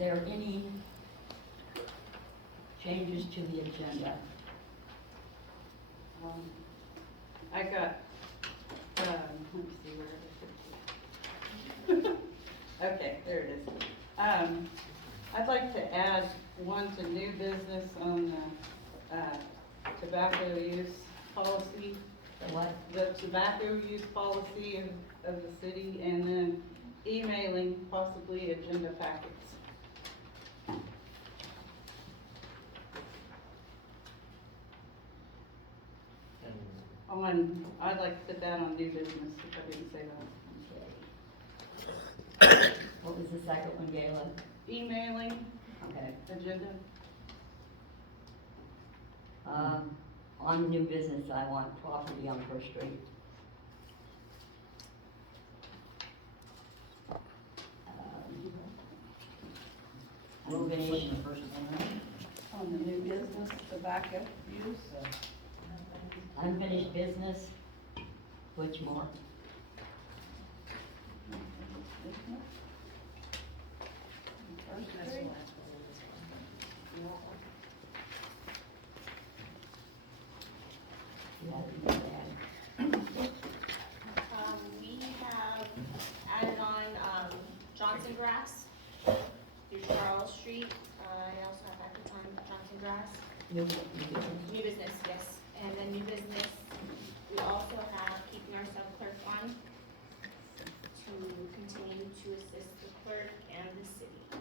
there any changes to the agenda? I got, let me see where it is. Okay, there it is. I'd like to add one to new business on the, tobacco use policy. The what? The tobacco use policy of the city, and then emailing possibly agenda packets. I'd like to put that on new business, if I didn't say that. Okay. What was the second one, Gayla? Emailing Okay. agenda. On new business, I want property on First Street. Unfinished, On the new business, tobacco use. unfinished business, which more? First Street. We have added on, Johnson grass through Charles Street. I also have added on Johnson grass. New business. New business, yes. And then new business, we also have keeping our sub-clerk on to continue to assist the clerk and the city.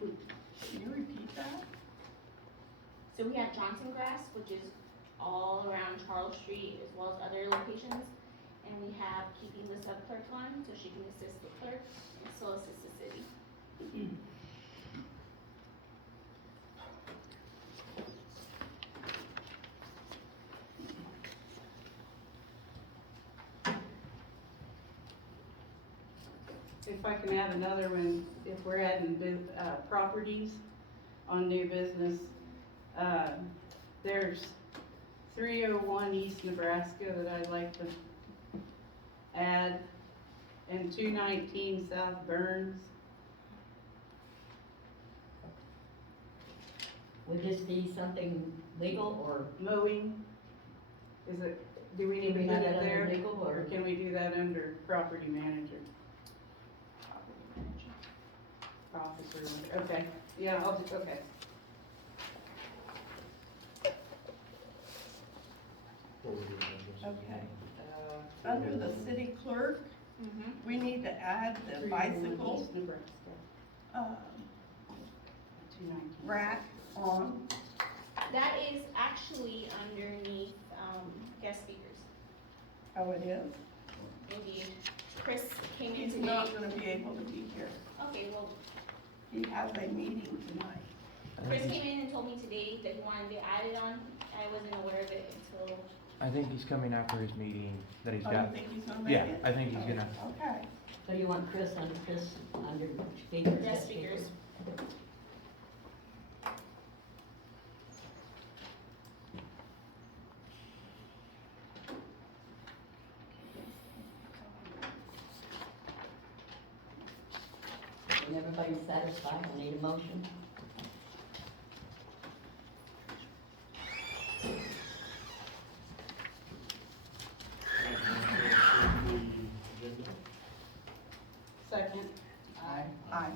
Can you repeat that? So we have Johnson grass, which is all around Charles Street as well as other locations. And we have keeping the sub-clerk on so she can assist the clerk and still assist the city. If I can add another one, if we're adding properties on new business, there's 301 East Nebraska that I'd like to add, and 219 South Burns. Would this be something legal or? Mowing, is it, do we need Can to we put do that it under there? legal, or- Or can we do that under property manager? Officer, okay, yeah, I'll do, okay. Okay. Under the city clerk, we need to add the 301 bicycle, East Nebraska, 219. rack on. That is actually underneath, guest speakers. Oh, it is? Indeed. Chris came in He's today. not gonna be able to be here. Okay, well, He has a meeting tonight. Chris came in and told me today that he wanted to add it on. I wasn't aware of it until, I think he's coming after his meeting that he's Oh, got. you think he's gonna make Yeah, it? I think he's gonna. Okay. So you want Chris under speakers? guest speakers. When everybody's satisfied, I need a motion. Second. Aye.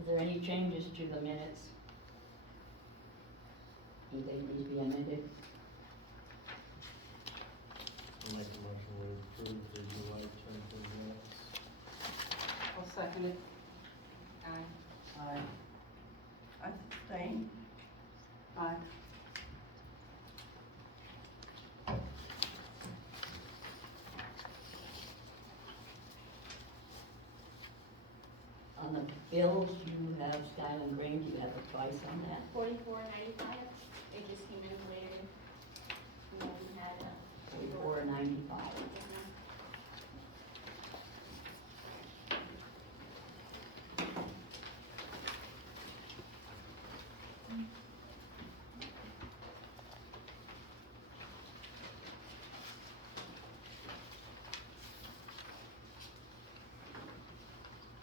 Is there any changes to the minutes? Anything needs to be amended? I'll make a motion to approve the July 23rd minutes. I'll second it. Aye. I abstain. Aye. bills, you have Skyland Grange, you have a price on that? $44.95. They just came in later. And then we had $44.95.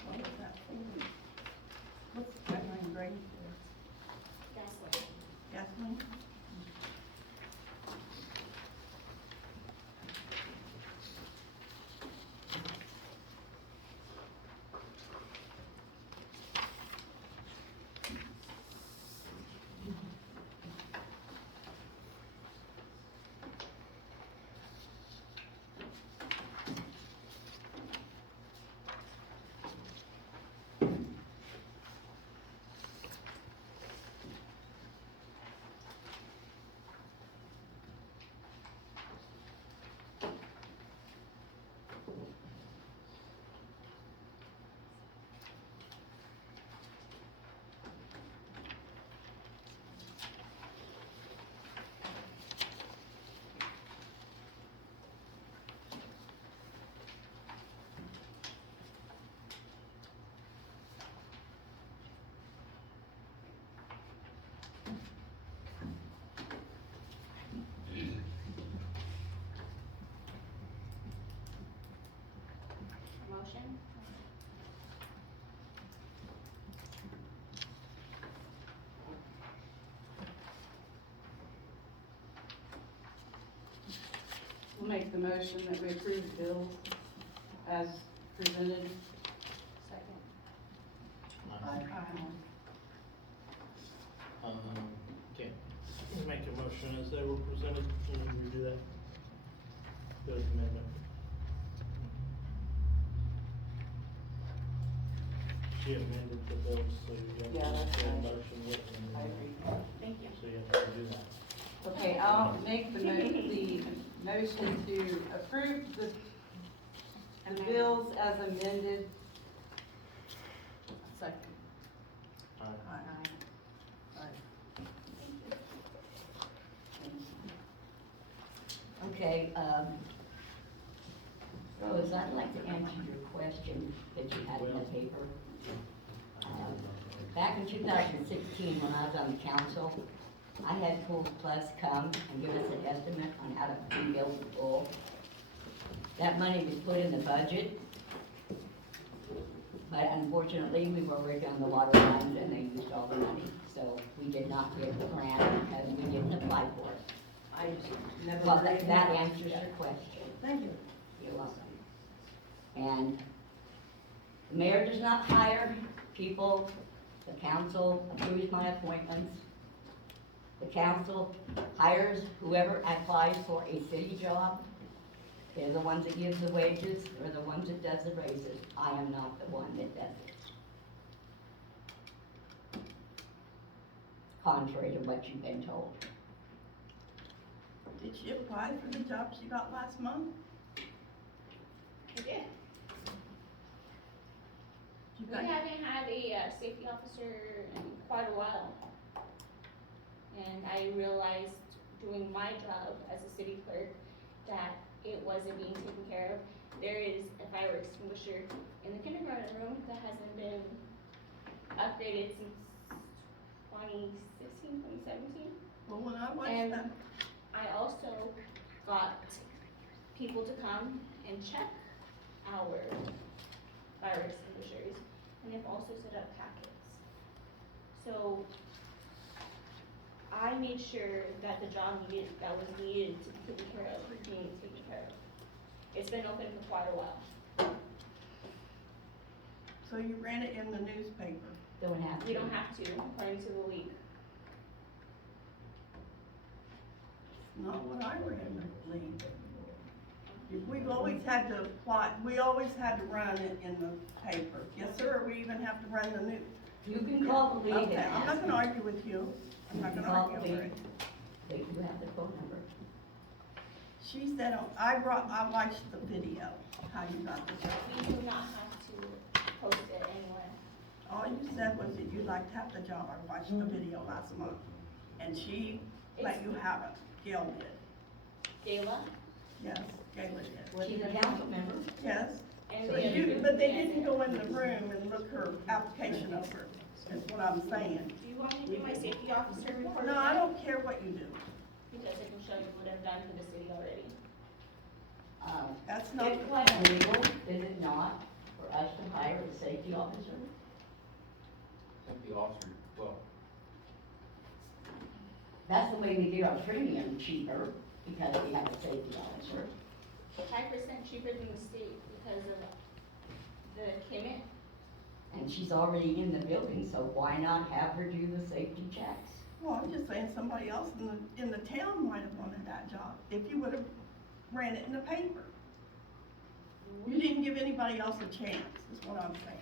What is that for? What's the Skyline Grange for? Gasoline. Gasoline? Motion? We'll make the motion that we approve the bills as presented. Second. Okay, we'll make a motion as they were presented, and we do that. Bills amendment. She amended the bills, so you have Yeah, to that's say a fine. motion with them. I agree. Thank you. So you have to do that. Okay, I'll make the motion to approve the bills as amended. Second. Aye. Okay, Rose, I'd like to answer your question that you had in the paper. Back in 2016, when I was on the council, I had Pools Plus come and give us an estimate on how to rebuild the pool. That money was put in the budget, but unfortunately, we were working on the water lines and they used all the money. So we did not get the grant because we didn't apply for it. I just never. Well, that answers your question. Thank you. You're welcome. And the mayor does not hire people, the council approves my appointments. The council hires whoever applies for a city job. They're the ones that gives the wages, they're the ones that does the raises. I am not the one that does it. Contrary to what you've been told. Did she apply for the job she got last month? We did. You We got- haven't had a safety officer in quite a while. And I realized doing my job as a city clerk that it wasn't being taken care of. There is a fire extinguisher in the kindergarten room that hasn't been upgraded since 2016, 2017. Well, when I watched And that, I also got people to come and check our fire extinguishers, and they've also set up packets. So I made sure that the job that was needed to be taken care of was being taken care of. It's been open for quite a while. so you ran it in the newspaper. Don't have to. We don't have to, according to the league. Not what I read in the league. We've always had to apply, we always had to run it in the paper. Yes, sir, we even have to run the news. You can call the league and Okay, I'm not ask. gonna argue with you. I'm not You gonna can call argue the over league. it. You have the phone number. She said, I watched the video, how you got the job. We do not have to post it anywhere. All you said was that you'd like to have the job. I watched the video last month. And she let you have it. Gail did. Gayla, Yes, Gayla did. She's a council member. Yes. and But the other two. but they didn't go in the room and look her application over, is what I'm saying. Do you want me to do my safety officer report? No, I don't care what you do. Because I can show you what I've done for the city already. That's not It's the quite point. illegal, is it not, for us to hire a safety officer? The officer, well, That's the way we get our premium cheaper, because we have a safety officer. 5% cheaper than the state because of the Kemet. And she's already in the building, so why not have her do the safety checks? Well, I'm just saying somebody else in the town might have wanted that job, if you would have ran it in the paper. You didn't give anybody else a chance, is what I'm saying.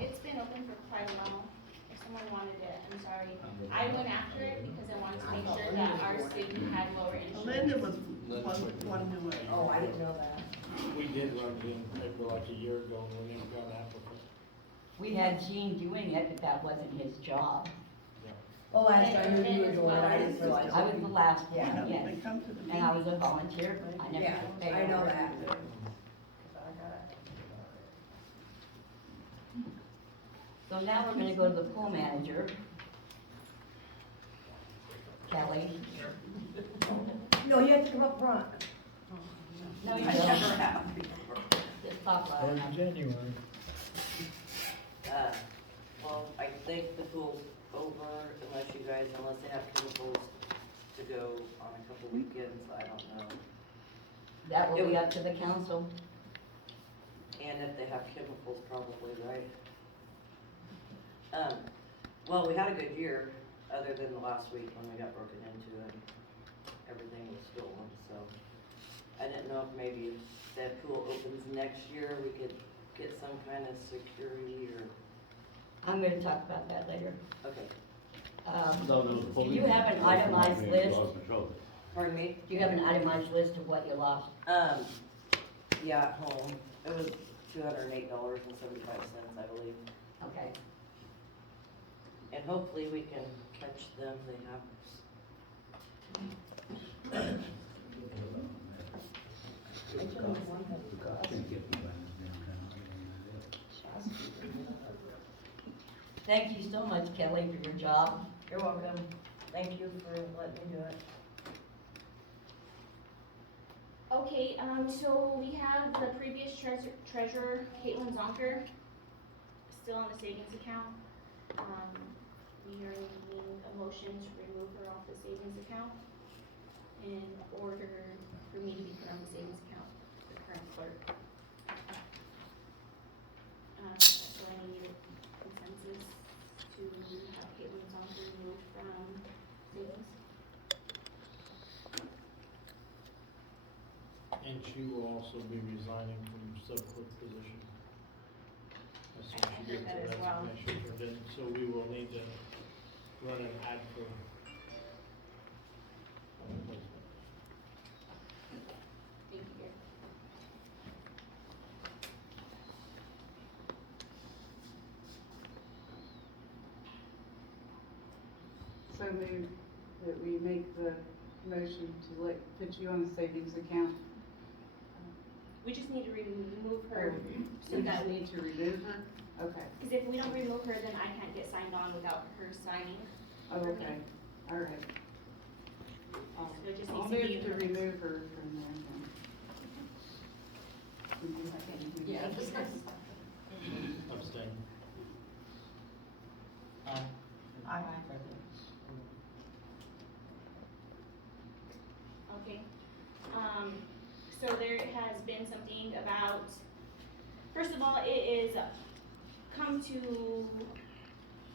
It's been open for quite a while. If someone wanted it, I'm sorry. I went after it because I wanted to make sure that our city had lower insurance. Linda was one doing it. Oh, I didn't know that. We did run it in paper like a year ago and we never got an applicant. We had Gene doing it, but that wasn't his job. Oh, last time you were doing it, I didn't realize. I was the last Yeah, one, yes. they come to the And I meeting. was a volunteer, but I never Yeah, took pay. I know that. So now we're gonna go to the pool manager. Kelly. No, you have to come up front. No, you I don't. never have before. Just pop right January. Well, I think the pool's over unless they have chemicals to go on a couple weekends, I don't know. That will be up to the council. And if they have chemicals, probably, right? Well, we had a good year, other than the last week when we got broken into and everything was stolen, so. I didn't know if maybe if that pool opens next year, we could get some kind of security or, I'm gonna talk about that later. okay. Do you have an itemized list? Pardon me? Do you have an itemized list of what you lost? Yeah, at home, it was $208.75, I believe. Okay. And hopefully we can catch them, they have. Thank you so much, Kelly, for your job. You're welcome, thank you for letting me do it. Okay, so we have the previous treasurer, Caitlin Zonker, still on the savings account. We are needing a motion to remove her off the savings account in order for me to be put on the savings account, the current clerk. So I need a consensus to have Caitlin Zonker removed from savings. And she will also be resigning from sub-clerk position. As soon as she gets that the as well. resignation turned in, so we will need to run an ad for a replacement. Thank you, Gary. So moved that we make the motion to put you on the savings account. We just need to remove Or her, so we that just need to remove her? Okay, because if we don't remove her, then I can't get signed on without her signing. oh, okay, all right. So it just I'll needs to be. move to remove her from there then. Do you have anything? Yeah. Abstain. I, Okay, so there has been something about, first of all, it is come to,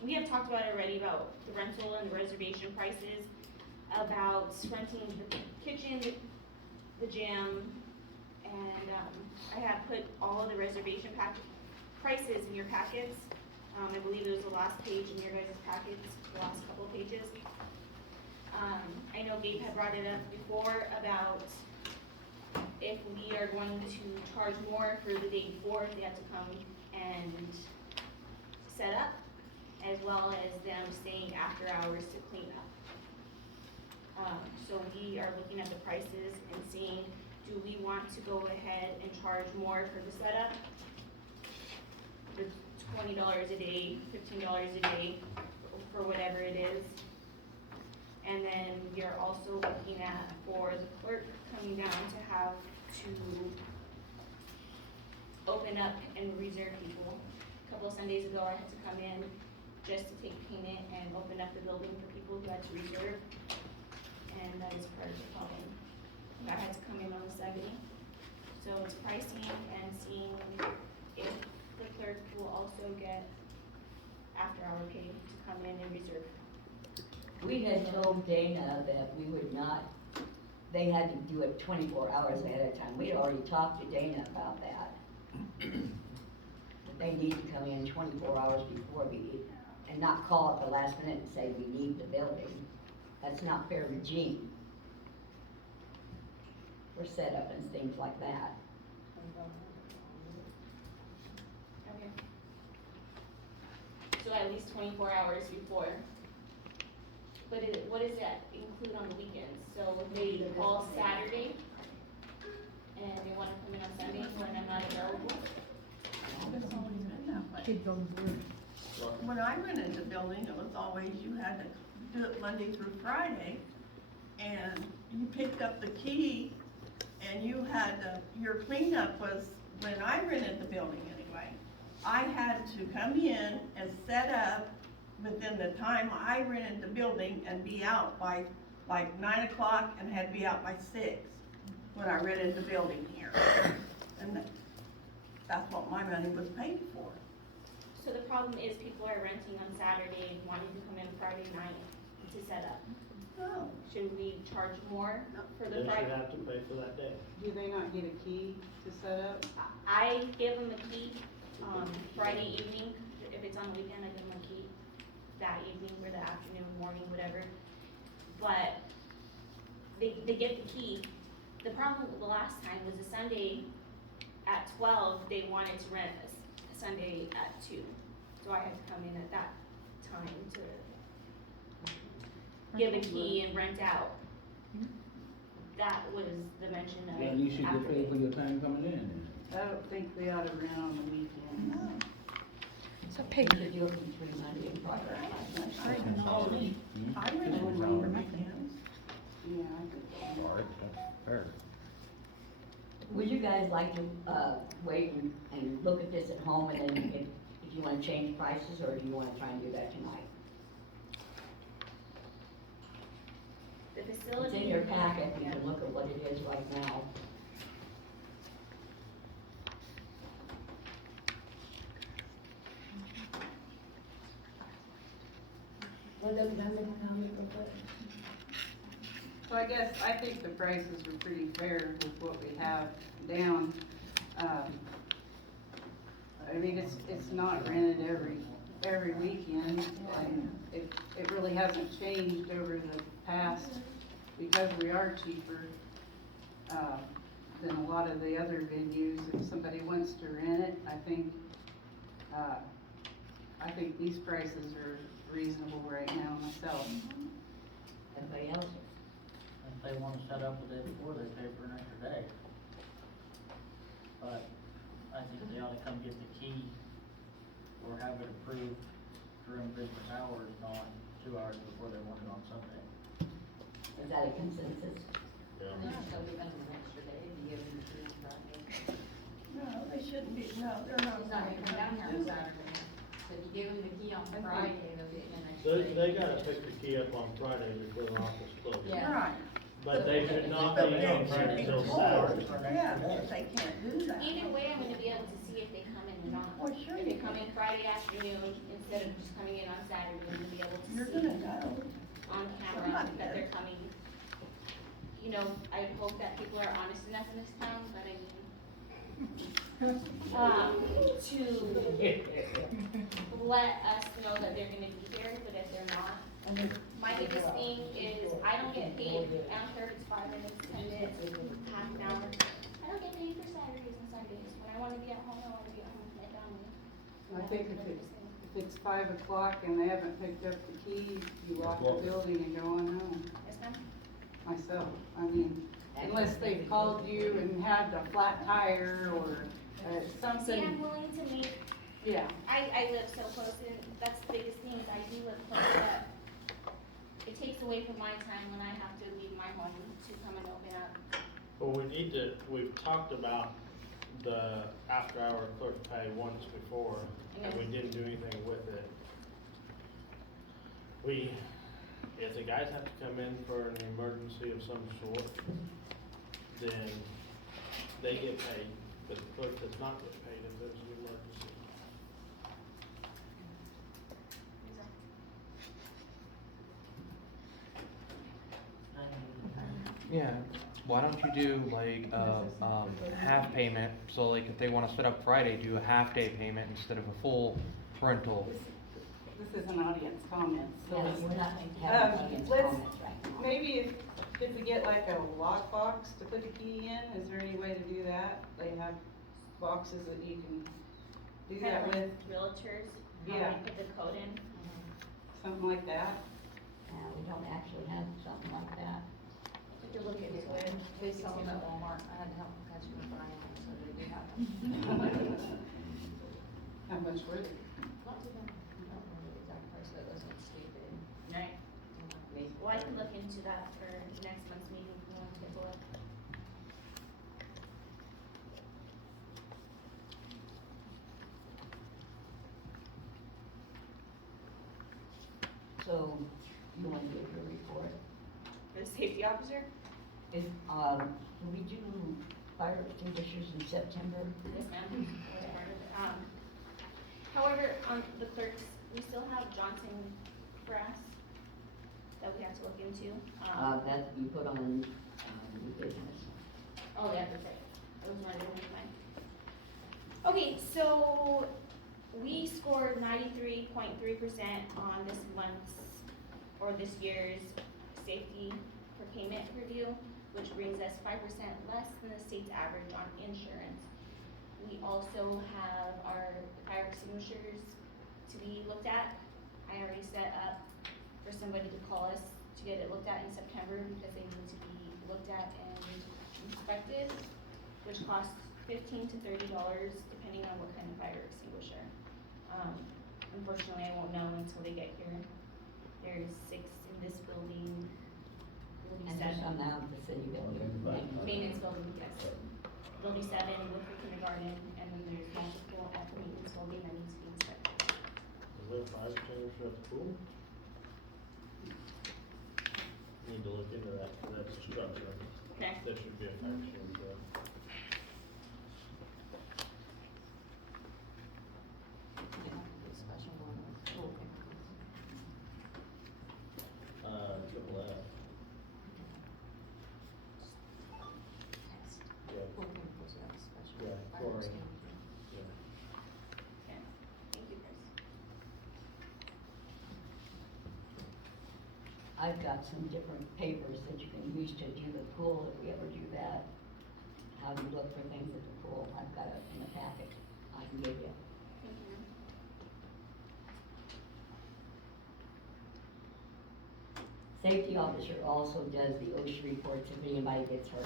we have talked about it already, about the rental and the reservation prices, about renting the kitchen, the gym, and, I have put all of the reservation prices in your packets. I believe it was the last page in your guys' packets, the last couple of pages. I know Gabe had brought it up before about if we are going to charge more for the day before, if they have to come and set up, as well as them staying after hours to clean up. So we are looking at the prices and seeing, do we want to go ahead and charge more for the setup? The $20 a day, $15 a day, for whatever it is. And then we are also looking at, for the clerk coming down, to have to open up and reserve people. A couple of Sundays ago, I had to come in just to take payment and open up the building for people who had to reserve. And that is part of the problem. I had to come in on the 70th. So it's pricing and seeing if the clerk will also get after-hour pay to come in and reserve. We had told Dana that we would not, they had to do it 24 hours ahead of time. We had already talked to Dana about that. That they need to come in 24 hours before and not call at the last minute and say we need the building. That's not fair to Jean. For setup and things like that. Okay. So at least 24 hours before. But what does that include on the weekends? So they call Saturday, and they wanna come in on Sunday when I'm not available? It's always been that way. Kids on board. When I rented the building, it was always, you had to do it Monday through Friday, and you picked up the key, and you had to, your cleanup was, when I rented the building anyway, I had to come in and set up within the time I rented the building and be out by like 9 o'clock, and had to be out by 6 when I rented the building here. And that's what my money was paid for. So the problem is people are renting on Saturday, wanting to come in Friday night to set up. Oh. Should we charge more for They the should Friday? have to pay for that day. Do they not get a key to set up? I give them a key, Friday evening, if it's on the weekend, I give them a key that evening or the afternoon, morning, whatever. But they get the key. The problem with the last time was a Sunday at 12, they wanted to rent a Sunday at 2. So I had to come in at that time to give a key and rent out. That was the mention of. Well, you should get after- paid for your time coming in then. I don't think we ought to rent on the weekend. So We could do it between Monday and Friday. I rented on the weekends. Yeah, I think. Fair. Would you guys like to, wait and look at this at home, and then if you wanna change prices, or do you wanna try and do that tonight? The It's facility. in your packet, you can look at what it is right now. Well, then, can I make a comment real quick? So I guess, I think the prices are pretty fair with what we have down. I mean, it's not rented every weekend, and it really hasn't changed over the past, because we are cheaper, than a lot of the other venues. If somebody wants to rent it, I think these prices are reasonable right now myself. Everybody else? If they wanna set up the day before, they pay for an extra day. But I think they ought to come get the key or have it approved during business hours, not 2 hours before they want it on Sunday. Is that a consensus? No, they shouldn't be, no, they're not. He's not gonna come down here on Saturday. So if you give him the key on Friday, they'll get in the next day. They gotta pick the key up on Friday before the office closes. Yeah. Right. But they should not But be they on should Friday be till told. Saturday. Yeah, if they can't do that. Either way, I'm gonna be able to see if they come in or not. Well, sure If you they come in Friday afternoon, instead of just coming in on Saturday, I'm gonna be able to You're see gonna know. on camera Somebody that is. they're coming. You know, I hope that people are honest enough in this town, but I mean, to let us know that they're gonna be here, but if they're not. My biggest thing is, I don't get paid, I don't care if it's 5 minutes, 10 minutes, half an hour. I don't get paid for Saturdays and Sundays. When I wanna be at home, I wanna be at home with my family. I think That's if the biggest thing. if it's 5 o'clock and they haven't picked up the key, you lock the building and go on home. Yes, ma'am? Myself, I mean, unless they've called you and had a flat tire or See, I'm something, willing to make, yeah. I live so close, and that's the biggest thing, is I do live close, but it takes away from my time when I have to leave my home to come and open up. Well, we've talked about the after-hour clerk pay once before, and we didn't do anything with it. If the guys have to come in for an emergency of some sort, then they get paid, but the clerk does not get paid if there's an emergency. Yeah, why don't you do like, half payment, so like if they wanna set up Friday, do a half day payment instead of a full rental. This is an audience comment, so. Yeah, we're not having audience let's- comments right now. Maybe if, could we get like a lockbox to put the key in? Is there any way to do that? They have boxes that you can do Kind that of with, like realtors, how Yeah. they put the code in. something like that? We don't actually have something like that. You could look into it. They sell them at Walmart, I had to help a customer buy them, so they do have them. How much were they? Not too bad. I don't remember the exact price, but it wasn't stupid. Right. Well, I can look into that for next month's meeting if you want to take a look. So, you want to give your report? The safety officer? Is, do we do fire extinguishers in September? Yes, ma'am. However, on the clerks, we still have Johnson brass that we have to look into. That you put on, new business. Oh, yeah, that's right. That was my other one. Okay, so we scored 93.3% on this month's, or this year's safety for payment review, which brings us 5% less than the state's average on insurance. We also have our fire extinguishers to be looked at. I already set up for somebody to call us to get it looked at in September because they need to be looked at and inspected, which costs $15 to $30 depending on what kind of fire extinguisher. Unfortunately, I won't know until they get here. There's 6 in this building. There'll be And there's 7. some out of the city building. Maintenance building, yes. There'll be 7 with the kindergarten, and then there's multiple at the maintenance building that needs to be inspected. Is there a fire extinguisher at the pool? Need to look into that, 'cause that's a structure. Okay. There should be a fire extinguisher. Special one with full chemicals. Triple F. Yeah, Full chemicals, yeah, special. Yeah, fire chlorine. extinguisher. yeah. Okay, thank you, Chris. I've got some different papers that you can use to do the pool, if we ever do that. How do you look for things at the pool? I've got it in the packet I can give you. Thank you. Safety officer also does the OSHA reports if anybody gets hurt.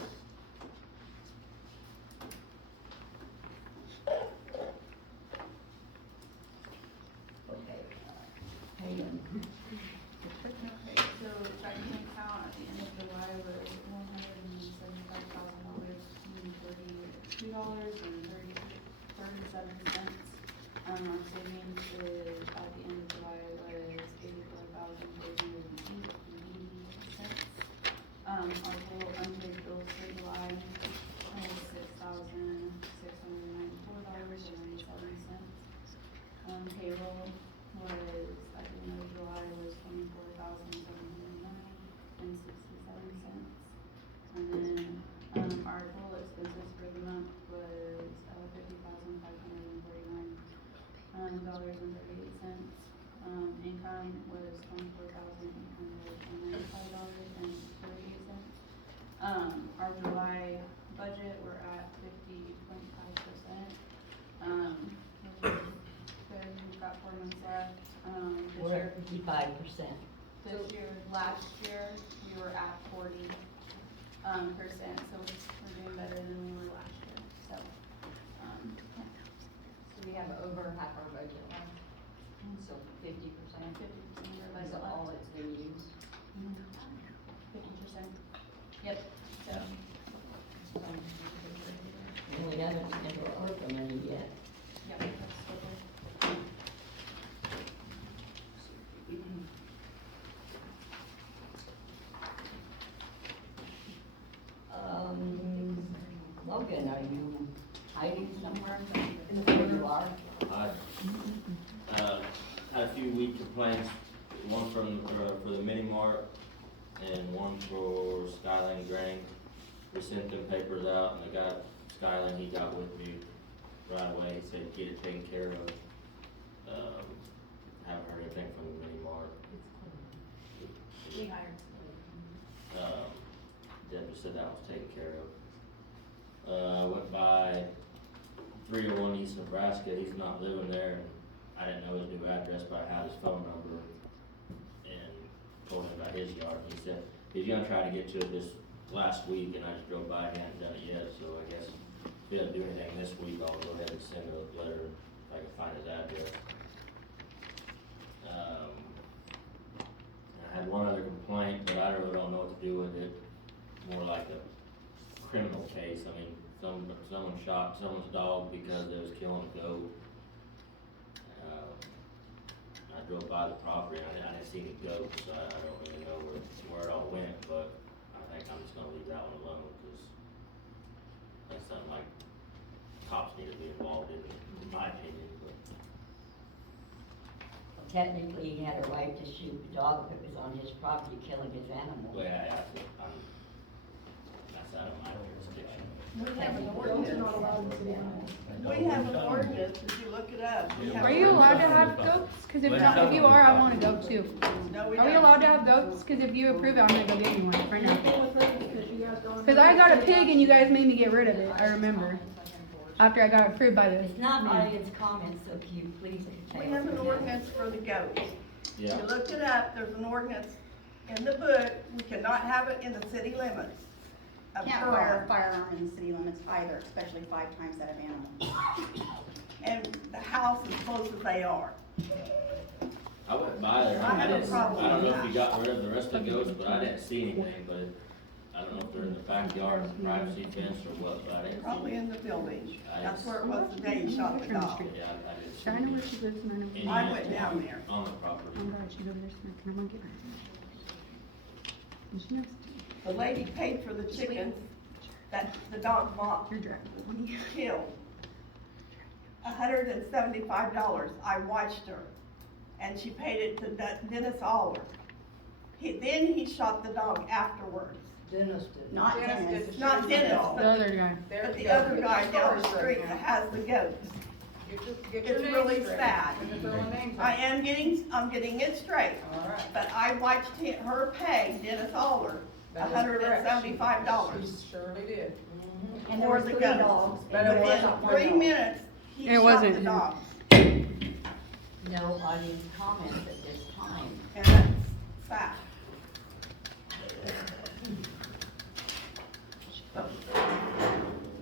Okay, Payton. Okay, so checking account at the end of July was $175,132.37. Our savings is, at the end of July, was $84,380.80. Our total unpaid bills for July was $6,694.97. Payroll was, at the end of July, was $24,709.67. And then, our total expenses for the month was, $50,549.38. Income was $24,895.38. Our July budget, we're at 50.5%. Which is good, we've got 4 months left. 55%. This year, last year, we were at 40%, so we're doing better than we were last year, so, yeah. So we have over half our budget left, so 50%. 50% of our That's budget all left. it's been used. 50%. Yep, so, And we haven't spent our ARPA money yet. yep, that's what we're. Logan, are you hiding somewhere? Where you are? I had a few weak complaints, one for the mini mart and one for Skyline Grain. We sent them papers out and the guy, Skyline, he got with me right away, he said get it taken care of. Haven't heard anything from the mini mart. We hired. Deb just said that was taken care of. Went by 301 East Nebraska, he's not living there, and I didn't know his new address, but I had his phone number, and told him about his yard. He said he's gonna try to get to it this last week, and I just drove by, and hadn't done it yet, so I guess if he doesn't do anything this week, I'll go ahead and send a letter if I can find his address. I had one other complaint, but I really don't know what to do with it, more like a criminal case. I mean, someone shot someone's dog because it was killing a goat. I drove by the property, and I didn't see any goats, so I don't really know where it all went, but I think I'm just gonna leave that one alone, because that's something like cops need to be involved in my opinion, but. Technically, he had a right to shoot the dog if it was on his property, killing his animal. Well, yeah, that's out of my jurisdiction. We have an ordinance. We have an ordinance, if you look it up. We have Are you an allowed to ordinance. have goats? Cause if not, if you are, I wanna go too. No, we Are we don't. allowed to have goats? Cause if you approve it, I'm gonna go get me one right now. Cause I got a pig and you guys made me get rid of it, I remember. After I got approved by the. It's not audience comments, so can you please We take have an ordinance for the goats. Yeah. You looked it up, there's an ordinance in the book, we cannot have it in the city limits. Can't fire a firearm in the city limits either, especially 5 times that of animal. And the house as close as they are. I went by there, I have a problem I don't know with if you that. got rid of the rest of the goats, but I didn't see anything, but I don't know if they're in the backyard, privacy fence or what, but I didn't see. Probably in the building. That's where it was the day he shot the dog. Yeah, I didn't see. I know where she lives and I know. any I went down there. On the property. Oh God, she's over there smoking, I'm gonna get her. And she knows, The lady paid for the chickens that the dog bought, you're driving. killed. $175. I watched her, and she paid it to Dennis Aller. Then he shot the dog afterwards. Dennis did. Not Dennis. Not Dennis, The but other guy. but the other guy down the street that has the goats. It's really sad. I'm getting it straight. But I watched her pay Dennis Aller $175 Surely did. And there for was the 3 goats. dogs. But it wasn't Within one 3 dog. minutes, he It shot wasn't the him. dogs. No audience comments at this time. And that's sad.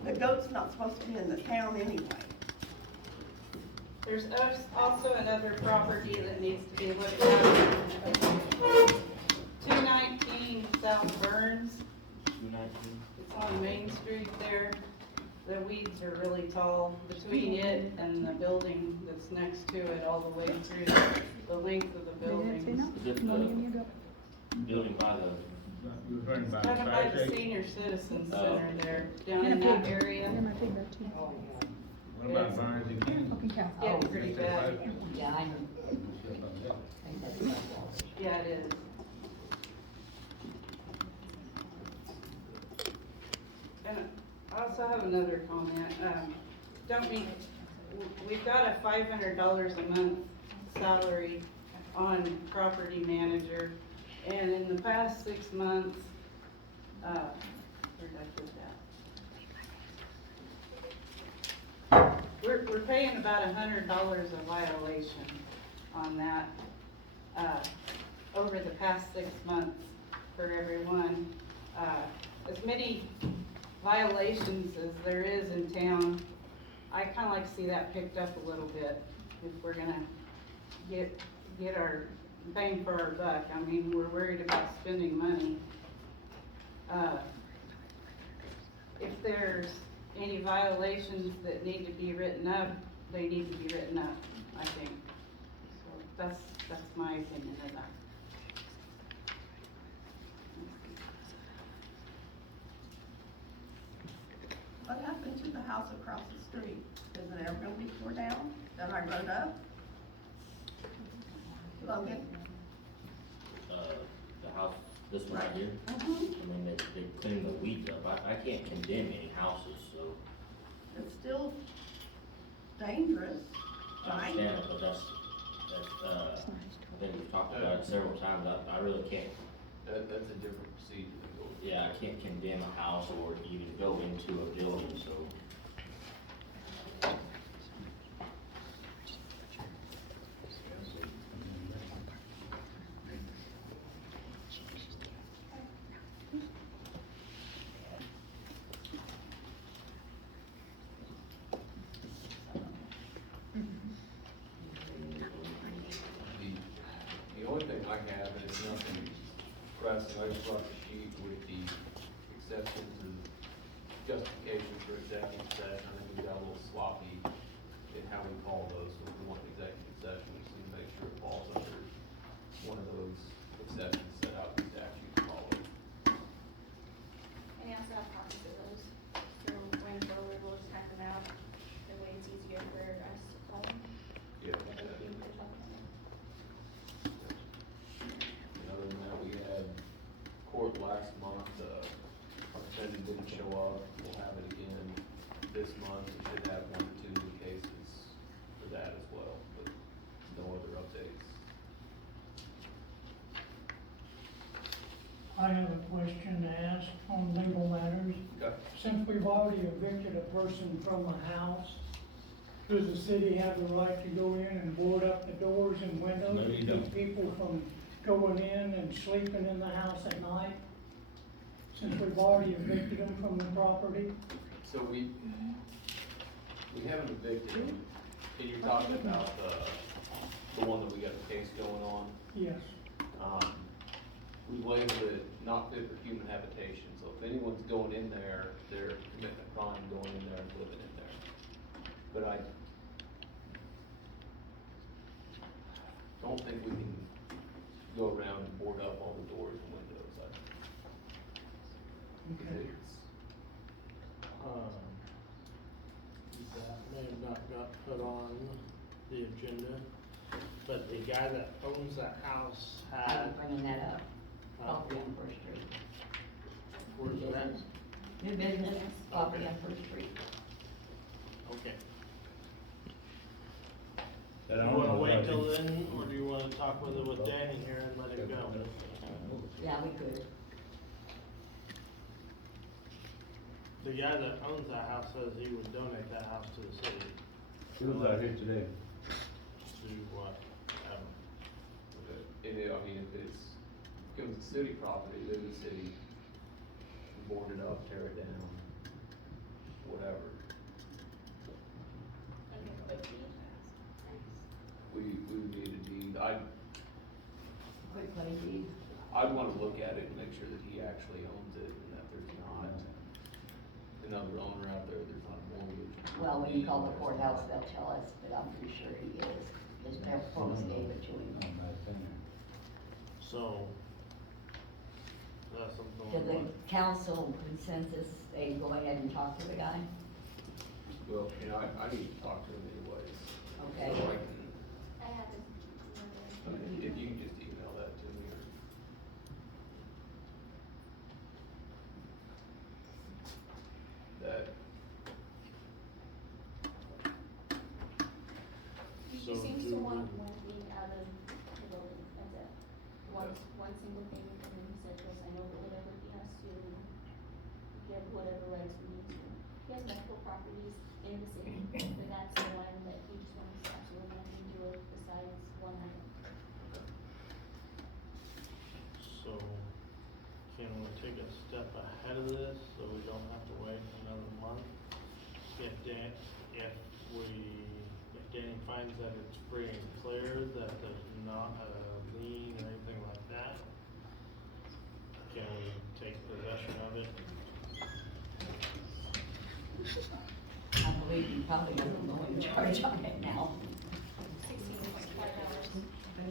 The goat's not supposed to be in the town anyway. There's also another property that needs to be looked at. 219 South Burns. 219. It's on Main Street there. The weeds are really tall between it and the building that's next to it, all the way through the length of the They didn't say buildings. no. Is it No, give me a go. building by the, Kind of by the senior citizen center there, down And in a that pig. area. Yeah, my pig got too. What about Barnes and King? Fucking cow. Getting pretty bad. Yeah, I know. Yeah, it is. And I also have another comment, we've got a $500 a month salary on property manager, and in the past 6 months, where did I put that? We're paying about $100 a violation on that. over the past 6 months for everyone. As many violations as there is in town, I kinda like to see that picked up a little bit if we're gonna get our bang for our buck. I mean, we're worried about spending money. If there's any violations that need to be written up, they need to be written up, I think. So that's my opinion of that. What happened to the house across the street? Is it ever gonna be torn down? That I wrote up? Logan? The house, this one right here, I mean, they clean the weeds up, I can't condemn any houses, so. It's still dangerous, I right? understand it, but that's, I think we've talked about it several times, I really can't, That's a different procedure than going. yeah, I can't condemn a house or even go into a building, so. The only thing I have is nothing pressing, I just brought the sheet with the exceptions and justifications for executive session. I think we got a little sloppy in how we call those, so if we want executive sessions, we make sure it falls under one of those exceptions set out in statute followed. And I also have copies of those, so going forward, we'll just type them out, that way it's easier for us to follow. Yeah. What they think we're talking about. And other than that, we had court last month, our defendant didn't show up, we'll have it again this month, we should have 1 or 2 new cases for that as well, but no other updates. I have a question to ask on legal matters. Okay. Since we've already evicted a person from a house, does the city have the right to go in and board up the doors and windows? No, you to don't. keep people from going in and sleeping in the house at night? Since we've already evicted them from the property? So we haven't evicted him, and you're talking about the one that we got the case going on. Yes. We labeled it not fit for human habitation, so if anyone's going in there, they're committing a crime going in there and living in there. But I don't think we can go around and board up all the doors and windows. Okay. That may have not got put on the agenda, but the guy that owns that house had, I'm bringing that up, property on First Street. where's that? New business, property on First Street. Okay. That You I don't wanna know wait about till it. then, or do you wanna talk with Danny here and let him go? Yeah, we could. The guy that owns that house says he would donate that house to the city. He was out here today. To what? I mean, if it's, becomes a city property, then the city board it up, tear it down, whatever. We would need a deed. Quick claim deed. I'd wanna look at it and make sure that he actually owns it and that there's not another owner out there, there's not a mortgage. Well, when you call the courthouse, they'll tell us, but I'm pretty sure he is, because their folks gave it to him. So, that's something. To the council consensus, they go ahead and talk to the guy, Well, you know, I need to talk to him anyways. okay? So I can, I have this. if you can just email that to me or. That, He So seems do to we- want one thing out of the building, that's it. One single thing, and then he said, yes, I know, but whatever he has to give whatever rights we need to. He has multiple properties in the city, but that's the one that he just wants absolutely nothing to do with besides one item. we'll take a step ahead of this, so we don't have to wait another month. If Danny finds that it's free and clear, that there's not a lien or anything like that, can we take possession of it? I believe you probably don't go in charge on it now.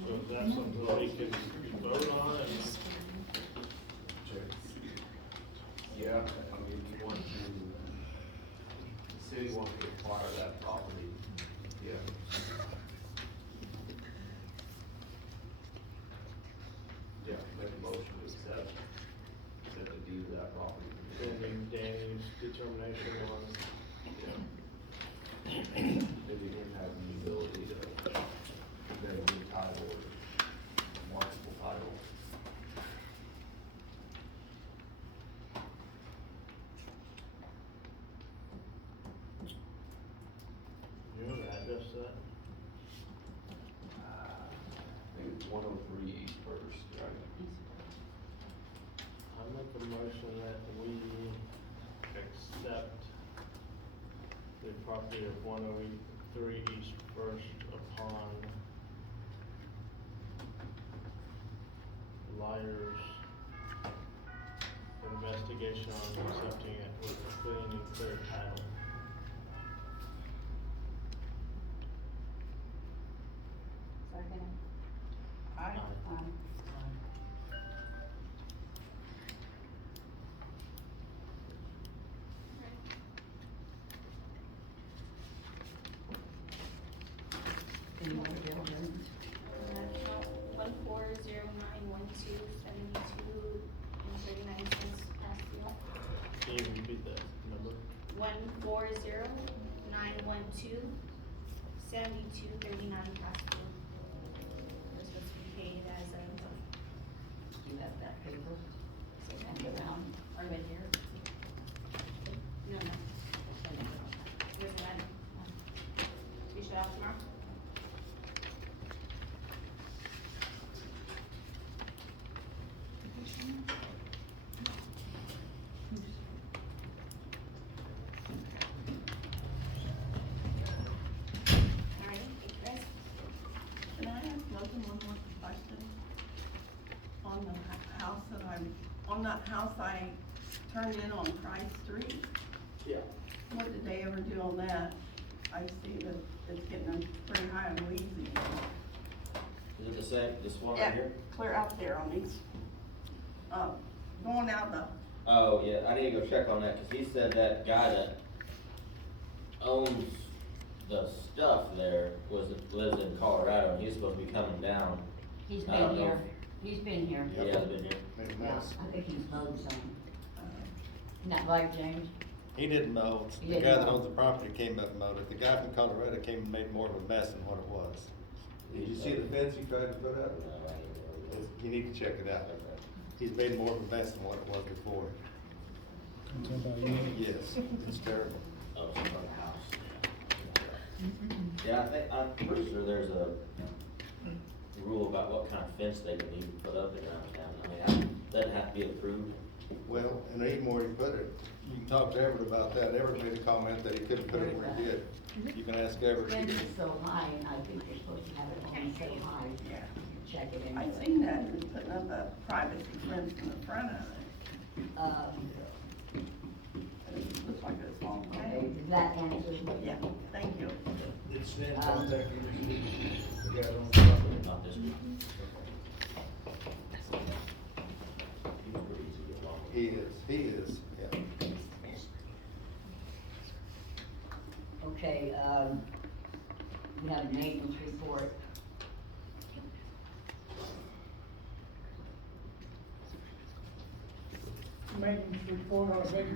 So is that something we can vote on and Yeah, I mean, if you want to, the city wants to acquire that property, yeah. Yeah, make a motion to accept the deed of that property. pending Danny's determination on, Yeah. Maybe him having the ability to, get a new title or marketable title. you know, the address to that? I think it's 103 East First, right? I make a motion that we accept the property of 103 East First upon Liar's investigation on accepting it with a clean and clear title. Second. Aye. Any more buildings? 140912722.39 past due. Can you repeat that number? 140912722.39 past due. This was paid as of, You have that paper? So hand it around. Are they here? no, no, Send it around. here's the letter. We should have tomorrow. Alright, thank you guys. Can I ask Logan one more question? On the house that on that house I turned in on Price Street, Yeah. what did they ever do on that? I see that it's getting pretty high and wheezy. Is it the same, this one Yeah, right here? clear out there on these, going out the, Oh, yeah, I need to go check on that, cause he said that guy that owns the stuff there lives in Colorado, and he's supposed to be coming down. He's I don't been know here. He's been here. He has been here. Yeah, I think he's mowed some. Isn't that right, James? He didn't mow, He the didn't guy that mow. owns the property came up and mowed it, the guy from Colorado came and made more of a mess than what it was. Did you see the fence he tried to put up? No, I didn't know. You need to check it out. He's made more of a mess than what it was before. Yes, it's terrible. Oh, it's from the house. Yeah, I'm pretty sure there's a rule about what kind of fence they can even put up around town. I mean, that doesn't have to be approved. Well, and even where he put it, you can talk to Everett about that. Everett made a comment that he couldn't put it where he did. You can ask Everett. Fence is so high, and I think they're supposed to have it on so high. yeah. Check it in. I seen that, and putting up a privacy fence in the front of it. It looks like it's long. Okay, does that answer? Yeah, thank you. Did Stan contact you? The guy on the property? Not this week. He was pretty easy to get along with. He is, yeah. Okay, we have a maintenance report. Maintenance report, our big,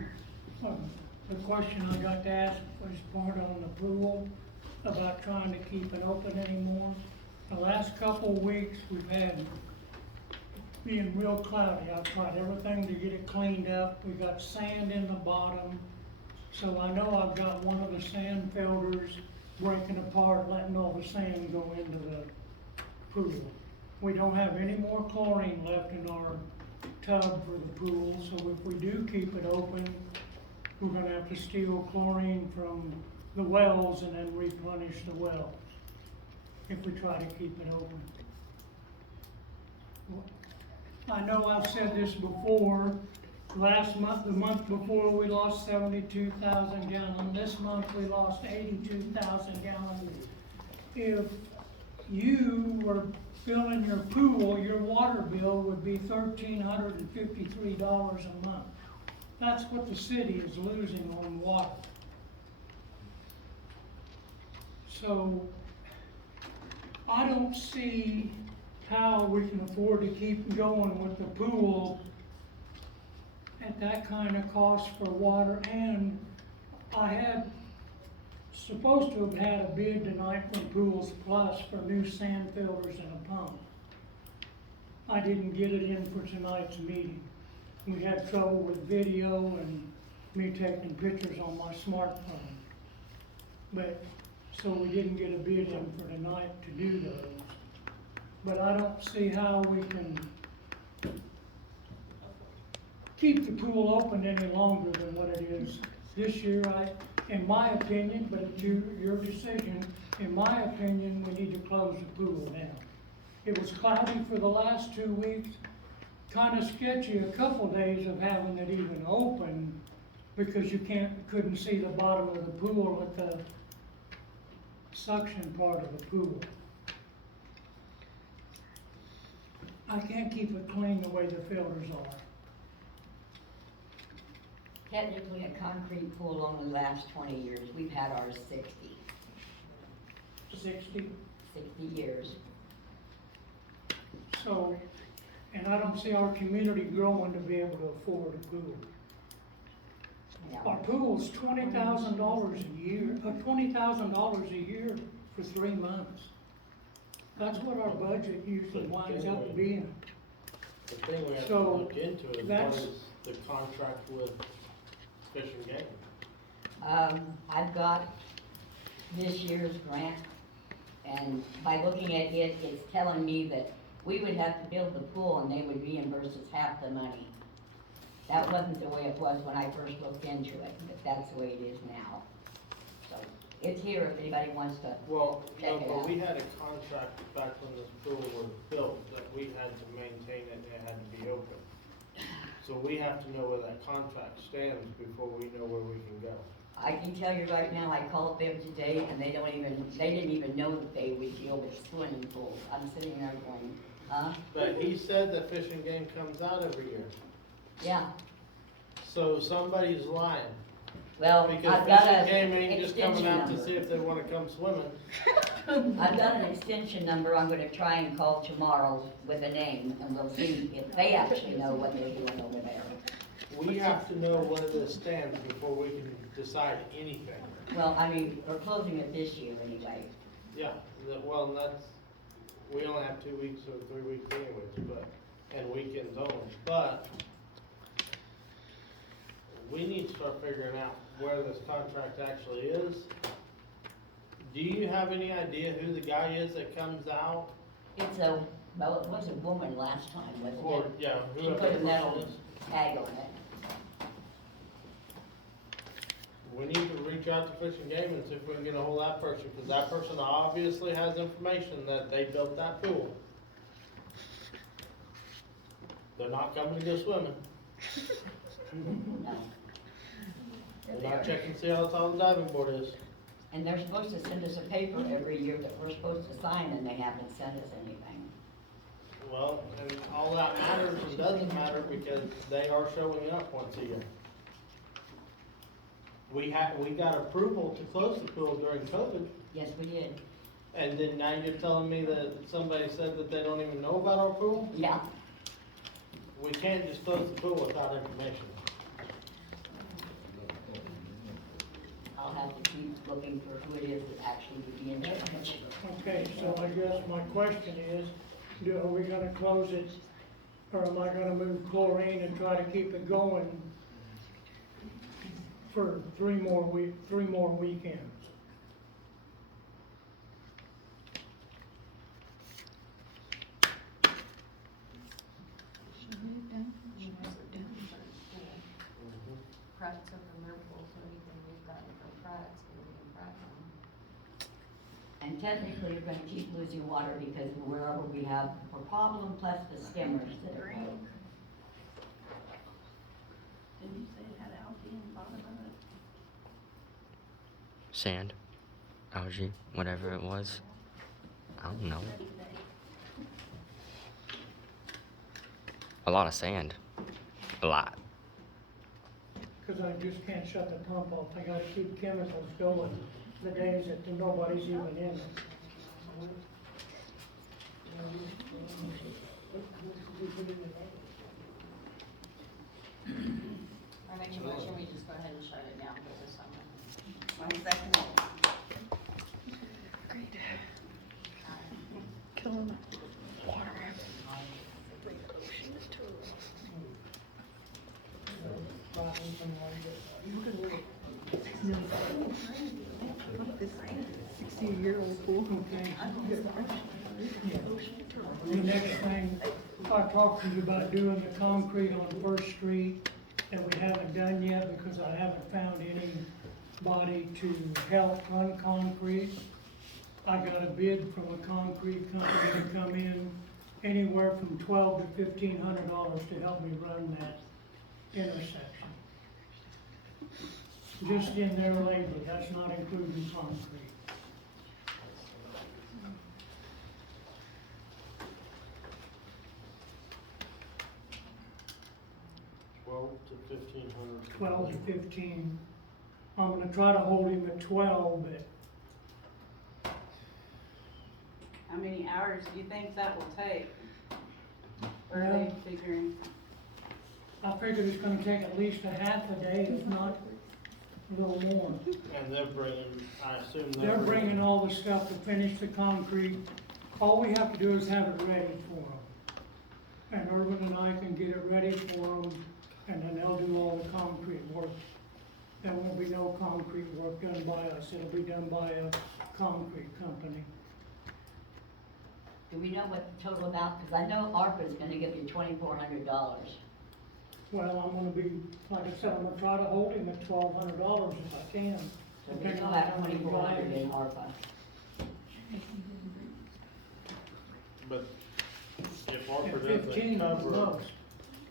the question I got to ask was part on the pool about trying to keep it open anymore. The last couple of weeks, we've had being real cloudy. I've tried everything to get it cleaned up. We got sand in the bottom. So I know I've got one of the sand filters breaking apart, letting all the sand go into the pool. We don't have any more chlorine left in our tub for the pool, so if we do keep it open, we're gonna have to steal chlorine from the wells and then replenish the wells, if we try to keep it open. I know I've said this before, last month, the month before, we lost 72,000 gallons, this month we lost 82,000 gallons. If you were filling your pool, your water bill would be $1,353 a month. That's what the city is losing on water. So, I don't see how we can afford to keep going with the pool at that kind of cost for water. And I had supposed to have had a bid tonight from Pools Plus for new sand filters and a pump. I didn't get it in for tonight's meeting. We had trouble with video and me taking pictures on my smartphone. But, so we didn't get a bid in for tonight to do those. But I don't see how we can keep the pool open any longer than what it is this year. In my opinion, but it's your decision, in my opinion, we need to close the pool down. It was cloudy for the last 2 weeks, kind of sketchy a couple days of having it even open because you couldn't see the bottom of the pool at the suction part of the pool. I can't keep it clean the way the filters are. Technically, a concrete pool only lasts 20 years. We've had ours 60. 60? 60 years. So, and I don't see our community growing to be able to afford a pool. Yeah. Our pool's $20,000 a year, $20,000 a year for 3 months. That's what our budget usually winds up being. The thing we have to So, look into is what that's- is the contract with Fish and Game? I've got this year's grant, and by looking at it, it's telling me that we would have to build the pool and they would reimburse us half the money. That wasn't the way it was when I first looked into it, but that's the way it is now. So, it's here if anybody wants to Well, check no, it but out. we had a contract back when this pool was built, that we had to maintain it, it had to be open. So we have to know where that contract stands before we know where we can go. I can tell you right now, I called them today and they didn't even know that they would deal with swimming pools. I'm sitting there going, huh? But he said that Fish and Game comes out every year, Yeah, so somebody's lying. well, Because I've Fish got and a Game ain't just coming extension out to number. see if they wanna come swimming. I've got an extension number I'm gonna try and call tomorrow with a name, and we'll see if they actually know what they're doing over there. We have to know where this stands before we can decide anything. Well, I mean, we're closing it this year anyway. Yeah, well, that's, we only have 2 weeks or 3 weeks anyways, but, and weekends only, but we need to start figuring out where this contract actually is. Do you have any idea who the guy is that comes out? Well, it was a woman last time, wasn't Or, it? yeah, She whoever put a the metal person is? tag on it. We need to reach out to Fish and Game and see if we can get a hold of that person, because that person obviously has information that they built that pool. They're not coming to go swimming. No. They're not checking to see how tall the diving board is. And they're supposed to send us a paper every year that we're supposed to sign, and they haven't sent us anything. Well, and all that matters and doesn't matter because they are showing up once a year. We got approval to close the pool during COVID, Yes, we did. and then now you're telling me that somebody said that they don't even know about our pool? Yeah. We can't just close the pool without information. I'll have to keep looking for who it is that actually would be in charge. Okay, so I guess my question is, are we gonna close it, or am I gonna move chlorine and try to keep it going for 3 more weekends? crack took removable, so anything we've gotten from cracks, we can crack them. And technically, you're gonna keep losing water because wherever we have a problem, plus the skimmers that are broke. Didn't you say it had algae in the bottom of it? Sand, algae, whatever it was. I don't know. A lot of sand. A lot. Cause I just can't shut the pump off, I gotta keep chemicals going the days that nobody's even in it. I make a motion, we just go ahead and shut it down for this summer. One second. Kill them. This 60-year-old pool. Okay. The next thing, I talked to you about doing the concrete on First Street that we haven't done yet because I haven't found anybody to help run concrete. I got a bid from a concrete company to come in anywhere from $1,200 to $1,500 to help me run that intersection. Just in their labor, that's not including concrete. $1,200 to $1,500. 12 to 15. I'm gonna try to hold him at 12, but How many hours do you think that will take? Or are they figuring? I figured it's gonna take at least a half a day, if not a little more. And they're bringing, I assume They're bringing all the stuff to finish the concrete. All we have to do is have it ready for them. And Irvin and I can get it ready for them, and then they'll do all the concrete work. There won't be no concrete work done by us, it'll be done by a concrete company. Do we know what the total amount, because I know ARPA is gonna give you $2,400. Well, I'm gonna be, like I said, I'm gonna try to hold him at $1,200 if I can. So we depending still on have how many 2,400 in guys. ARPA. But if At ARPA 15 doesn't at cover most.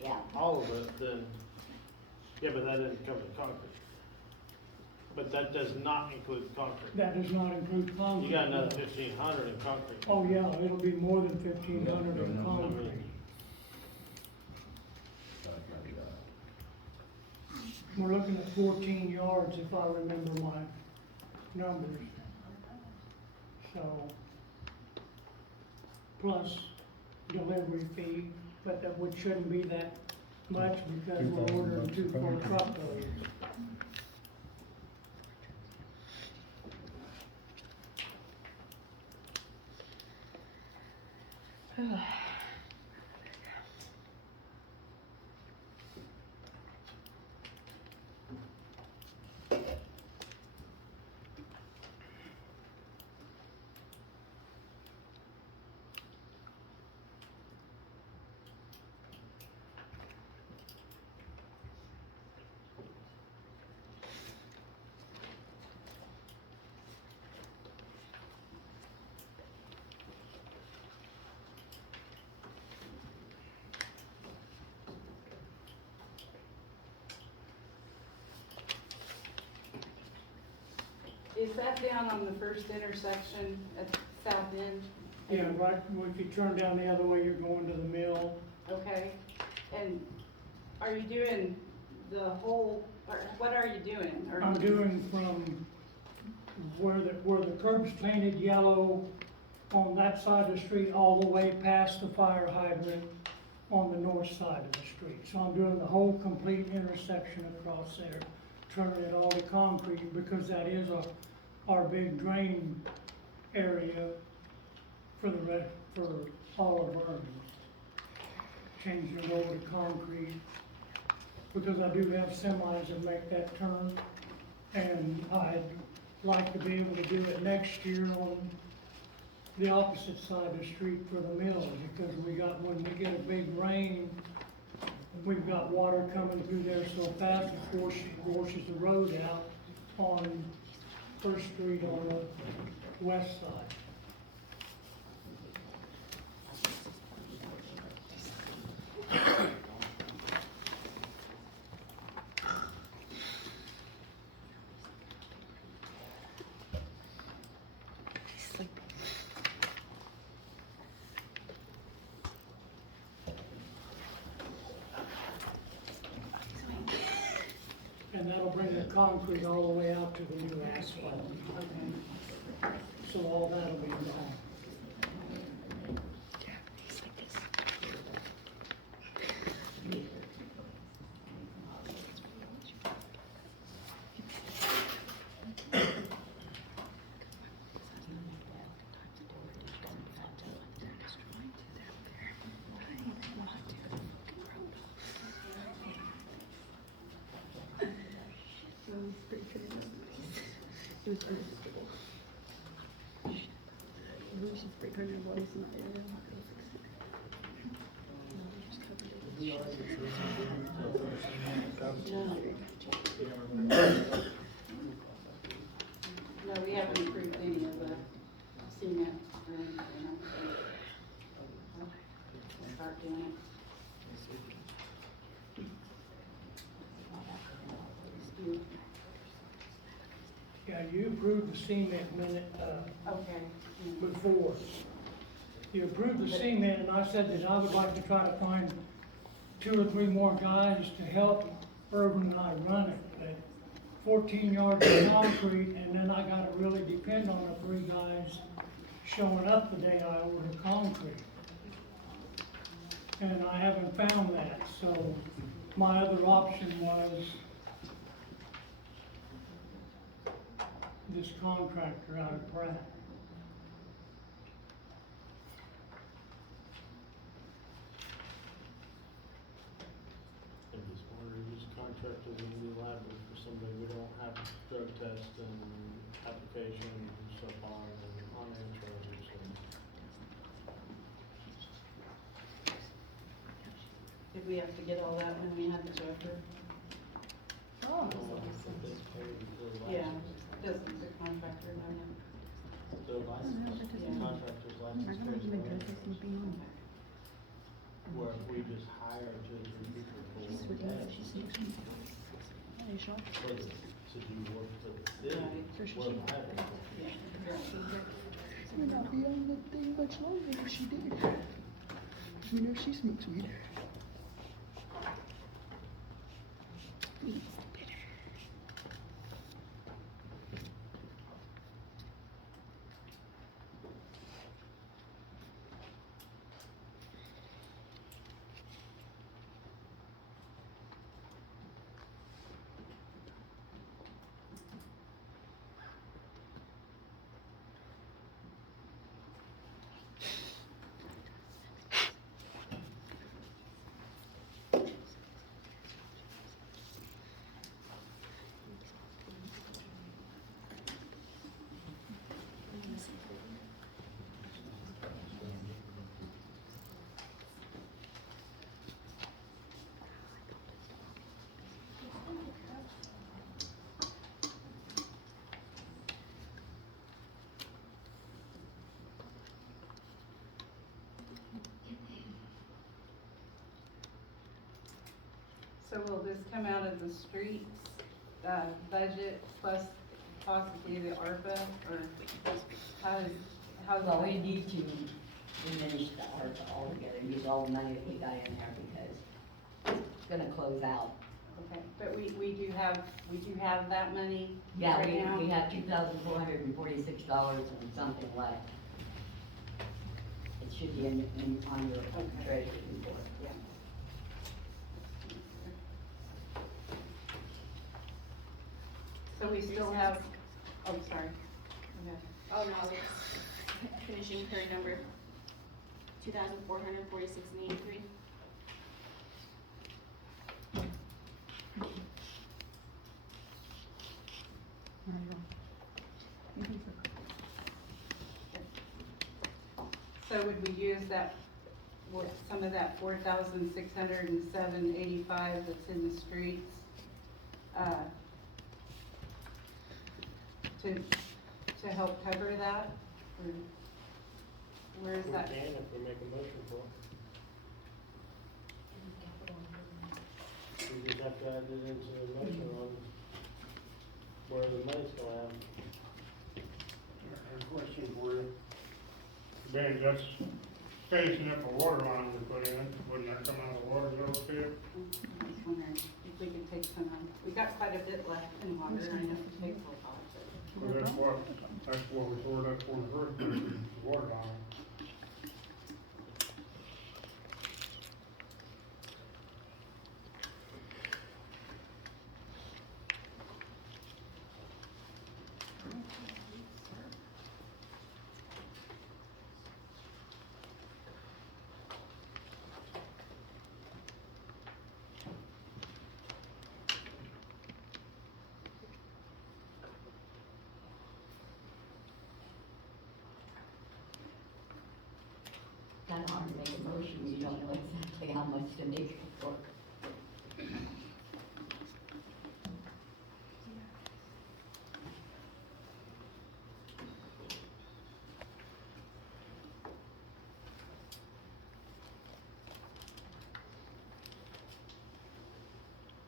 Yeah. all of it, then, yeah, but that didn't cover the concrete. But that does not include concrete. That does not include concrete. You got another 1,500 in concrete. Oh, yeah, it'll be more than 1,500 in concrete. We're looking at 14 yards if I remember my numbers. So, plus delivery fee, but that would shouldn't be that much because we're ordering 2 full truckloads. Is that down on the first intersection at the south end? Yeah, right, well, if you turn down the other way, you're going to the mill. Okay, and are you doing the whole, or what are you doing? Or- I'm doing from where the curb's painted yellow on that side of the street all the way past the fire hydrant on the north side of the street. So I'm doing the whole complete intersection across there, turning it all to concrete because that is our big drain area for all of Vernon. Changing it over to concrete because I do have semis that make that turn, and I'd like to be able to do it next year on the opposite side of the street for the mills, because when we get a big rain, we've got water coming through there so fast, it washes the road out on First Street on the west side. And that'll bring the concrete all the way out to the new asphalt. So all that'll be gone. It was unacceptable. We should spray her bodies in the area. No, we haven't approved any of the cement or anything. We'll start doing it. Yeah, you approved the cement minute, Okay. before. You approved the cement, and I said that I would like to try to find 2 or 3 more guys to help Irvin and I run it. But 14 yards of concrete, and then I gotta really depend on the 3 guys showing up the day I order concrete. And I haven't found that, so my other option was this contractor out of Pratt. I'm just wondering, which contractor would be liable for somebody we don't have drug test and application and stuff on insurance, so. Did we have to get all that when we had the Joker? I don't know if they paid for the Yeah, license. doesn't the contractor know that? The license, the contractor's license pays for it. Where if we just hire 2 or 3 people for that, for the, to do work for the city, we're liable. We're not be on the thing much longer if she did. You know she smokes weed. So will this come out of the streets, budget plus possibly the ARPA, or how's Well, we need to diminish the ARPA altogether, use all the money that we got in there because it's gonna close out. Okay, but we do have that money Yeah, right now? we have $2,446 and something left. It should be on your treasury report. Yeah. So we still have, oh, sorry. Okay. Oh, no, it's finishing current number, 2,446.83. So would we use that what, some of that 4,607.85 that's in the streets, to help cover that, or where is We that? can if we make a motion for it. We just have to add it into the motion on where the money's going out. I have a question for you. Ben, that's finishing up a water line we put in, wouldn't that come out of the water bill too? I was wondering if we could take some, we got quite a bit left in water, I know it takes a lot, but. Well, that's what we tore it up for the first place, is the water line. Kind of hard to make a motion, you don't know exactly how much to make it for.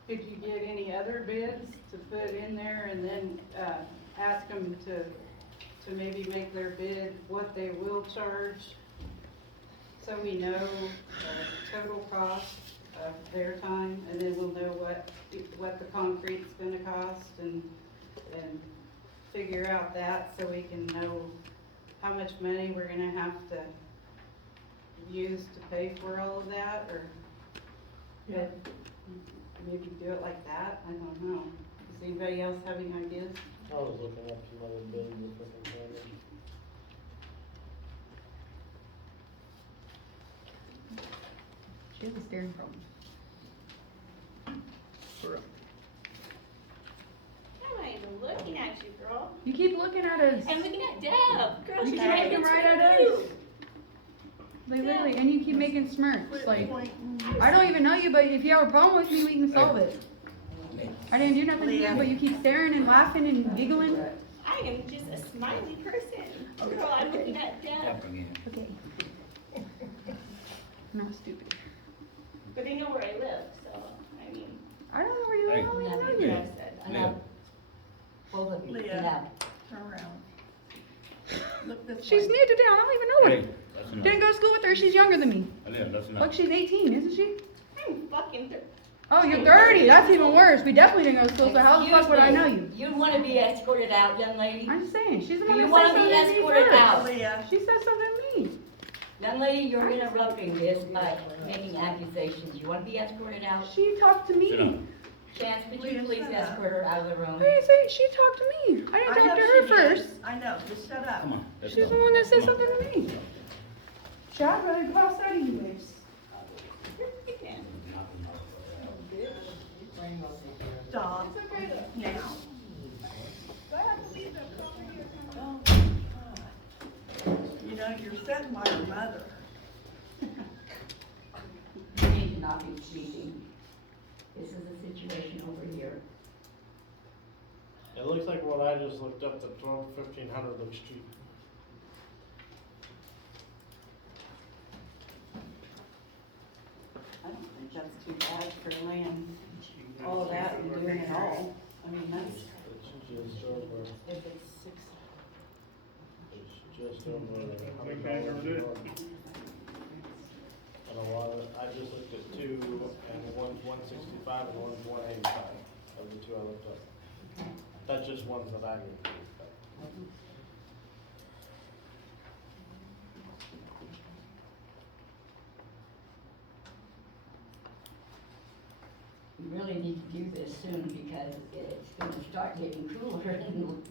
Could you get any other bids to put in there and then, ask them to maybe make their bid what they will charge? So we know the total cost of their time, and then we'll know what the concrete's gonna cost, and figure out that, so we can know how much money we're gonna have to use to pay for all of that, or maybe do it like that, I don't know. Does anybody else have any ideas? I was looking up some other bids if we can find them. She has a staring problem. I'm not even looking at you, girl. You keep looking at us. I'm looking at Deb. Girl, You she's keep right looking next right to at you. us. Like literally, and you keep making smirks. Like, I don't even know you, but if you have a problem with me, we can solve it. I didn't do nothing to you, but you keep staring and laughing and giggling. I am just a smiley person. Girl, I'm looking at Deb. Okay. I'm not stupid. But they know where I live, so, I mean. I don't know where you live. I don't even know you. I know. Both of you, Leah. yeah. Turn around. Look this She's way. new to town. I don't even know her. Didn't go to school with her. She's younger than me. Look, she's 18, isn't she? I'm fucking Oh, you're 30. That's even worse. We definitely didn't go to school, so how the fuck would I know you? You want to be escorted out, young lady? I'm just saying, she's the one You that wanna said be something to me escorted first. out. Leah. She said something to me. Young lady, you're interrupting this by making accusations. You want to be escorted out? She talked to me. Chance, could you Leah, please shut up. escort her out of the room? I didn't say she talked to me. I didn't I talk know to her she did. first. I know, just shut up. She's the one that said something to me. Chad, rather go outside anyways. Stop. Now. You know, you're setting by your mother. You need to not be speaking. This is a situation over here. It looks like what I just looked up, the 1,500 looks cheap. I don't think that's too bad for laying all of that and doing it all. I mean, that's, It's just over, if it's six, it's just over Think that $100 ever did? more. And a lot of, I just looked at two, and one's 165 and one's 185, of the two I looked up. That's just ones that I knew. We really need to do this soon because it's going to start getting cooler and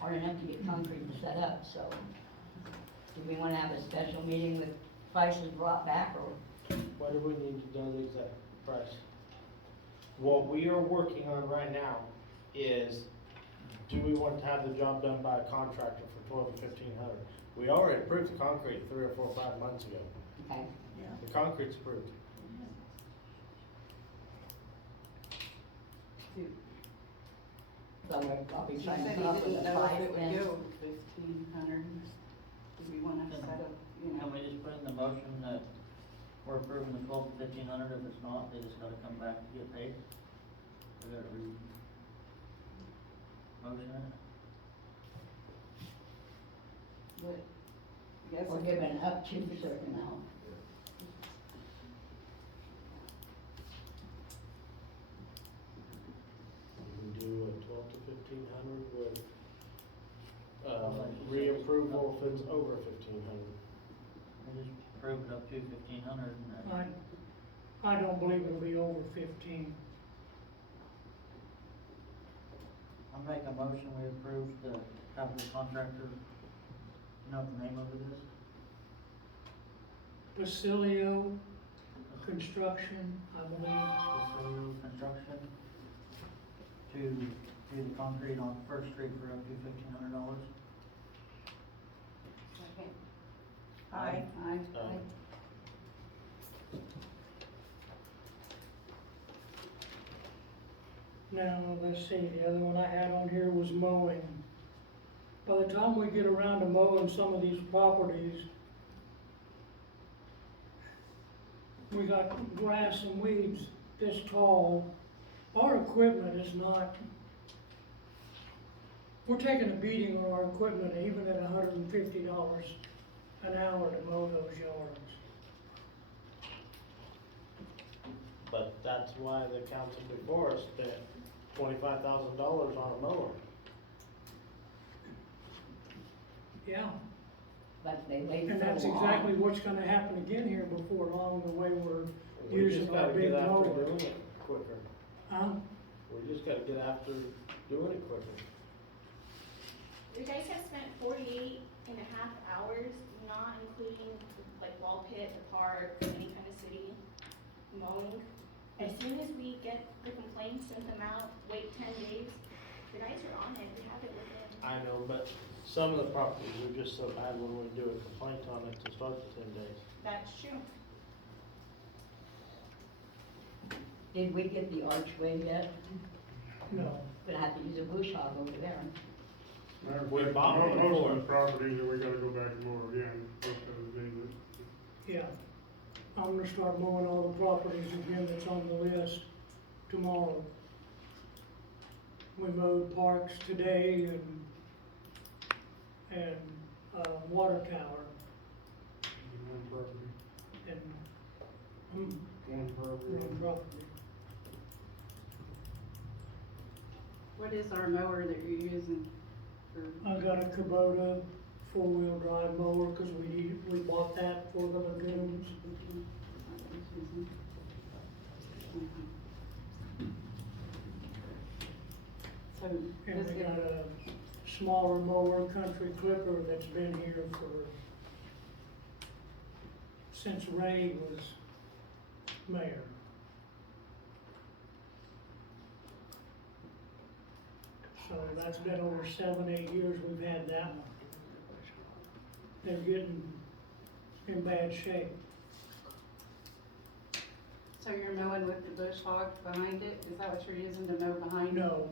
hard enough to get concrete set up, so. Do we want to have a special meeting with prices brought back, or? What do we need to know the exact price? What we are working on right now is, do we want to have the job done by a contractor for $1,200 to $1,500? We already approved the concrete 3 or 4 or 5 months ago. Okay. The concrete's approved. So I'll be He trying said to he come up with didn't a know if price it would then. go 1,500. Do we wanna set up, you Can know? we just put in the motion that we're approving the 12 to 1,500, if it's not, they just gotta come back to get paid? We gotta motion it? But, I guess. Or if give it- an up to a certain amount. You can do a 12 to 1,500 with, reapproval if it's over 1,500. We just approve it up to 1,500 and then. I don't believe it'll be over 15. I'll make a motion, we approve the capital contractor, you know what the name of it is? Basilio Construction, I believe. Facility construction to do the concrete on First Street for up to $1,500. Second. Aye. Aye. Now, let's see, the other one I had on here was mowing. By the time we get around to mowing some of these properties, we got grass and weeds this tall. Our equipment is not, we're taking a beating on our equipment even at $150 an hour to mow those yards. But that's why the council before us spent $25,000 on a mower. Yeah. But they waited And so long. that's exactly what's gonna happen again here before long, the way we're We using just our gotta big get after mowers. doing it quicker. Huh? We just gotta get after doing it quicker. You guys have spent 48 and a half hours, not including like ball pit, the park, any kind of city mowing. As soon as we get the complaints, send them out, wait 10 days, the guys are on it, we have it within. I know, but some of the properties are just so bad when we do a complaint on it to start the 10 days. That's true. Did we get the archway yet? No. Gonna have to use a bush hog over there. Matter of We fact, bought one most for of it. the properties that we gotta go back and mow again, because Yeah. I'm gonna start mowing all the properties again that's on the list tomorrow. We mowed parks today and water tower one property, and, one property. one property. What is our mower that you're using for? I got a Kubota four-wheel drive mower, cause we bought that for the lagoons. So, And does we it, got a smaller mower, Country Clipper, that's been here since Ray was mayor. So that's been over 7-8 years we've had that one. They're getting in bad shape. so you're mowing with the bush hog behind it? Is that what you're using to mow behind it? No,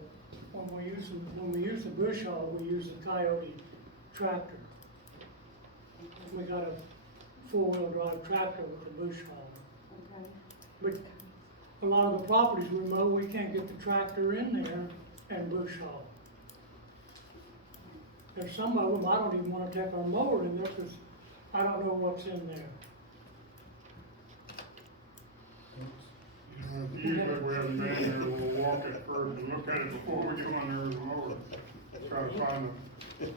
when we use the bush hog, we use the Coyote tractor. We got a four-wheel drive tractor with the bush hog. Okay. But a lot of the properties we mow, we can't get the tractor in there and bush hog. There's some of them, I don't even wanna take our mower in there, cause I don't know what's in there. Usually we have a man here that will walk it first and look at it before we go on there and mow it, try to find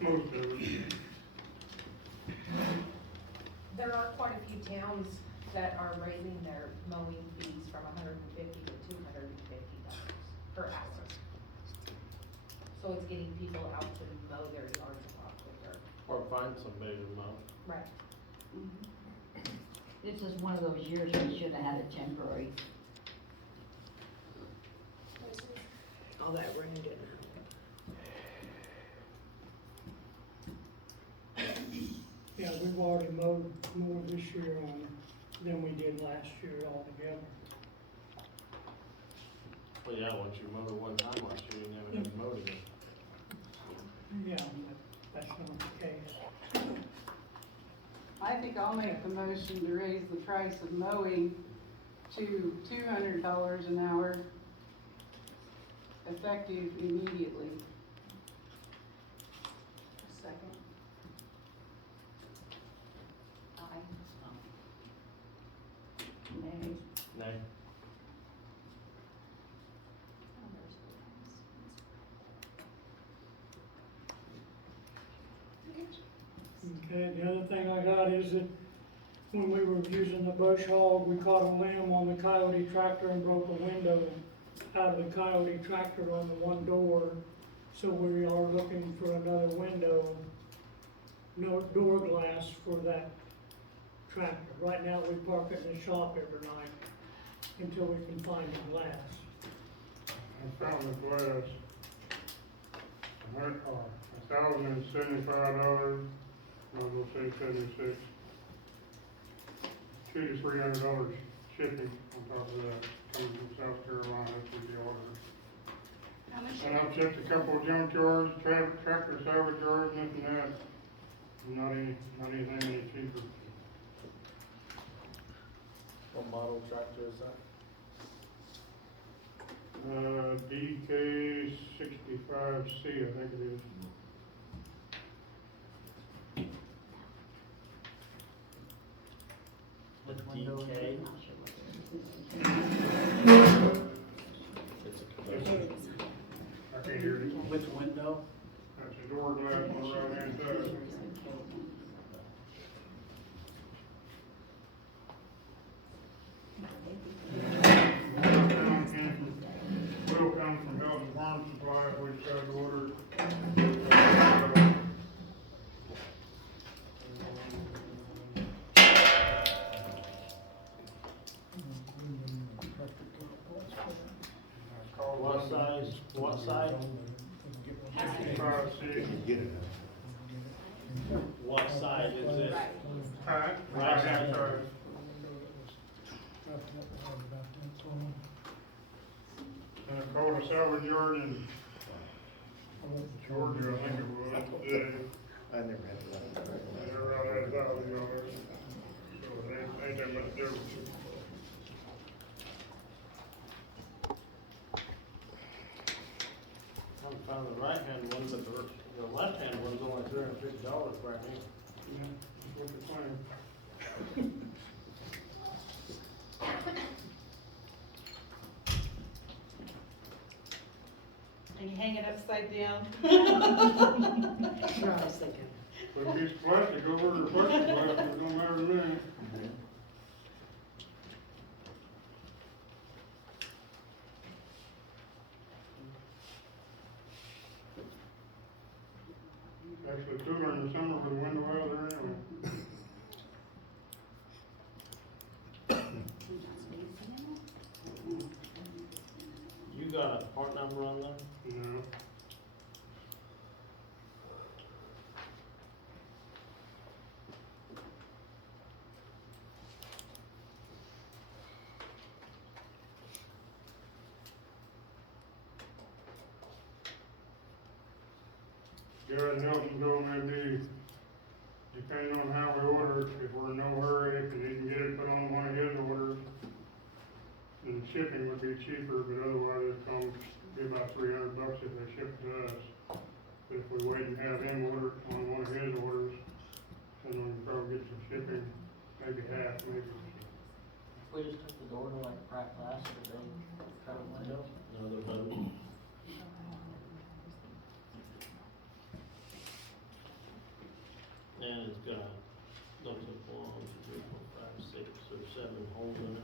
most of it. There are quite a few towns that are raising their mowing fees from $150 to $250 per hour. So it's getting people out to mow their yards a lot quicker. Or find somebody to mow. Right. This is one of those years we should have had a temporary. All that rain didn't Yeah, we've already mowed more this year on than we did last year altogether. Well, yeah, once you mowed it one time last year, you never had to mow it again. Yeah, but that's not the case. I think I'll make the motion to raise the price of mowing to $200 an hour, effective immediately. Second. Aye. Nay. Nay. Okay, the other thing I got is that when we were using the bush hog, we caught a limb on the Coyote tractor and broke a window out of the Coyote tractor on the one door. So we are looking for another window, no door glass for that tractor. Right now, we park it in the shop every night until we can find the glass. I found the glass. $1,075, I'm gonna say 76. $200 to $300 shipping on top of that, coming from South Carolina through the order. How much? And I've checked a couple of junk yards, tractor salvage yards, and this and that, not anything any cheaper. What model tractor is that? DK 65C, I think it is. With window. DK. I can't hear you. With window? That's a door glass on the right hand side. Will come from Health and Farm Supply, which got ordered. What size, what size? 65C. What side is this? Right, Right hand side. side. And I called a salvage yard in Georgia, I think it was, today. I never had that. They're around $8,000. So it ain't that much difference. I found the right hand one, but the left hand one's only $350 right here. Yeah, that's what they're saying. And you hang it upside down. But if it's plastic over the plexiglass, it don't matter to me. Actually cooler in the summer with the window out there anyway. You got a part number on them? No. Garrett Nelson told me it'd be, depending on how we order it, if we're in no hurry, if you can get it put on one of his orders, then shipping would be cheaper, but otherwise it'd be about $300 if they ship it to us. But if we wait and have him order it on one of his orders, then we can probably get some shipping, maybe half, maybe. If we just took the door to like crack glass, would they cut a window? No, they're both. And it's got, looks like 1, 2, 3, 4, 5, 6 or 7 holes in it.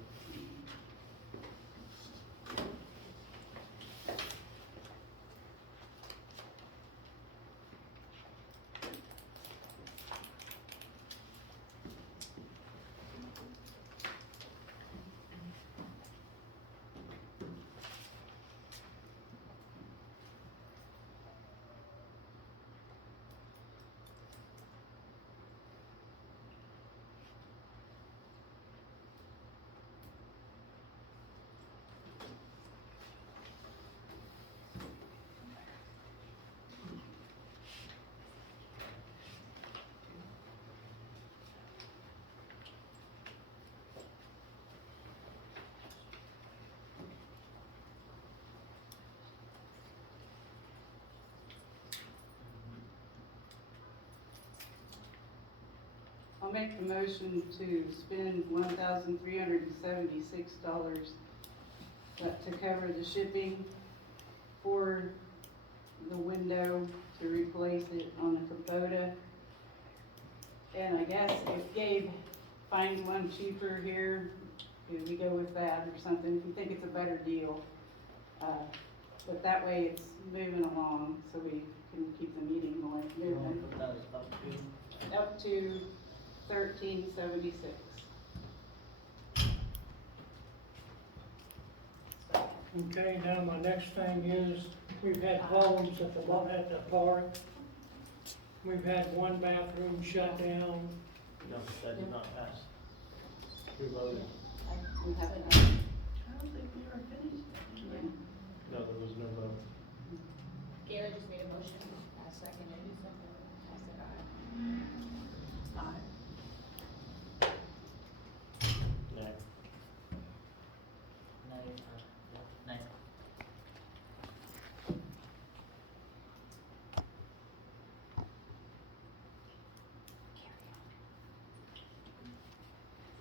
make the motion to spend $1,376 to cover the shipping for the window to replace it on the Kubota. And I guess if Gabe finds one cheaper here, do we go with that or something, if you think it's a better deal? But that way it's moving along, so we can keep the meeting going, You wanna moving put that as up to? up to 1376. Okay, now my next thing is, we've had problems at the park. We've had one bathroom shut down. No, that did not pass. We voted. We haven't, I don't think we ever finished that. No, there was no vote. Gaylor just made a motion. I seconded it. I said aye. Nay. Nay.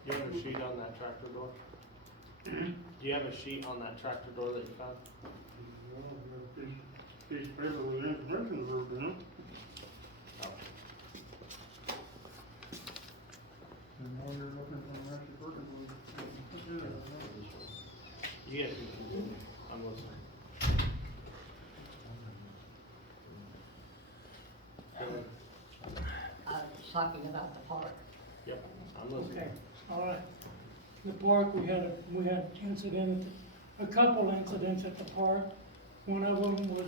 Do you have a sheet on that tractor door? Do you have a sheet on that tractor door that you found? Piece of paper with information wrote in it. And while you're looking for the rest of the working group, You guys can continue. I'm listening. Go ahead. Talking about the park. Yep, I'm listening. Okay, all right. The park, we had a couple incidents at the park. One of them was,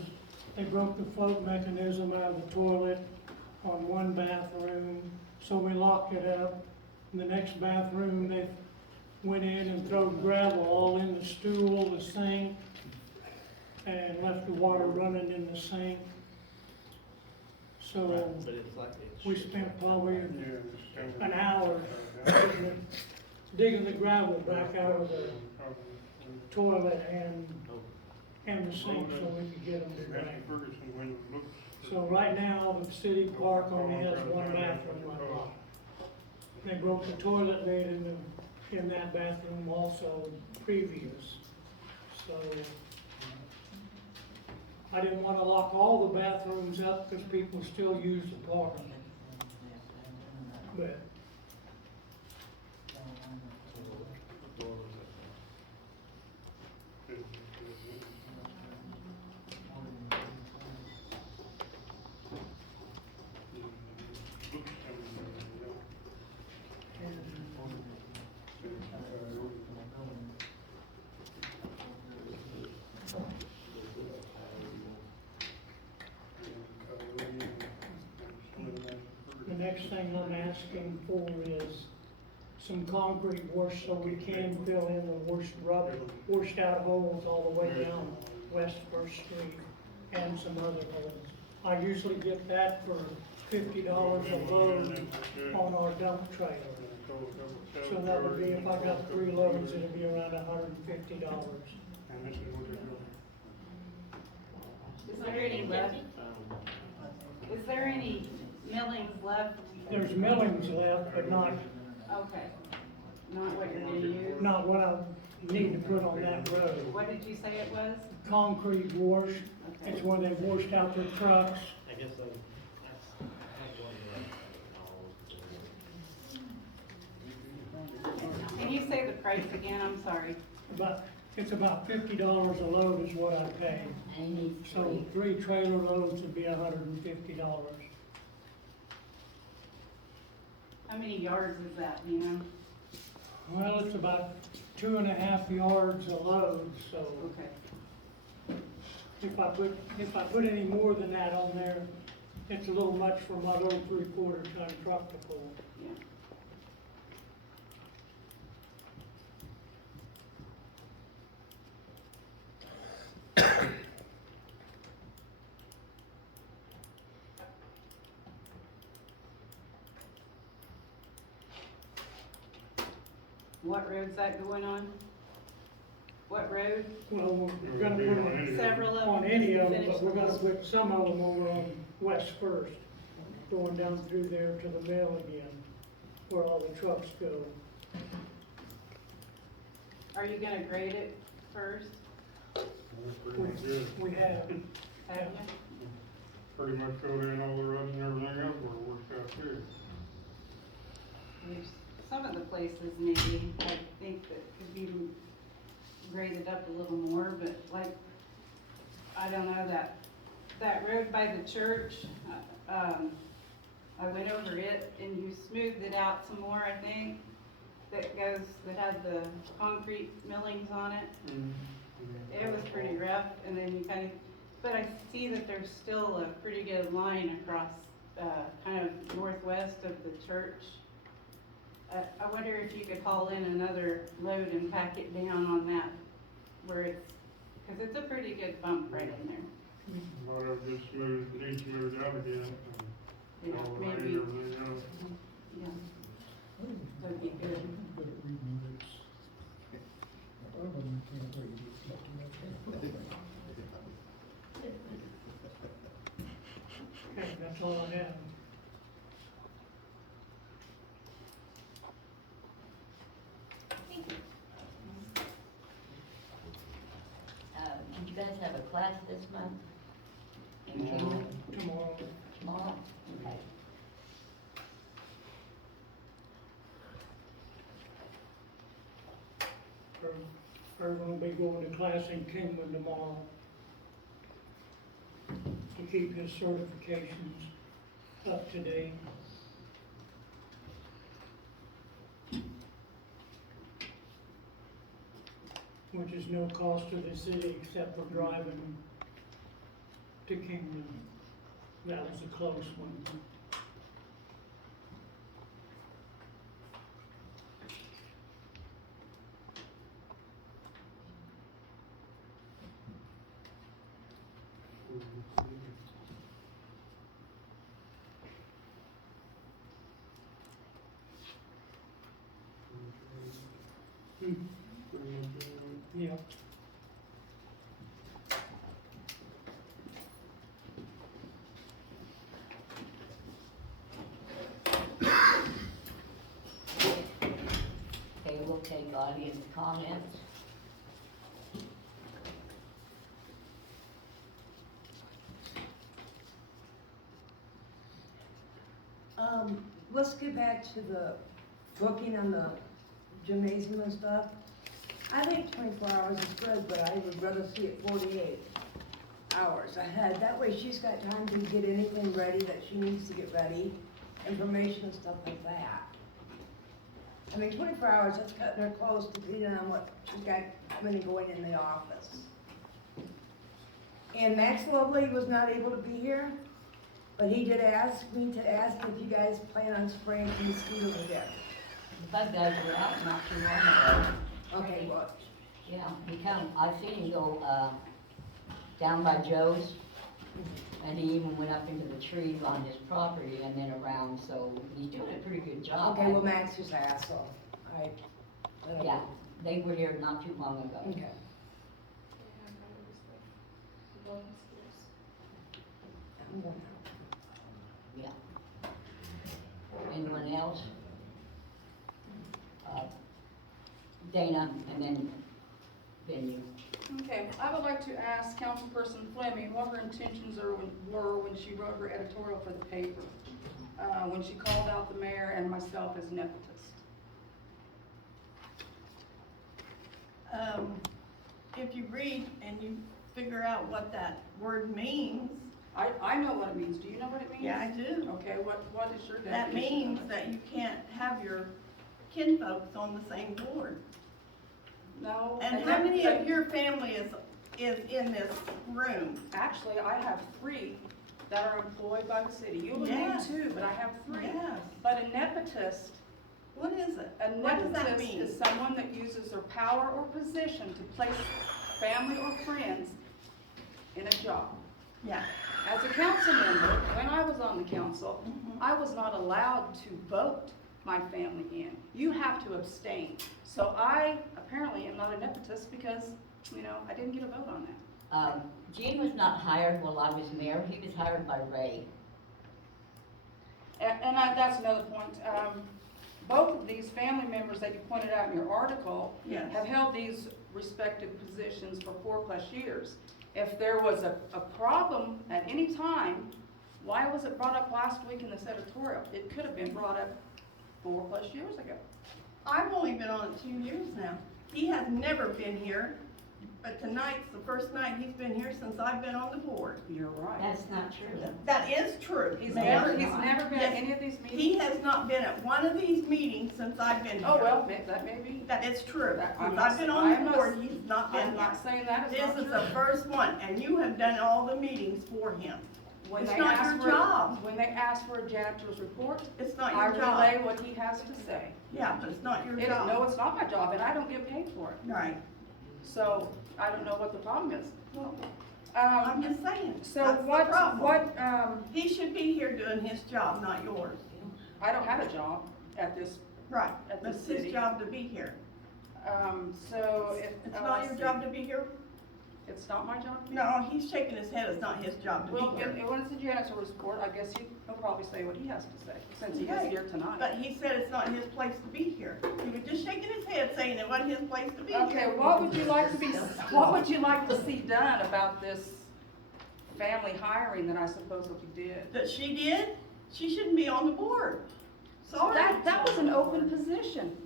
they broke the float mechanism out of the toilet on one bathroom, so we locked it up. In the next bathroom, they went in and threw gravel all in the stool, the sink, and left the water running in the sink. So, But it's like it's. we spent probably an hour digging the gravel back out of the toilet and the sink so we could get them to drain. So right now, the city park only has one bathroom unlocked. They broke the toilet lid in that bathroom also previous. So I didn't wanna lock all the bathrooms up because people still use the park. But the next thing I'm asking for is some concrete wash so we can fill in the washed out holes all the way down West First Street and some other holes. I usually get that for $50 a load on our dump trailer. So that would be, if I got 3 loads, it'd be around $150. Is there any left? Is there any millings left? There's millings left, but not, Okay. Not what you're gonna use? not what I need to put on that road. What did you say it was? Concrete wash, Okay. it's when they washed out their trucks. I guess I Can you say the price again? I'm sorry. It's about $50 a load is what I pay. And he needs So 3 trailer loads would be $150. How many yards is that, do you know? Well, it's about 2.5 yards a load, so Okay. if I put any more than that on there, it's a little much for my little 3/4 ton truck to pull. Yeah. What road's that going on? What road? Well, we're gonna put them Several of them. on any of them, Finish but we're gonna those. put some of them over on West First, going down through there to the mill again. where all the trucks go. Are you gonna grade it first? That's pretty much it. We have, Have you? Pretty much filled in all the roads and everything else where it works out too. There's some of the places maybe, I think that could be graded up a little more, but like, I don't know, that road by the church, I went over it and you smoothed it out some more, I think, that had the concrete millings on it. It was pretty rough, and then you but I see that there's still a pretty good line across, kind of northwest of the church. I wonder if you could haul in another load and pack it down on that, where cause it's a pretty good bump right in there. Might have just smoothed out again. Yeah, All the rain, maybe. everything else. Yeah. That'd be good. okay, that's all I have. Did you guys have a class this month? In June? Tomorrow. Tomorrow? Okay. We're gonna be going to class in Kingman tomorrow to keep his certifications up to date. Which is no cost to the city except for driving to Kingman. That was a close one. Yeah. Okay, we'll take audience comments. Let's get back to the booking on the gymnasium and stuff. I think 24 hours is good, but I would rather see it 48 hours ahead. That way she's got time to get anything ready that she needs to get ready, information and stuff like that. I mean, 24 hours, that's cutting her close depending on what she's got coming and going in the office. And Max Lovely was not able to be here, but he did ask me to ask if you guys plan on spraying mosquitoes again. The bug guys were out not too long ago. Okay, well, Yeah, I've seen him go, down by Joe's, and he even went up into the trees on his property and then around, so he's doing a pretty good job. okay, well, Max just asked, so I. Yeah, they were here not too long ago. Okay. I'm going out. Yeah. Anyone else? Dana, and then you. Okay, I would like to ask Councilperson Fleming what her intentions were when she wrote her editorial for the paper, when she called out the mayor and myself as nepotist. If you read and you figure out what that word means. I know what it means. Do you know what it means? Yeah, I do. Okay, what is your definition? That means that you can't have your kinfolks on the same board. No. And how many of your family is in this room? Actually, I have 3 that are employed by the city. You would name Yes. 2, but I have 3. Yes. But a nepotist, What is it? a What does that nepotist mean? is someone that uses their power or position to place family or friends in a job. Yeah. As a council member, when I was on the council, Mhm. I was not allowed to vote my family in. You have to abstain. So I apparently am not a nepotist because, I didn't get a vote on that. Gene was not hired while I was mayor, he was hired by Ray. And that's another point. both of these family members that you pointed out in your article Yes. have held these respective positions for 4+ years. If there was a problem at any time, why was it brought up last week in this editorial? It could have been brought up 4+ years ago. I've only been on it 2 years now. He has never been here, but tonight's the first night he's been here since I've been on the board. You're right. That's not true. That is true. He's ma'am. never been at any of these meetings? He has not been at one of these meetings since I've been here. Oh, well, that may be. That is true. I'm Since not- I've been I on am the not- board, he's not been I'm here. not saying that is not This is true. the first one, and you have done all the meetings for him. When It's they not ask your for- job. When they ask for a janitor's report, It's not I your job. relay what he has to say. Yeah, but it's not your It- job. No, it's not my job, and I don't get paid for it. Right. So, I don't know what the problem is. I'm just saying. So That's the what, problem. He should be here doing his job, not yours. I don't have a job at this, Right. at this It's his city. job to be here. So if. It's not your job to be here? It's not my job? No, he's shaking his head. It's not his job to Well, be here. when it's a janitor's report, I guess he'll probably say what he has to say, since he is Okay. here tonight. But he said it's not his place to be here. He was just shaking his head saying it wasn't his place to be here. Okay, what would you like to see done about this family hiring that I supposedly did? That she did? She shouldn't be on the board. Sorry. That was an open position.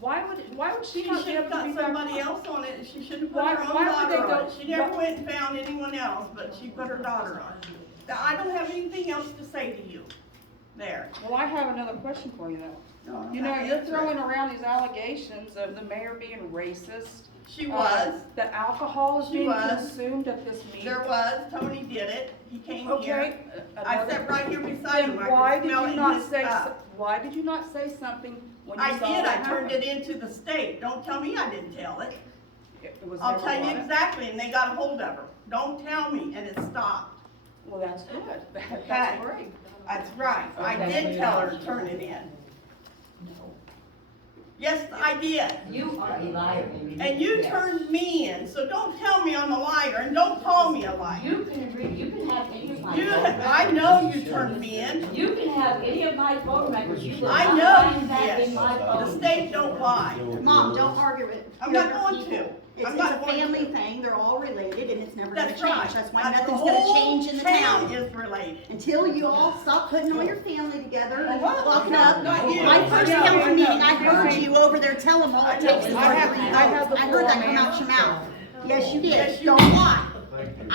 Why would she She not should be have able to got be back? somebody else on it, and she should have put Why- her own why would they daughter on go- it. She never why- went and found anyone else, but she put her daughter on it. Now, I don't have anything else to say to you. There. Well, I have another question for you though. No, You know, you're throwing around these allegations of the mayor being racist. She was. That alcohol is She being was. consumed at this meeting. There was, Tony did it. He came here. Okay. I sat right here beside him. Then I why could did smell you it in not his say, cup. why did you not say something when you I saw did, I that turned happen? it into the state. Don't tell me I didn't tell it. It was I'll never tell you brought up? exactly, and they got a hold of her. Don't tell me, and it stopped. Well, that's good. Okay. That's great. That's right. I Okay. did tell her to turn it in. Yes, I did. You are a liar. And you Yes. turned me in, so don't tell me I'm a liar, and don't call me a liar. You can agree, you can have any of my You, phone records. I know you turned me in. You can have any of my phone records, you will I not know find you that did. in my The phone. state don't lie. Mom, don't argue it. I'm not going to. It's, I'm it's not a going family to. thing, they're all related, and it's never gonna That's change. right. That's why That's nothing's the gonna whole change in the town. is related. Until you all stop putting all your family together and Well, locking up. not you. My first I know, council I know. meeting, I heard you over there tell them all it takes is I have- one I have the I heard floor, that come ma'am. out your mouth. Yes, you did. Yes, you Don't did. lie.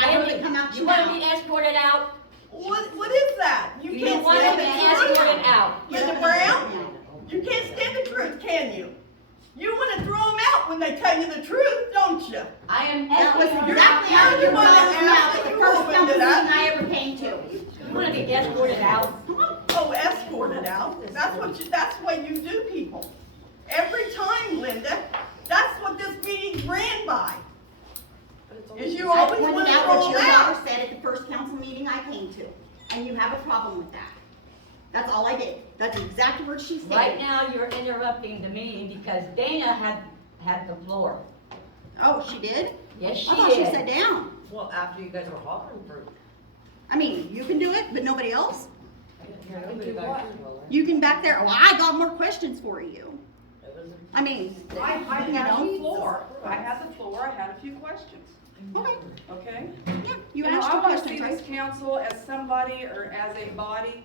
I heard it come out You your want to be mouth. escorted out? What is that? You You can't want to stand be the truth. escorted out? Mr. Brown, you can't stand the truth, can you? You wanna throw them out when they tell you the truth, don't you? I am That was escorting her exactly out. how You're you the one brought that us asked out that at the you first opened council it meeting up. I ever came to. You want to be escorted out? Oh, escorted out. That's the way you do people. Every time, Linda, that's what this meeting's ran by. Is you I always pointed wanna out throw what your them out. daughter said at the first council meeting I came to, and you have a problem with that. That's all I did. That's the exact words she said. Right now, you're interrupting the meeting because Dana had the floor. Oh, she did? Yes, she I thought she did. sat down. Well, after you guys were hollering for. I mean, you can do it, but nobody else? Nobody back here, well, You can back there, well, I got more questions for you. it was- I mean, I you had the know? floor. I had the floor. I had a few questions. Okay, Okay? yeah, you know, asked your I want to questions, see right? this council as somebody or as a body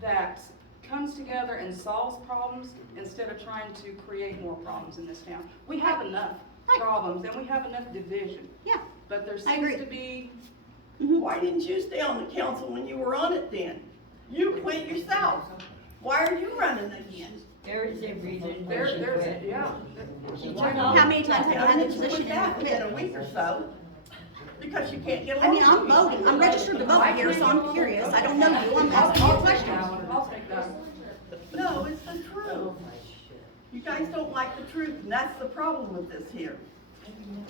that comes together and solves problems instead of trying to create more problems in this town. We have enough problems and we have enough division, Yeah, but there I agree. seems to be, Why didn't you stay on the council when you were on it then? You quit yourself. Why are you running again? There is a reason why there's, she quit. yeah. She turned off. How many times have you had the And you position quit that and within quit? a week or so, because you can't get I along. mean, I'm voting, I'm registered to vote here, so I'm curious. I don't know you, I'm asking you I'll take questions. that one. I'll take that one. No, it's the truth. You guys don't like the truth, and that's the problem with this here.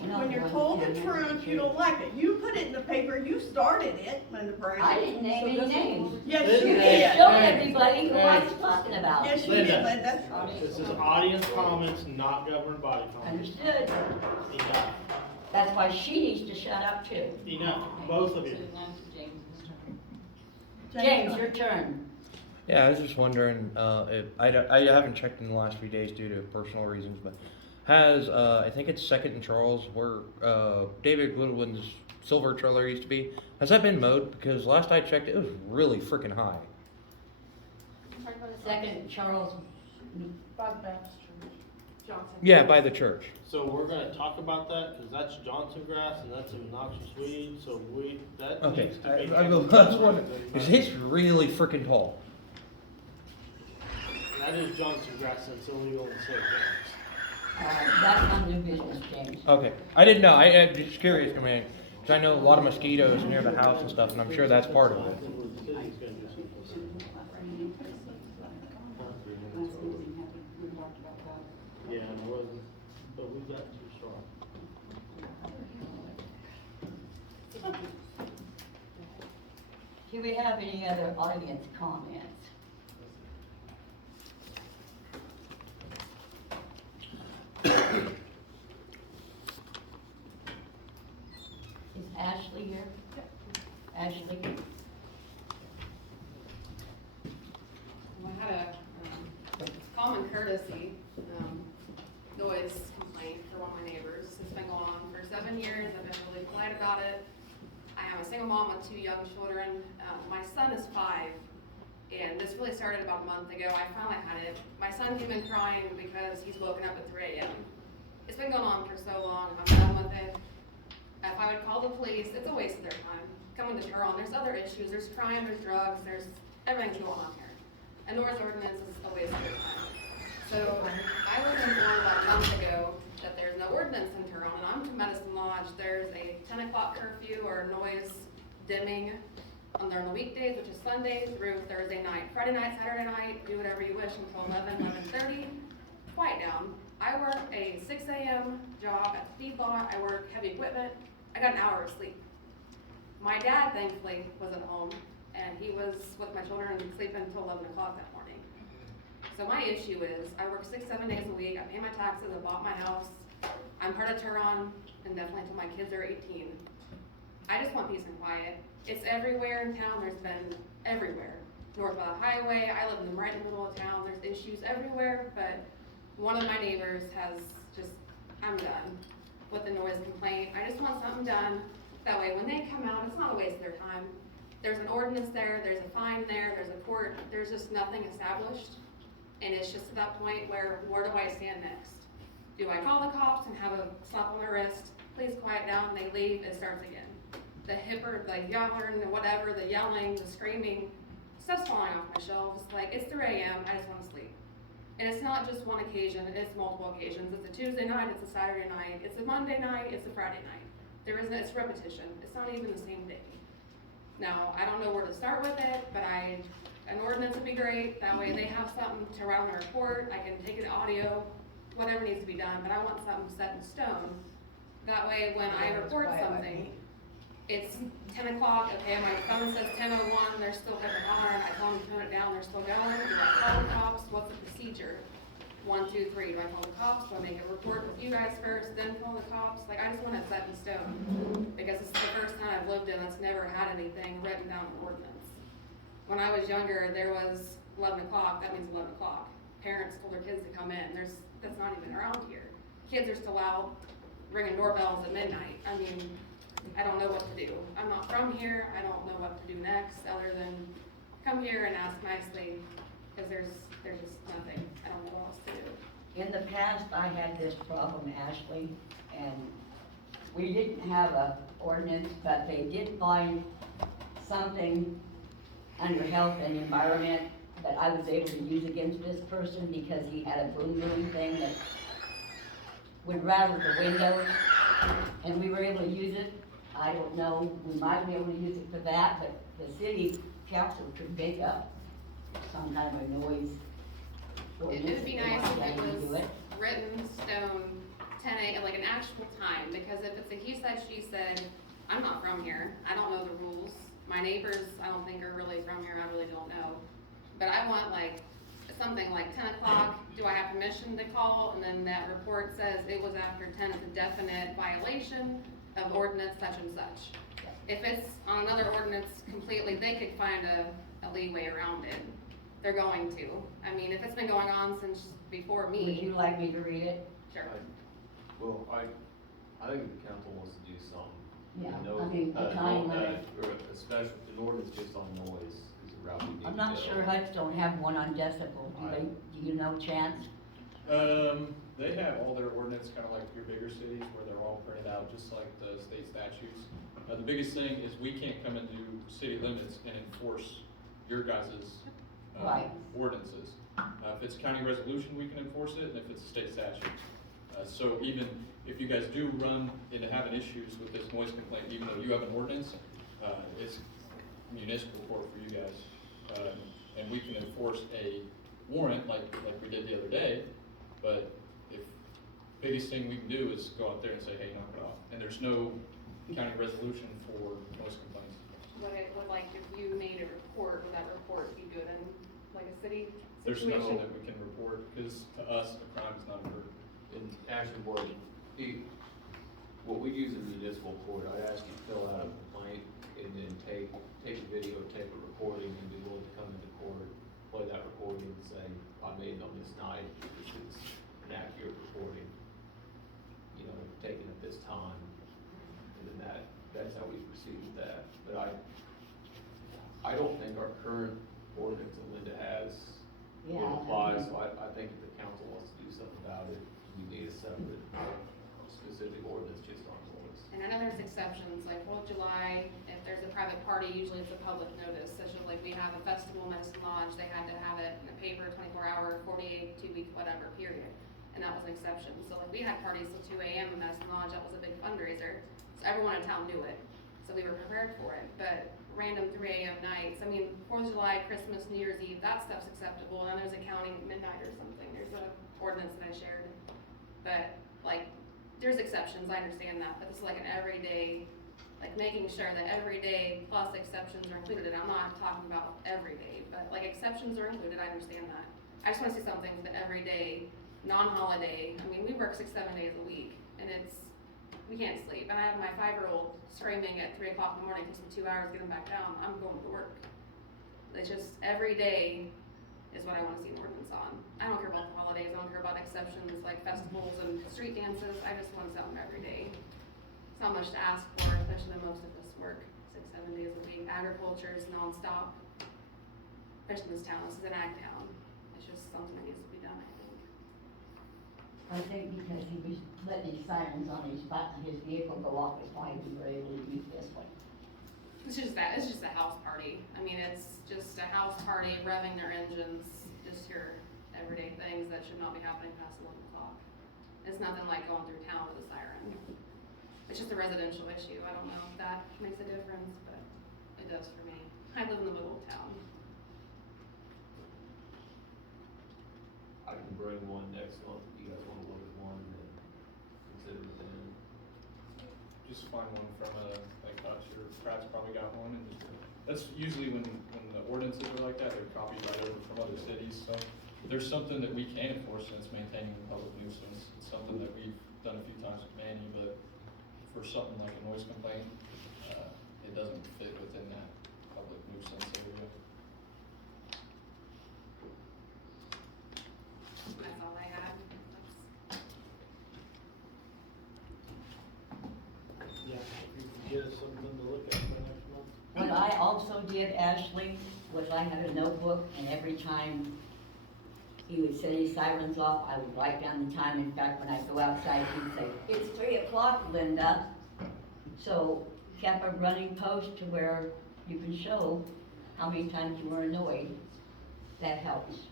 When you're told the truth, you don't like it. You put it in the paper, you started it, Linda Brown. I didn't name any names. Yes, you You did. just showed everybody who I was talking about. Yes, you did, Linda. This is audience comments, not government body comments. Understood. Enough, That's why she needs to shut up too. enough, both of you. James, your turn. Yeah, I was just wondering, if, I haven't checked in the last few days due to personal reasons, but has, I think it's Second and Charles, where, David Goodwin's silver trailer used to be, has that been mowed? Because last I checked, it was really freaking high. Second, Charles, By the Baptist Church, Johnson. Yeah, by the church. So we're gonna talk about that, cause that's Johnson grass and that's a noxious weed, so that Okay, needs to be. I was wondering, cause it's really freaking tall. That is Johnson grass, and it's illegal in state limits. that's on new business, James. Okay, I didn't know, I'm just curious, I mean, cause I know a lot of mosquitoes near the house and stuff, and I'm sure that's part of it. The city's gonna do something. Yeah, and it wasn't, but we got too strong. Do we have any other audience comments? Is Ashley here? Ashley? I had a common courtesy noise complaint for one of my neighbors. It's been going on for 7 years. I've been really polite about it. I am a single mom with 2 young children. My son is 5, and this really started about a month ago. I finally had it. My son came in crying because he's woken up at 3 a.m. It's been going on for so long. I'm done with it. If I would call the police, it's a waste of their time. Coming to Turon, there's other issues. There's crime, there's drugs, there's everything going on here. A noise ordinance is a waste of their time. So I was informed about a month ago that there's no ordinance in Turon, and I'm to Medicine Lodge. There's a 10 o'clock curfew or noise dimming during the weekdays, which is Sunday through Thursday night. Friday night, Saturday night, do whatever you wish until 11:30. Quiet down. I work a 6 a.m. job at the feedlot. I work heavy equipment. I got an hour of sleep. My dad, thankfully, was at home, and he was with my children sleeping until 11 o'clock that morning. So my issue is, I work 6-7 days a week, I pay my taxes, I bought my house, I'm part of Turon, and definitely until my kids are 18. I just want peace and quiet. It's everywhere in town, there's been everywhere. North of the highway, I live right in the middle of town, there's issues everywhere, but one of my neighbors has just, I'm done with the noise complaint. I just want something done. That way when they come out, it's not a waste of their time. There's an ordinance there, there's a fine there, there's a court, there's just nothing established. And it's just to that point where do I stand next? Do I call the cops and have a slap on the wrist? Please quiet down, they leave, it starts again. The hipper, the yelling, the whatever, the yelling, the screaming, stuff's falling off my shelves. Like, it's 3 a.m., I just wanna sleep. And it's not just one occasion, it's multiple occasions. It's a Tuesday night, it's a Saturday night, it's a Monday night, it's a Friday night. It's repetition, it's not even the same day. Now, I don't know where to start with it, but an ordinance would be great. That way they have something to write on the report, I can take it audio, whatever needs to be done, but I want something set in stone. That way, when I report something, it's 10 o'clock, okay, my phone says 10:01, they're still hitting on, I tell them to tone it down, they're still going. Do I call the cops? What's the procedure? 1, 2, 3, do I call the cops? Do I make a report with you guys first, then call the cops? Like, I just want it set in stone, because it's the first time I've lived in that's never had anything written down in ordinance. When I was younger, there was 11 o'clock, that means 11 o'clock. Parents told their kids to come in, that's not even around here. Kids are still out ringing doorbells at midnight. I mean, I don't know what to do. I'm not from here, I don't know what to do next, other than come here and ask nicely, because there's just nothing, I don't know what else to do. In the past, I had this problem, Ashley, and we didn't have a ordinance, but they did find something under health and environment that I was able to use against this person because he had a boom boom thing that would rattle the windows, and we were able to use it. I don't know, we might be able to use it for that, but the city council could make up some kind of a noise ordinance. It would be if they nice wanted if to it do was written stone 10 a.m., like an actual time, because if it's a he said, she said, I'm not from here, I don't know the rules. My neighbors, I don't think are really from here, I really don't know. But I want like something like 10 o'clock, do I have permission to call? And then that report says it was after 10, it's a definite violation of ordinance such and such. If it's on another ordinance completely, they could find a leeway around it. they're going to. I mean, if it's been going on since before me. Would you like me to read it? Sure. Well, I think the council wants to do something. Yeah, No, I mean, the time limit. Or a special, an ordinance just on noise is the route we need to go. I'm not sure Huts don't have one on decibel. Do you know, Chance? They have all their ordinance, kind of like your bigger cities, where they're all printed out, just like the state statutes. The biggest thing is we can't come into city limits and enforce your guys' Right. ordinances. If it's a county resolution, we can enforce it, and if it's a state statute. So even if you guys do run into having issues with this noise complaint, even though you have an ordinance, it's municipal court for you guys. And we can enforce a warrant like we did the other day, but biggest thing we can do is go out there and say, hey, knock it off. And there's no county resolution for noise complaints. Would like, if you made a report, would that report be good in like a city There's situation? nothing that we can report, because to us, a crime is not occurred. And actually, what we use in municipal court, I ask you to fill out a complaint and then take a video, take a recording, and be willing to come into court, play that recording and say, I made it on this night, this is an accurate recording, you know, taken at this time. And then that's how we proceed with that. But I don't think our current ordinance that Linda has will apply, so I think if the council wants to do something about it, we need a separate, specific ordinance just on noise. And I know there's exceptions, like 4th of July, if there's a private party, usually it's a public notice, such as like we have a festival, Medicine Lodge, they had to have it in the paper, 24 hour, 48, 2 week, whatever, period. And that was an exception. So like we had parties till 2 a.m. in Medicine Lodge, that was a big fundraiser. So everyone in town knew it. So we were prepared for it. But random 3 a.m. nights, I mean, 4th of July, Christmas, New Year's Eve, that stuff's acceptable. And then there's accounting midnight or something. There's an ordinance that I shared. But like, there's exceptions, I understand that. But this is like an everyday, like making sure that everyday plus exceptions are included. And I'm not talking about every day, but like exceptions are included, I understand that. I just wanna see something for the everyday, non-holiday. I mean, we work 6-7 days a week, and we can't sleep. And I have my 5-year-old screaming at 3 o'clock in the morning, takes me 2 hours to get him back down. I'm going to work. It's just every day is what I want to see an ordinance on. I don't care about the holidays. I don't care about exceptions like festivals and street dances. I just want something every day. It's not much to ask for, especially when most of us work 6-7 days a week. Agriculture is nonstop, especially in this town. This is an ag town. It's just something that needs to be done, I think. I think because he was letting his sirens on his vehicle go off is why we were able to use this one. It's just a house party. I mean, it's just a house party, revving their engines, just your everyday things that should not be happening past 11 o'clock. It's nothing like going through town with a siren. It's just a residential issue. I don't know if that makes a difference, but it does for me. I live in the middle of town. I can bring one next month if you guys wanna look at one and then consider it then. Just find one from like sure Pratt's probably got one, and that's usually when the ordinances are like that, they're copied right over from other cities. So if there's something that we can enforce, and it's maintaining the public nuisance. It's something that we've done a few times with Manny, but for something like a noise complaint, it doesn't fit within that public nuisance area. That's all I had. Yeah, if you can get us something to look at for next month. What I also did, Ashley, was I had a notebook, and every time he would set his sirens off, I would write down the time. In fact, when I go outside, he'd say, "It's 3 o'clock, Linda." So kept a running post to where you can show how many times you were annoyed. That helps.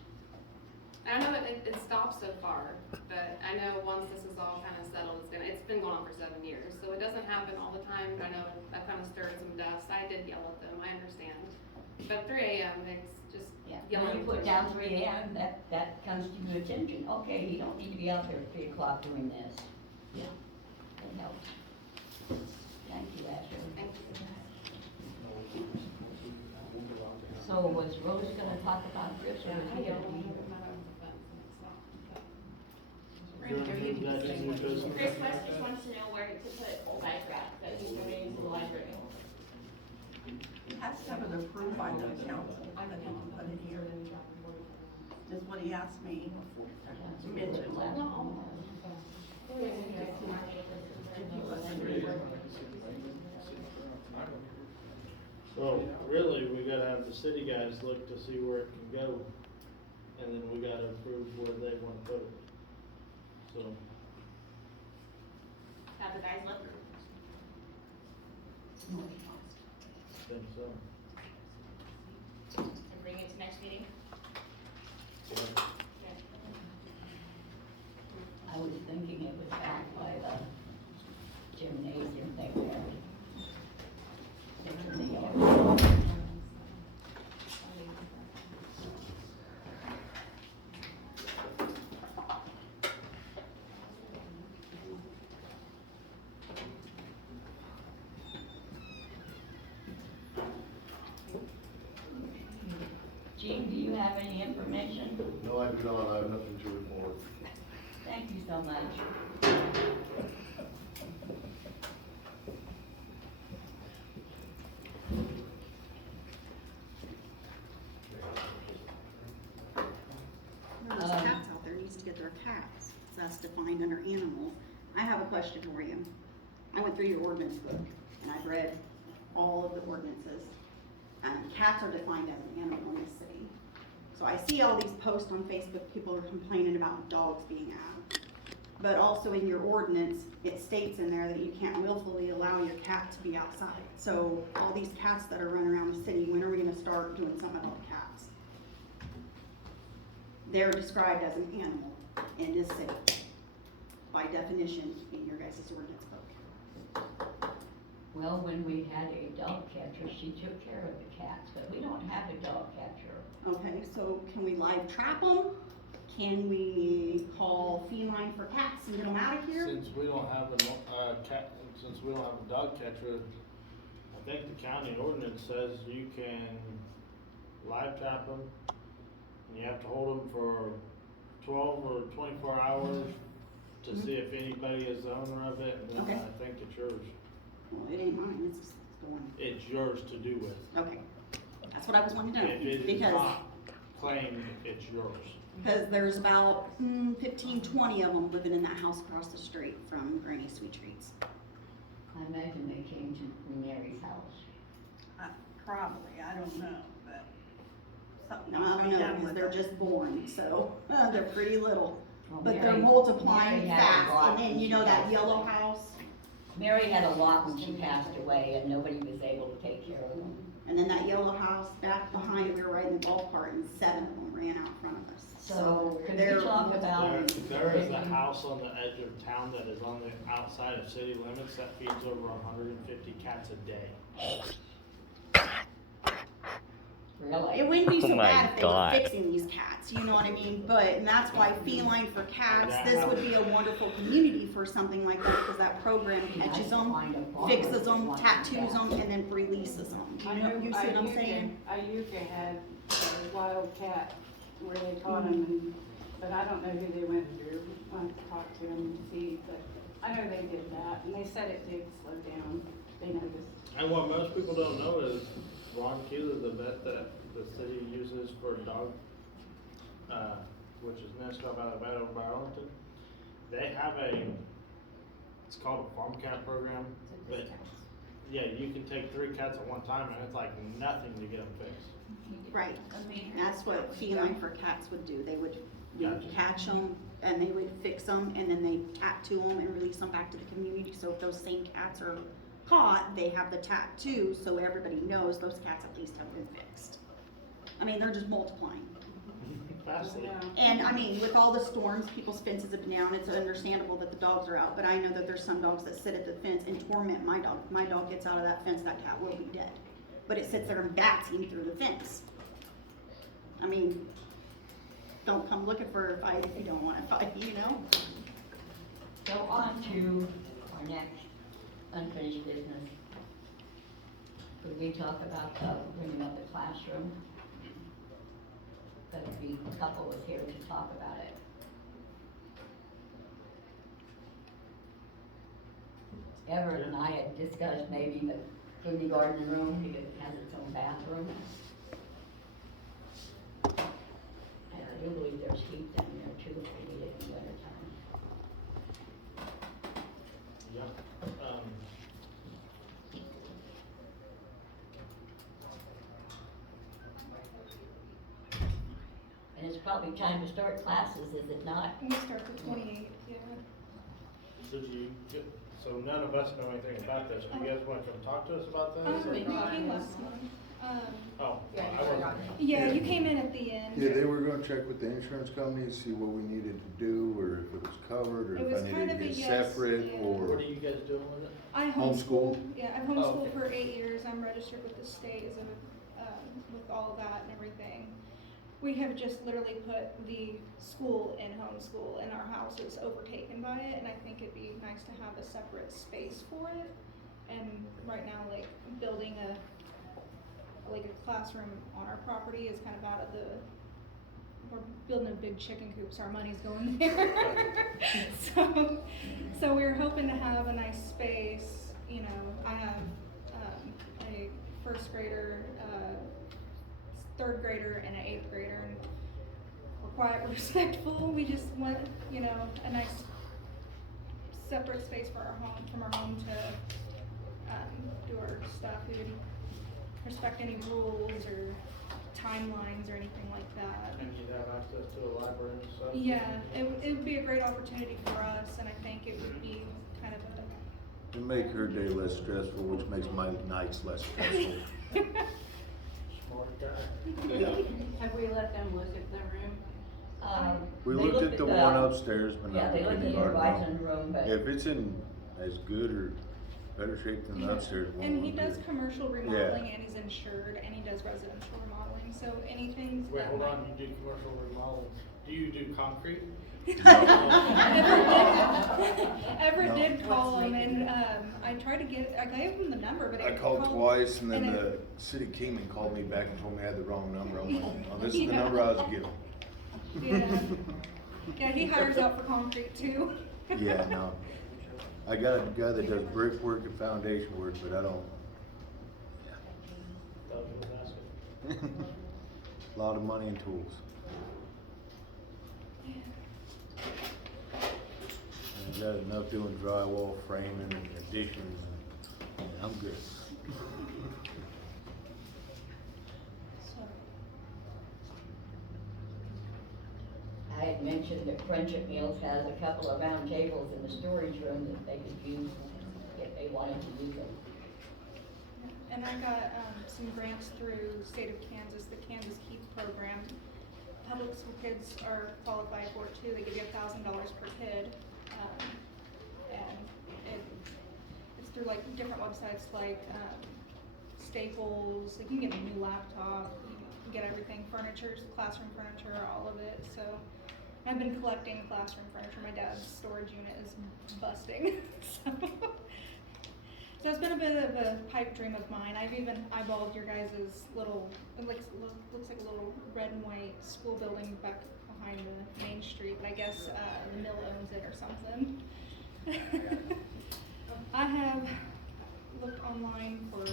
I know that it stops so far, but I know once this is all kind of settled, it's been going on for 7 years. So it doesn't happen all the time, but I know that kind of stirred some dust. I did yell at them, I understand. But 3 a.m., it's just yelling. When you put down 3 a.m., that comes to your attention. Okay, you don't need to be out there at 3 o'clock doing this. Yeah, that helps. Thank you, Ashley. Thank you. So was Rose gonna talk about this, or was he gonna be here? Chris West just wants to know where to put library, that he's donating to the library. It has to have it approved by the council, and then you can put it here. Just what he asked me to mention. So really, we gotta have the city guys look to see where it can go, and then we gotta approve where they wanna put it. So, Have the guys look. I think so. And bring it to next meeting. I was thinking it was back by the gymnasium there. Gene, do you have any information? No, I do not, I have nothing to report. Thank you so much. There's cats out there, needs to get their cats, so that's defined under animals. I have a question for you. I went through your ordinance book, and I've read all of the ordinances. Cats are defined as an animal in this city. So I see all these posts on Facebook, people are complaining about dogs being out. But also in your ordinance, it states in there that you can't willfully allow your cat to be outside. So all these cats that are running around the city, when are we gonna start doing something about the cats? They're described as an animal in this city, by definition, in your guys' ordinance book. Well, when we had a dog catcher, she took care of the cats, but we don't have a dog catcher. Okay, so can we live trap them? Can we call feline for cats and get them out of here? Since we don't have since we don't have a dog catcher, I think the county ordinance says you can live trap them, and you have to hold them for 12 or 24 hours to see if anybody is the owner of it, and then Okay. I think it's yours. Well, it ain't mine, it's going. It's yours to do with. Okay, that's what I was wanting to know, If it is because, not claimed, it's yours. because there's about 15, 20 of them living in that house across the street from Granny Sweet Treats. I imagine they came to Mary's house. Probably, I don't know, but something. Now, I don't know, done because with they're them. just born, so, they're pretty little. Well, But they're Mary- multiplying Mary had a lot fast, and then when you she know that passed yellow away. house? Mary had a lot when she passed away, and nobody was able to take care of them. And then that yellow house back behind, we were riding the golf cart and 7 of them ran out in front of us. So, could they're we talk about? There is a house on the edge of town that is on the outside of city limits that feeds over 150 cats a day. Really? It wouldn't be Oh so my bad if they God. were fixing these cats, you know what I mean? But, and that's why Feline for Cats, this would be a wonderful community for something like that, because that program catches them, fixes them, tattoos them, and then releases them. You know, you see what I'm saying? Iuka had a wild cat where they caught him, and, but I don't know who they went through. I have to talk to them and see, but I know they did that, and they said it did slow down. They noticed. And what most people don't know is Ron Keeler, the vet that the city uses for dog, which is National Valley Vet over by Arlington, they have it's called a farm cat program, but yeah, you can take 3 cats at one time, and it's like nothing to get them fixed. Right. That's what Feline for Cats would do. They would Gotcha. catch them, and they would fix them, and then they tattoo them and release them back to the community. So if those same cats are caught, they have the tattoo, so everybody knows those cats at least have been fixed. I mean, they're just multiplying. Fastly. And I mean, with all the storms, people's fences have been down, it's understandable that the dogs are out, but I know that there's some dogs that sit at the fence and torment my dog. If my dog gets out of that fence, that cat will be dead. But it sits there and bats him through the fence. I mean, don't come looking for a fight if you don't want to fight, you know? So on to our next unfinished business. Could we talk about bringing up the classroom? Because a couple was here to talk about it. Everett and I had discussed maybe the kindergarten room, because it has its own bathroom. And do believe there's heat down there too, if we need it in the wintertime. Yeah, And it's probably time to start classes, is it not? We start the 28th, yeah. so none of us know anything about this. Do you guys want to come talk to us about this? or You not? came last month. Oh, I wasn't. Yeah, you came in at the end. Yeah, they were gonna check with the insurance company, see what we needed to do, or if it was covered, or It if was I kind needed of to a get yes, separate, yeah. or. What are you guys doing with it? I Homeschool? Yeah, I've Oh, homeschooled okay. for 8 years. I'm registered with the state as a, with all that and everything. We have just literally put the school in homeschool, and our house is overtaken by it, and I think it'd be nice to have a separate space for it. And right now, like, building a classroom on our property is kind of out of the, we're building a big chicken coop, so our money's going there. So we're hoping to have a nice space, you know. I have, a first grader, third grader, and an eighth grader, and we're quiet, respectful. We just want, you know, a nice separate space for our home, from our home to, do our stuff. We would respect any rules or timelines or anything like that. And you'd have access to a library and stuff? Yeah, it would be a great opportunity for us, and I think it would be kind of a. To make her day less stressful, which makes my nights less stressful. Smart guy. Have we let them look at the room? We They looked at the one upstairs, but Yeah, not the they looked at the kindergarten. Horizon room, but. If it's in as good or better shape than the upstairs one. And he we'll does do it. commercial remodeling, and he's insured, and he does residential remodeling, so anything Wait, that hold might- on, you do commercial remodeling. Do you do concrete? Everett No. did call him, and, I tried to get, I gave him the number, but I it called twice, and then and the city Kingman called me back and told me I had the wrong number. I'm like, oh, this is the Yeah. number I was given. Yeah. Yeah, he hires out for concrete too. Yeah, no. I got a guy that does brickwork and foundation work, but I don't. Thought you was asking. Lot of money and tools. I got enough doing drywall, framing, and additions, and I'm good. I had mentioned that Friendship Meals has a couple of round tables in the storage room that they could use if they wanted to use them. And I got, some grants through the state of Kansas, the Kansas Keep program. Public school kids are qualified for it too. They give you $1,000 per kid. And it's through like different websites like, Staples. You can get a new laptop, you can get everything, furniture, classroom furniture, all of it, so. I've been collecting classroom furniture. My dad's storage unit is busting, so. So it's been a bit of a pipe dream of mine. I've even eyeballed your guys' little, it looks like a little red and white school building back behind the main street, but I guess, the mill owns it or something. I have looked online for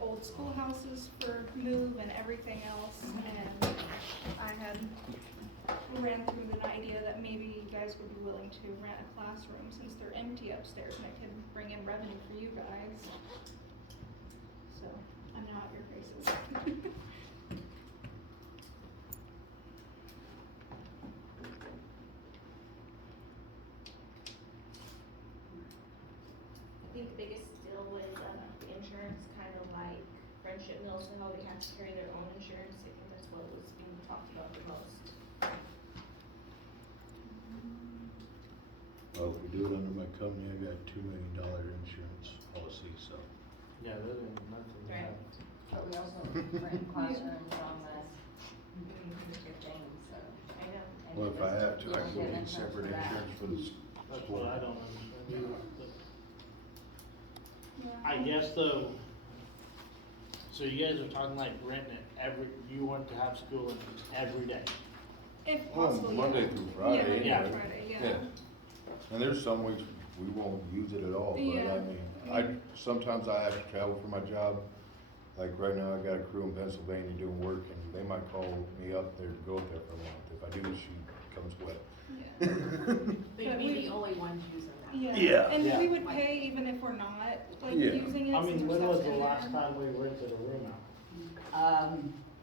old schoolhouses for move and everything else, and I had ran through the idea that maybe you guys would be willing to rent a classroom since they're empty upstairs, and it could bring in revenue for you guys. So, I'm now at your faces. I think the biggest deal was, the insurance, kind of like Friendship Mills, and how they have to carry their own insurance. I think that's what was being talked about the most. Well, if we do it under my company, I got $2 million insurance policy, so. Yeah, that ain't nothing. Right. But we also rent classrooms on this, your thing, so. I know. Well, if I have to, I We'll can get get insurance separate for that. insurance for the That's school. what I don't understand either. But Yeah. I guess though, so you guys are talking like renting it you want to have school in every day? If Well, possible, yeah. Monday through Friday. Yeah, Monday Yeah. through Friday, yeah. And there's some weeks we won't use it at all, but Yeah. I mean, sometimes I have to travel for my job, Like right now, I got a crew in Pennsylvania doing work, and they might call me up there to go up there for a month. If I do, she comes wet. They'd be the only ones using that. Yeah, Yeah. and Yeah. we would pay even if we're not, like, Yeah. using it. I mean, since when we're was stuck the in last there. time we rented a room out?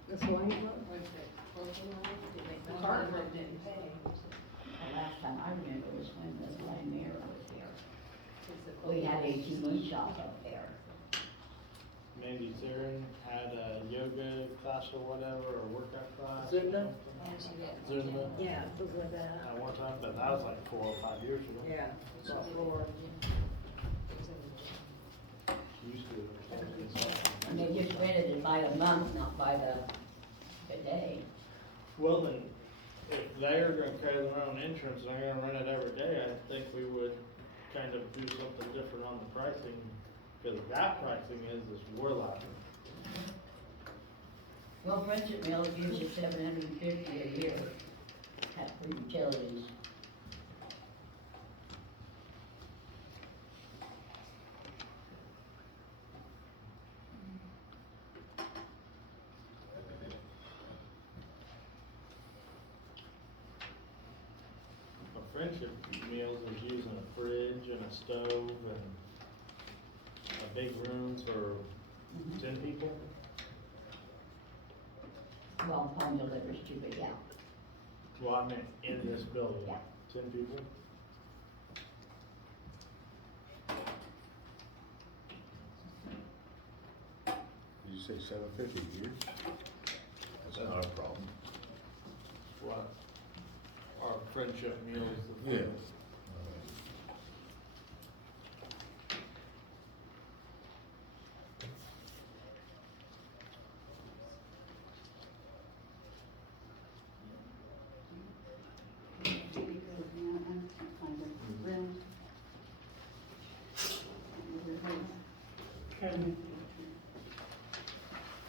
That's why you look. The card didn't pay. The last time I remember was when the mayor was here. We had ATV shop up there. Maybe Turon had a yoga class or whatever, or workout class. Zumba? Zumba. Yeah, things like that. At one time, but that was like 4 or 5 years ago. Yeah. Used to. And they just rented it by the month, not by the day. Well, then, if they're gonna carry their own insurance, and they're gonna rent it every day, I think we would kind of do something different on the pricing. Because that pricing is we're liable. Well, Friendship Mills usually $750 a year for utilities. A Friendship Meals is using a fridge and a stove and a big room for 10 people. Well, home delivers too big out. Well, I meant in this building, Yeah. 10 people. Did you say 750 a year? That's not a problem. What? Our Friendship Meals. the Yeah. food.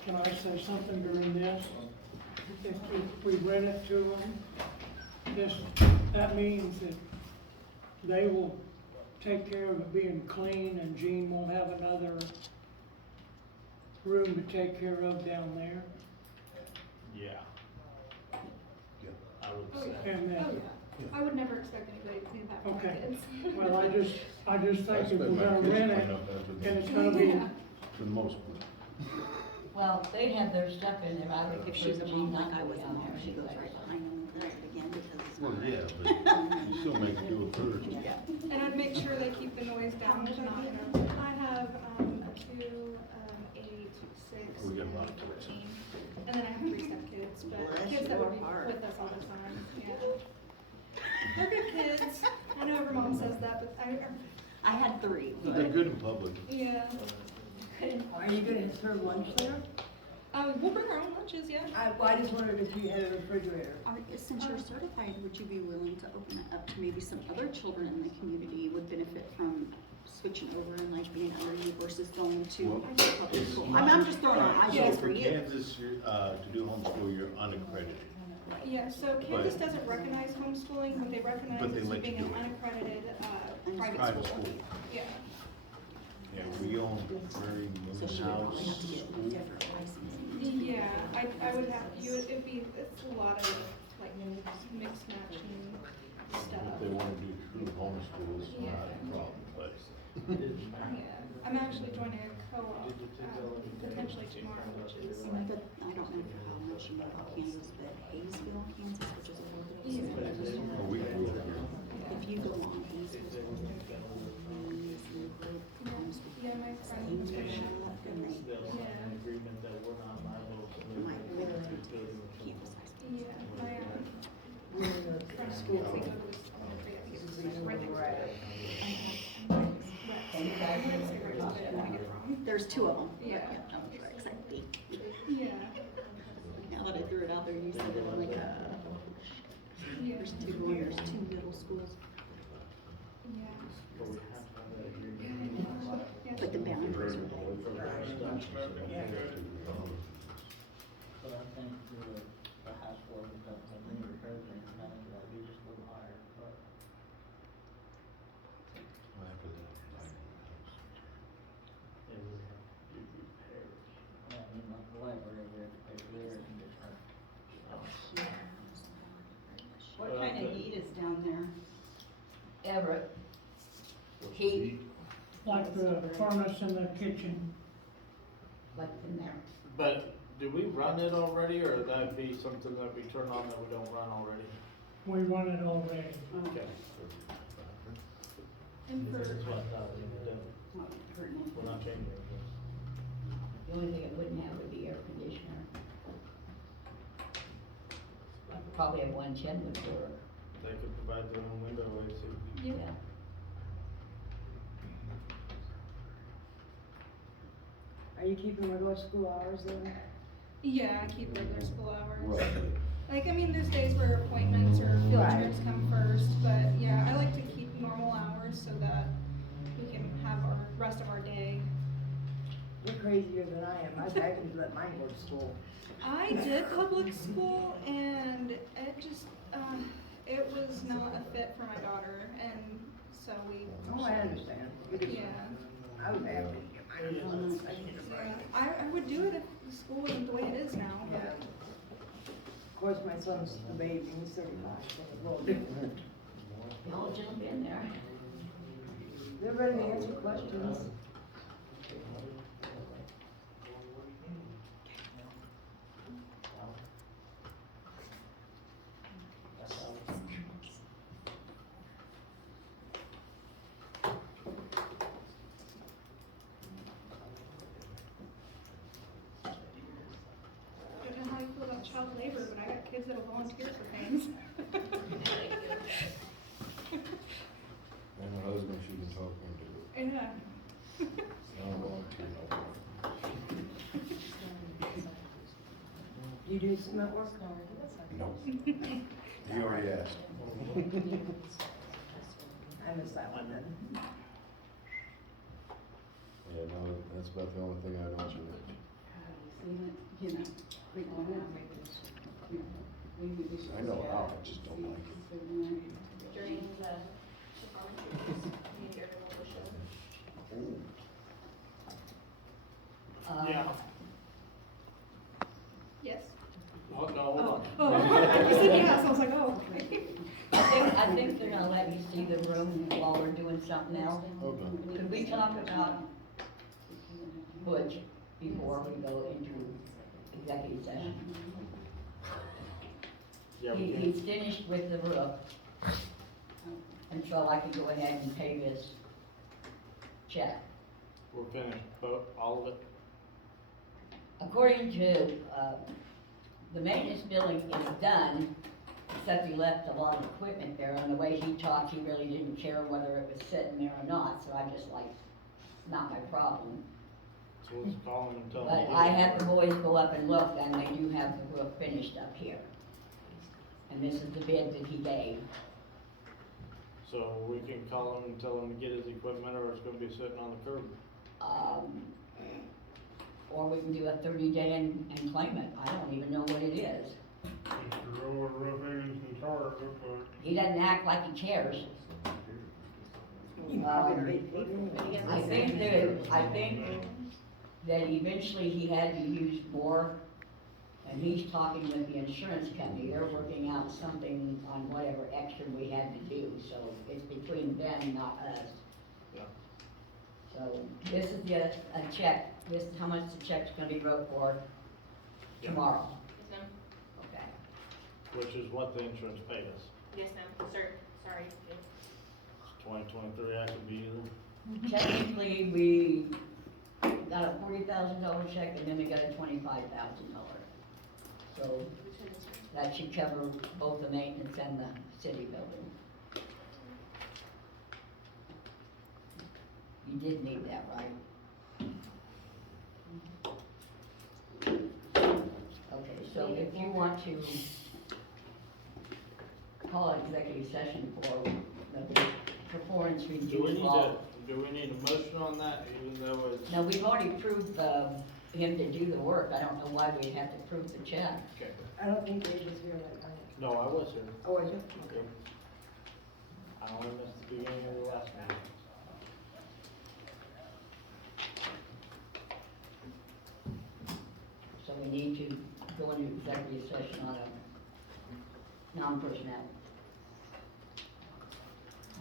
Can I say something during this? If we rent it to them, that means that they will take care of it being clean, and Jean will have another room to take care of down there. Yeah. Yeah. I would Oh, say. yeah. And then, Oh, yeah. I would never expect anybody to clean that for my Okay. kids. well, I just think if we're spend my gonna kids rent clean it, up after and them. it's gonna be, Yeah. For the most part. Well, they have their stuff in there. I would If prefer she's a Jean mom not like I go was a down mom, there she goes anyway. right behind them and grabs it again because it's Well, not. yeah, but you still make do it first. Yeah. And I'd make sure they keep the noise down, there's not, I have, 2, 8, 6, We got a lot of 14. And then I have 3 stepkids, but Bless kids that your would be heart. with us all the time, yeah. They're good kids, I know every mom says that, but I had 3. They're good in public. yeah. Are you gonna serve lunch there? We'll bring our own lunches, yeah. I just wondered if you had a refrigerator. Since you're certified, would you be willing to open it up to maybe some other children in the community would benefit from switching over and like being under you versus going to Well, public school? I'm just throwing out ideas for For you. Kansas, to do homeschool, you're unaccredited. Yeah, so Kansas doesn't recognize homeschooling, but they recognize But they it as let you being an do it. unaccredited, Private private school. school. Yeah. Yeah, we own very So she would probably have to get school. different licensing. Yeah, I would have, it'd be, it's a lot of like mixed matching stuff. If they wanna do true homeschool, it's not a problem, but. Yeah, I'm actually joining a co-op, potentially tomorrow, which is like, But I don't know how much you know about Kansas, but Hayesville, Kansas, which is a little bit of Yeah. Oh, we grew up here. If you go on Hayesville, yeah, my friend, There's an agreement that we're not liable to live My in parents the went to building. campus high school. yeah, my, friend school, we go to this elementary, I think it's right next to it. I'm gonna say right next to it, I'm gonna get it wrong. There's 2 of them. Yeah. Exactly. Yeah, Now that I threw it out there, you said it like, yeah, there's 2 middle schools, yeah. But we have to have that agreement. Yeah. but the boundaries are there. But I think the high school, I think the president, I think that'd be just a little higher, but. It would have to be pairs. Yeah, the furnace in the kitchen. What's in there? But do we run it already, or would that be something that we turn on that we don't run already? We run it already. Okay. And for, This is what, we're not changing anything. The only thing it wouldn't have would be air conditioner. Probably have 110 would work. They could provide their own window AC. yeah. Are you keeping regular school hours then? Yeah, I keep regular school hours. Right. Like, I mean, there's days where appointments or field Right. trips come first, but yeah, I like to keep normal hours so that we can have our rest of our day. You're crazier than I am. I can let mine go to school. I did public school and it just, it was not a fit for my daughter, and so we. Oh, I understand. Yeah. I would have to get mine. Yeah, I would do it if the school wasn't the way it is now, Yeah. but. Of course, my son's the baby, he's 35, so it's a little different. Y'all jump in there. They're ready to answer questions. I don't know how you feel about child labor, but I got kids that'll volunteer for things. And my husband, she can talk me to it. Yeah. I don't want to, no. You do cement work? No. He already asked. I missed that one then. Yeah, no, that's about the only thing I know to it. I know how, I just don't like it. During the performance reviews, me and Gary will show. Yeah. Yes. Oh, no, hold on. Oh, you said yes, I was like, oh, okay. I think they're gonna let me see the room while we're doing something else. Okay. Could we talk about Butch before we go into executive session? Yeah, we can. He's finished with the roof. And so I can go ahead and pay this check. We're finished, but all of it. According to, the maintenance billing is done, except he left a lot of equipment there, and the way he talked, he really didn't care whether it was sitting there or not, so I just like, not my problem. So let's call him and tell But him. I had the boys go up and look, and they do have the roof finished up here. And this is the bid that he gave. So we can call him and tell him to get his equipment, or it's gonna be sitting on the curb. Or we can do a 30-day and claim it, I don't even know what it is. Mr. Roller Roofing and tar, it looks like. He doesn't act like he cares. I think that eventually he had to use more, and he's talking with the insurance company, they're working out something on whatever extra we had to do, so it's between them, not us. Yeah. So this is just a check, this is how much the check's gonna be wrote for tomorrow. Yes, ma'am. Okay. Which is what the insurance paid us. Yes, ma'am. Sir, sorry. 2023 active be either. Technically, we got a $40,000 check and then we got a $25,000. So that should cover both the maintenance and the city building. You did need that, right? Okay, so if you want to call an executive session for the performance Do we review need law. do we need a motion on that, even though it's? Now, we've already proved, him to do the work, I don't know why we'd have to prove the check. Okay. I don't think Dave was here that night. No, I was here. Oh, was you? Okay. I only missed the beginning of the last meeting. So we need to go into executive session on a non-personnel.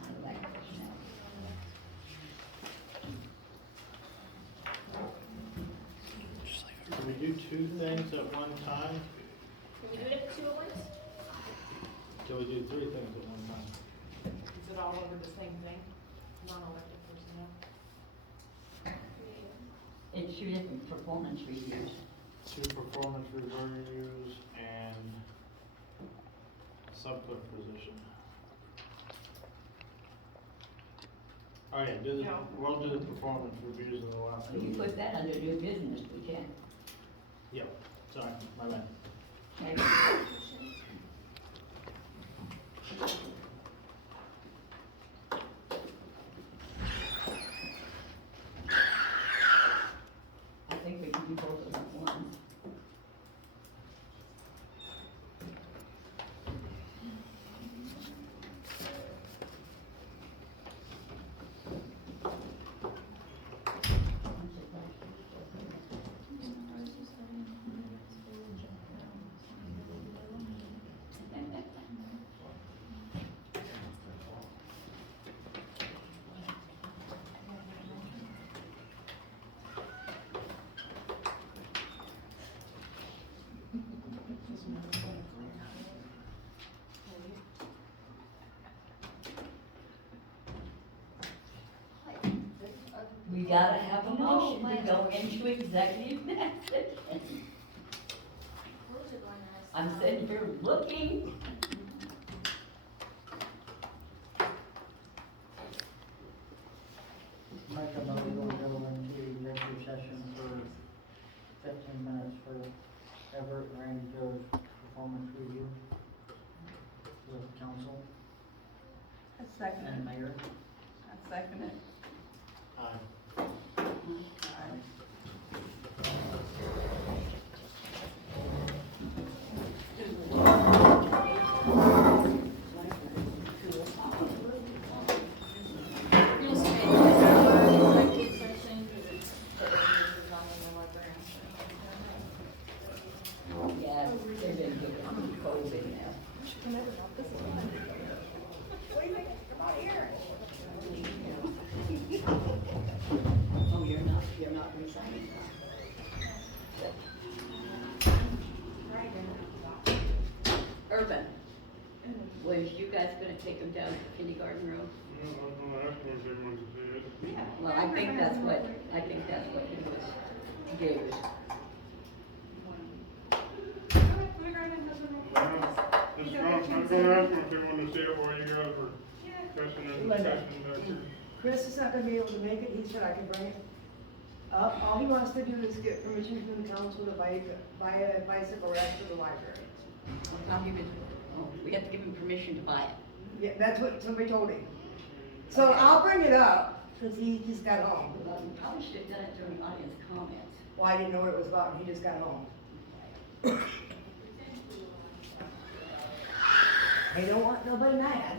Non-elected personnel. Can we do two things at one time? Can we do it at 2 at once? Can we do three things at one time? Is it all over the same thing? Non-elected personnel? It's two different performance reviews. Two performance reviews and sub-clerk position. Oh yeah, No. we'll do the performance reviews in the last. You put that under new business, we can. Yeah, sorry, my bad. Maybe. I think we can do both of them at once. We gotta have a motion to go into executive session. I'm sitting here looking. Make a motion to go into executive session for 15 minutes for Everett and Randy Joe's performance review with council I second and it. mayor. I second it. Aye. You'll stay in executive session, because it's, this is not in the library. Yeah, they've been getting COVID now. What do you think? Come out here. Oh, you're not resigning. Urban, was you guys gonna take him down to kindergarten room? That's what they want to see it. Well, I think that's what he was, David. Just I'm gonna ask them if they want to see it while you guys were discussing and Linda. discussing. Chris is not gonna be able to make it, he said I could bring it up. All he wants to do is get permission from the council to buy a bicycle rack for the library. We have to give him permission to buy it. Yeah, that's what somebody told him. So I'll bring it up, cause he just got home. Well, we probably should have done it during audience comments. Well, I didn't know what it was about, and he just got home. They don't want nobody mad.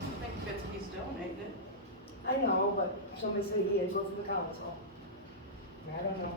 I think Fitzky's donated it. I know, but somebody said he had to go for the council. I don't know.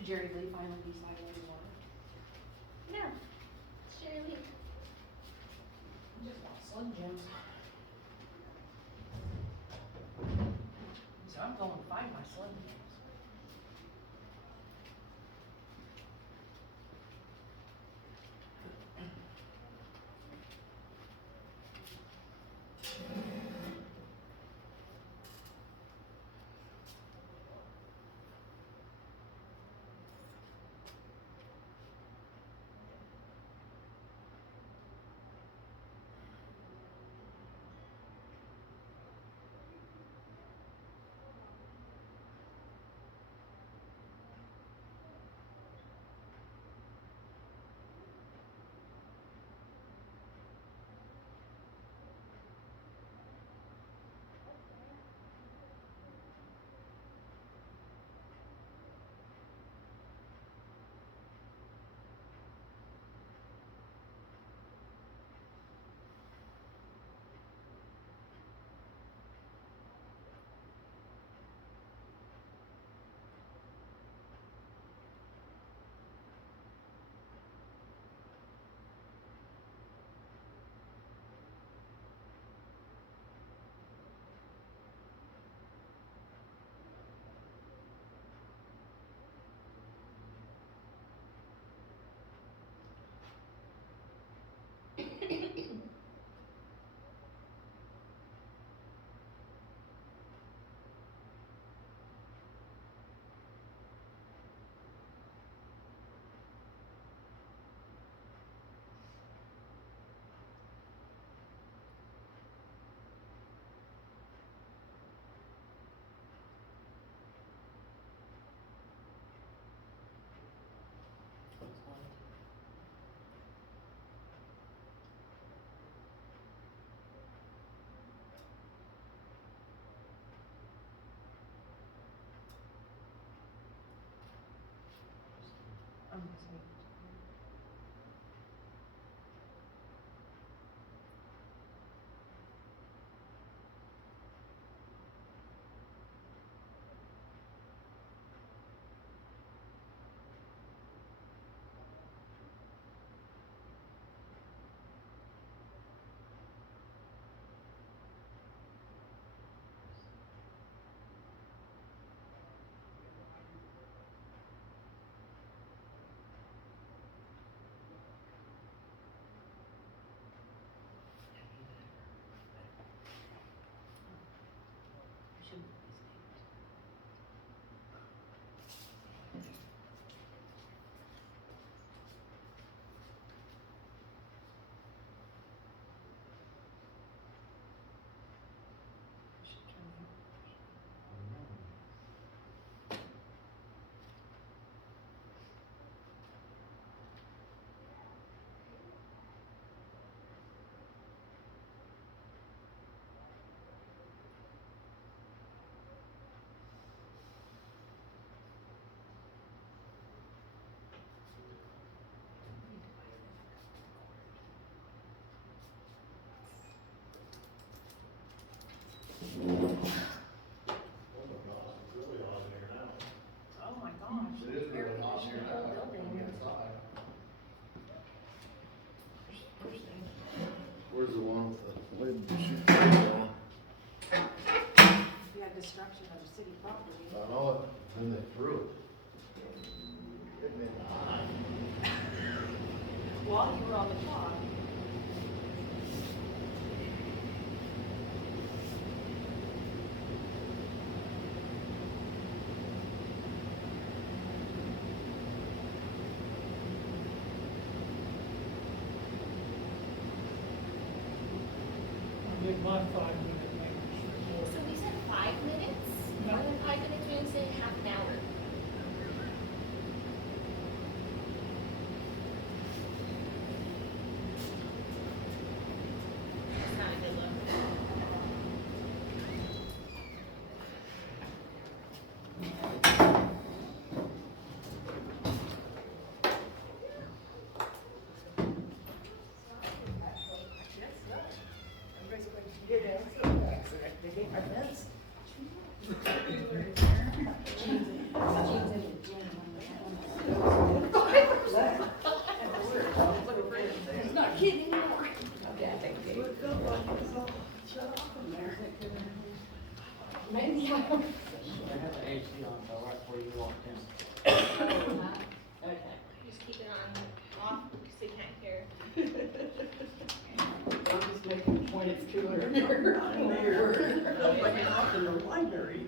Did Jerry Lee finally decide what he wanted? No, Sherry Lee. Just want Slim Jims. So I'm going to find my Slim Jims. Oh my gosh. It is Air really hot conditioning here the whole now. building. Inside. Where's the one with the, where did you shoot that on? We had destruction of city property. I know it, then they threw it. It made it hot. While you were on the clock. I did my 5-minute maybe. So we said 5 minutes? Yeah. More than 5 minutes, we didn't say half an hour. before you walked in. Okay. Just keep it on off because they can't hear. I'm just making a point, it's cooler in here. Not in there. Feels like it's off in the library.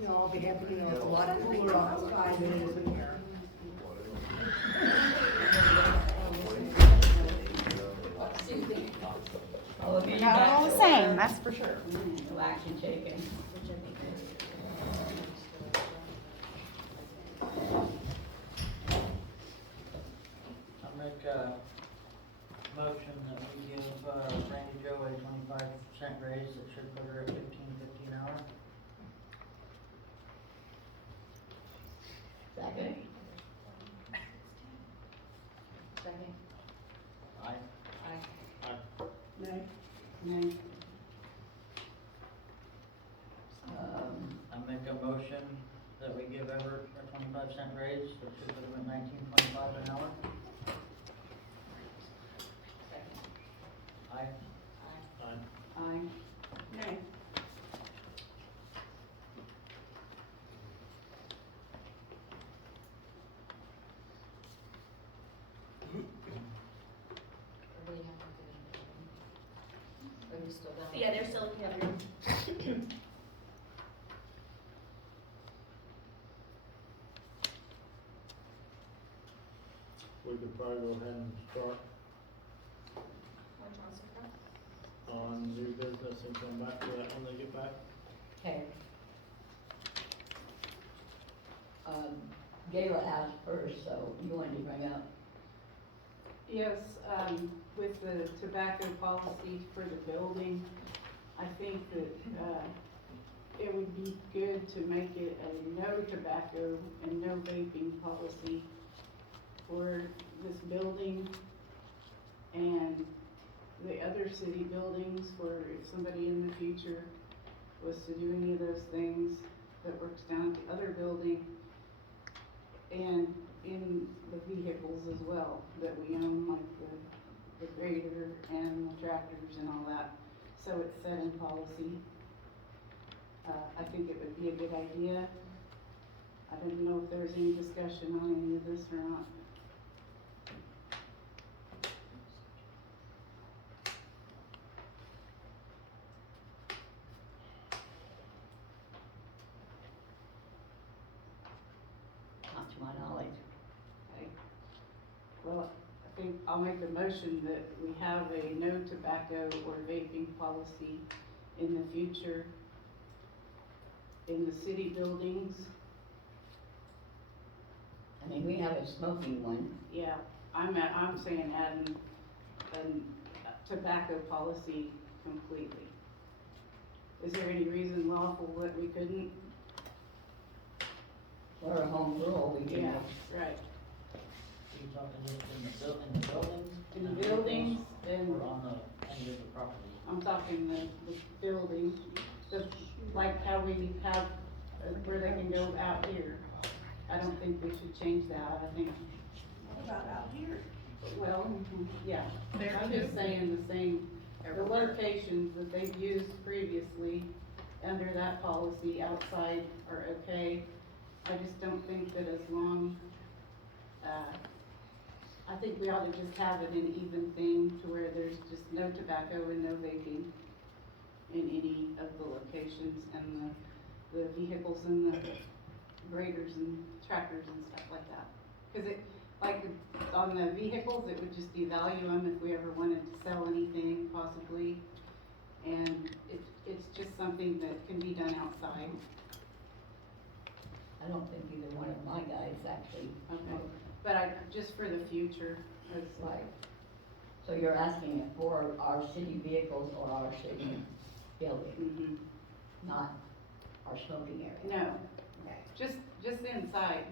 You know, I'll be happy to know it's a lot cooler outside than it is in here. Not all the same, that's for sure. No action taken. I'll make a motion that we give Randy Jo a 25% raise that should put her at $15.50 an hour. Second. Second. Aye. Nay. Nay. I make a motion that we give Everett a 25% raise that should put him at $19.25 an hour. Aye. Aye. Nay. Are you still down? Yeah, they're still looking at room. We could probably go ahead and start On Johnson Front. on new business and come back to that when they get back. Okay. Gayla asked first, so you wanted to bring up, Yes, with the tobacco policy for the building, I think that, it would be good to make it a no tobacco and no vaping policy for this building and the other city buildings, where if somebody in the future was to do any of those things that works down at the other building, and in the vehicles as well that we own, like the grader and the tractors and all that. So it's set in policy. I think it would be a good idea. I didn't know if there was any discussion on any of this or not. not to my knowledge. Okay. Well, I think I'll make the motion that we have a no tobacco or vaping policy in the future in the city buildings. I mean, we have a smoking one. Yeah, I'm saying adding a tobacco policy completely. Is there any reason lawful that we couldn't? We're a home rule, we can. Yeah, right. Are you talking just in the buildings? In the buildings and. Or on the individual property? I'm talking the building, like how we have, where they can go out here. I don't think we should change that, I think, What about out here? well, yeah. There I'm too. just saying the same, the locations that they've used previously under that policy outside are okay. I just don't think that as long, I think we ought to just have it an even thing to where there's just no tobacco and no vaping in any of the locations and the vehicles and the graders and tractors and stuff like that. Cause it, like, on the vehicles, it would just devalue them if we ever wanted to sell anything possibly. And it's just something that can be done outside. I don't think either one of my guys actually. Okay. But just for the future, it's Right. So you're asking it for our city vehicles or our city building, mhm. not our smoking area? No, Okay. just inside.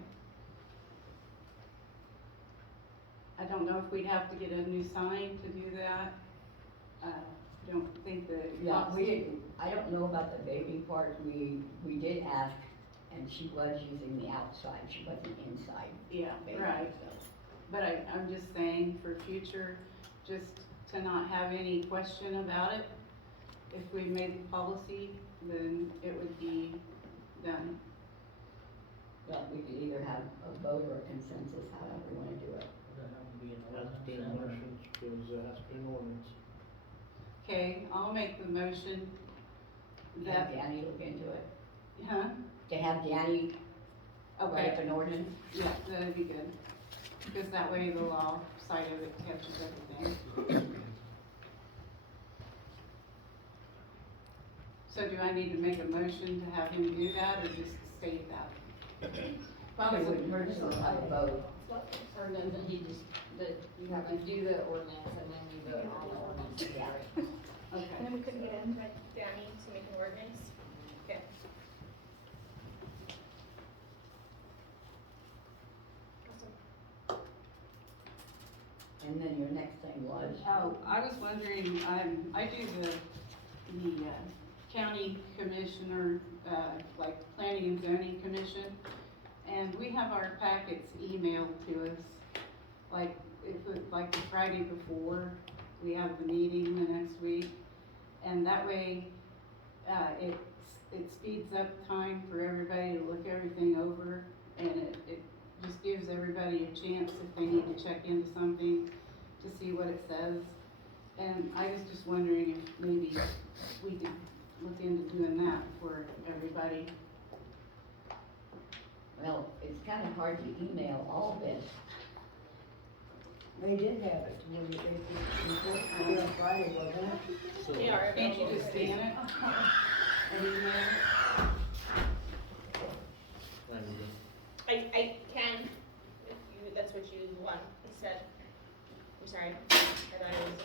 I don't know if we'd have to get a new sign to do that. don't think that. Yeah, I don't know about the baby part, we did ask, and she was using the outside, she wasn't inside. Yeah, baby, right. so. But I'm just saying for future, just to not have any question about it. If we made the policy, then it would be done. Well, we could either have a vote or a consensus, however we wanna do it. Does it have to be an Has to be an ordinance? ordinance, because it has to be an ordinance. Okay, I'll make the motion Have that, Danny look into it, huh? to have Danny write Okay, up an ordinance. yeah, that'd be good. Because that way the law side of it catches everything. So do I need to make a motion to have him do that, or just state that? Probably wouldn't hurt to have a vote. Or no, then he just, that you have to do the ordinance and then you vote on the ordinance. Okay. And then we couldn't get in with Danny to make an ordinance. Okay. Awesome. And then your next thing was? Oh, I was wondering, I do the county commissioner, like planning and zoning commission, and we have our packets emailed to us, like, like the Friday before, we have the meeting the next week, and that way, it speeds up time for everybody to look everything over, and it just gives everybody a chance if they need to check into something to see what it says. And I was just wondering if maybe we could look into doing that for everybody. Well, it's kinda hard to email all this. They did have it, when they did on Friday, wasn't it? They are Can't you available just for scan it and email it? I can, if you, that's what you want instead. I'm sorry, I thought it was.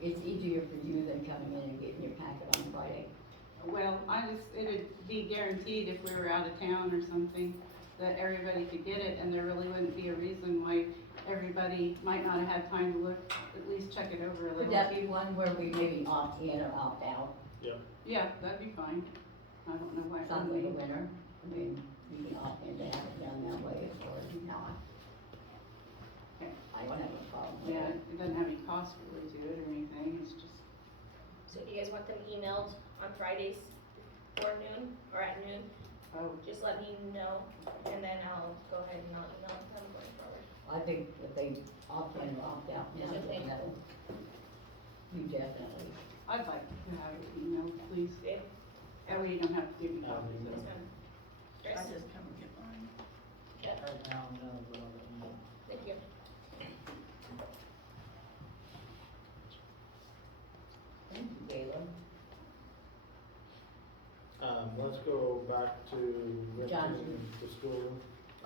It's easier for you than coming in and getting your packet on Friday. Well, it'd be guaranteed if we were out of town or something, that everybody could get it, and there really wouldn't be a reason why everybody might not have had time to look, at least check it over a little. Would that be one where we maybe opt in or opt out? Yeah. Yeah, that'd be fine. I don't know why. it Sounds wouldn't like a be. winner. I mean, you can opt in to have it done that way or not. Okay. I don't have a problem with Yeah, it. it doesn't have any cost really to it or anything, it's just, So if you guys want them emailed on Fridays before noon or at noon, oh, just let me know and then I'll go ahead and I'll email them going forward. I think if they opt in or opt out, now Just they think. know. You definitely. I'd like to have it emailed, please. Okay. That way you don't have to give me copies of That's it. fine. I Chris? just come and get mine. Right now, no, but I'll let you know. Thank you. Thank you, Gayla. Let's go back to Johnson. renting the school.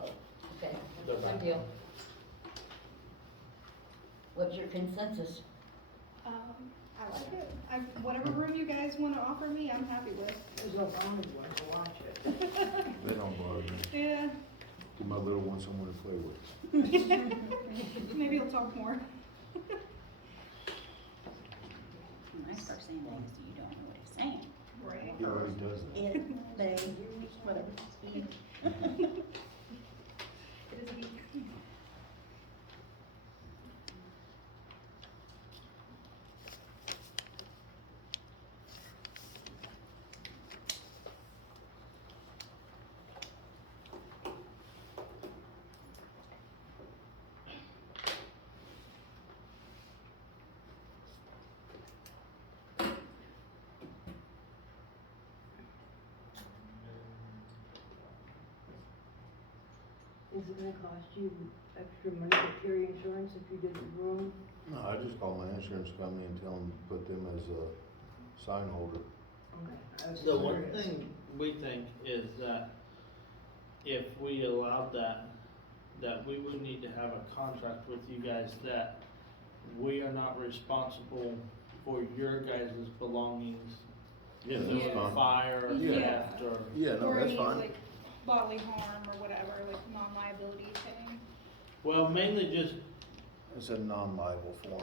Oh, okay, The good back. deal. What's your consensus? I like it. Whatever room you guys wanna offer me, I'm happy with. There's no problem, you want to watch it. They don't bother me. Yeah, Give my little one someone to play with. maybe you'll talk more. When I start saying things, you don't know what he's saying. Right. He already does that. It, they, whatever, he. It is weak. Is it gonna cost you extra money to carry insurance if you did the room? No, I just call my insurance company and tell them to put them as a sign holder. Okay, I was The one curious. thing we think is that if we allowed that, that we would need to have a contract with you guys that we are not responsible for your guys' belongings. Yeah, if that's there's a fine. fire or Yeah. theft or. Yeah, no, Or that's any, fine. like, bodily harm or whatever, like non-liability thing. Well, mainly just, It's a non-liable form.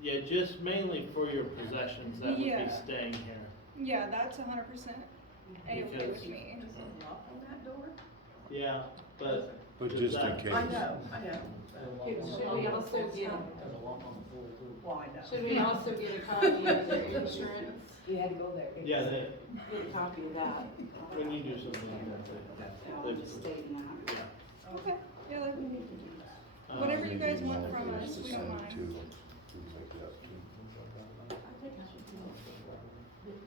Yeah, just mainly for your possessions that would be Yeah. staying here. Yeah, that's 100% A-okay Because- with me. Does it lock on that door? Yeah, but. But just in that- case. I know. Should we also get, Has a lock on the floor too. Well, I know. should we also get a copy of their insurance? You had to go there. Yeah, they, Get a copy of that. when you do something like that, Yeah, I'm just stating that. yeah. Okay, yeah, like, Um, whatever you guys want Maybe from one us, for we don't send mind. to them. We can make that too. I think I should come up with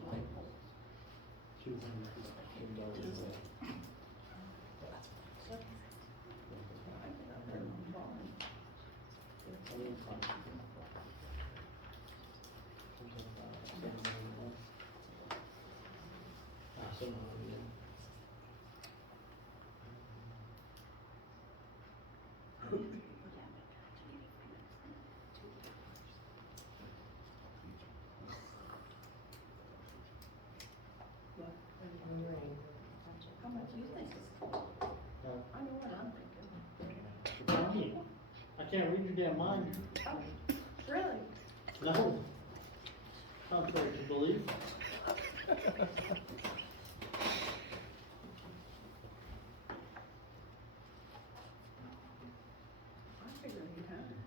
How much do you think it's cost? I know what I'm thinking. Tell me. I can't read your damn mind. Really? No. Contrary to belief. I figured you had it.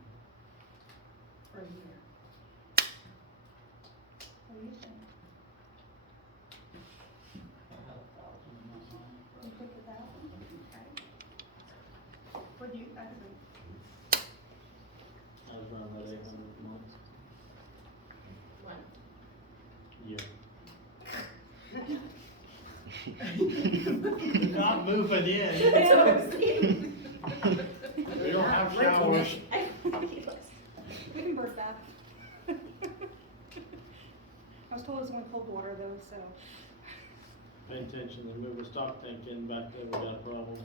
For a year. What do you think? You think of that? Okay. What do you guys think? I was around that 800 a month. What? Yeah. You're not moving in. That's what I'm saying. We don't have showers. We can work that. I was told it was only cold water though, so. Pay attention, they move a stock tank in back there, we got a problem.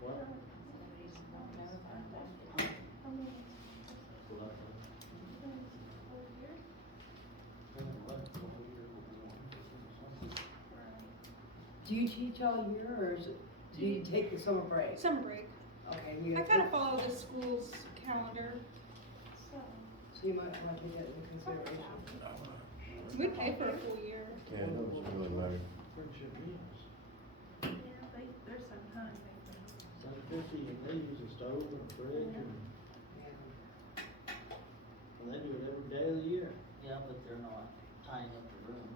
What? Do you teach all year, or is it, do you take the summer break? Summer break. Okay, you I have kind of follow the school's calendar, so. so you might want to take that into consideration. We pay for a full year. Yeah, it doesn't really matter. Friendship meals. Yeah, there's some time $7.50 and they use a stove and a fridge and they do it every day of the year. Yeah, but they're not tying up the room.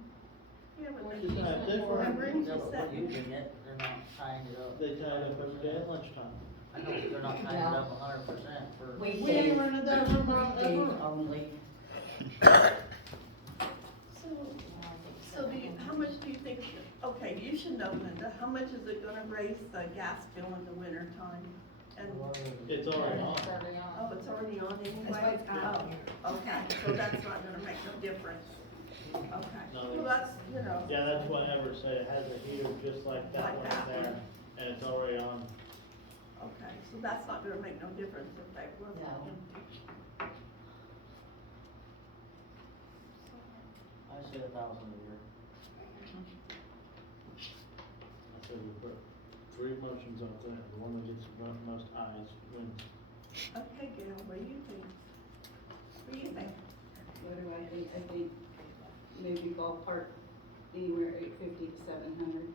Yeah, but It's not different. that brings Yeah, us but that. we're using it, they're not tying it up. They tie it up every day at lunchtime. I know, but they're not tying it up 100% for. We days rented that room out there. only. So do you, how much do you think, okay, you should know, Linda, how much is it gonna raise the gas bill in the winter time? And, It's already on. oh, it's already on anyway? That's why it's out. Oh, okay, so that's not gonna make no difference. Okay, No. well, that's, you know. Yeah, that's what Everett said, it has a heater just like that Like one that there, one. and it's already on. Okay, so that's not gonna make no difference if they was. No. I say 1,000 a year. I said we put 3 motions out there, the one that gets the most ayes wins. Okay, Gail, what do you think? What do you think? What do I think? I think maybe ballpark anywhere 850 to 700.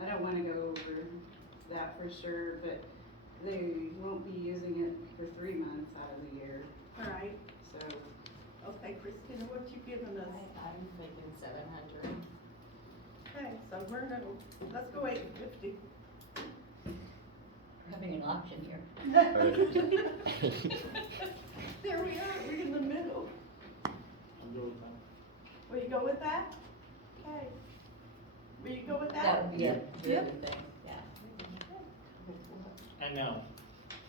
I don't wanna go over that for sure, but they won't be using it for 3 months out of the year, All right, so. okay, Christina, what you giving us? I'm thinking 700. Okay, so we're gonna, let's go 850. Having an option here. There we are, we're in the middle. I'm good with that. Will you go with that? Okay. Will you go with that? That would be a Yep. good thing, yeah. I know,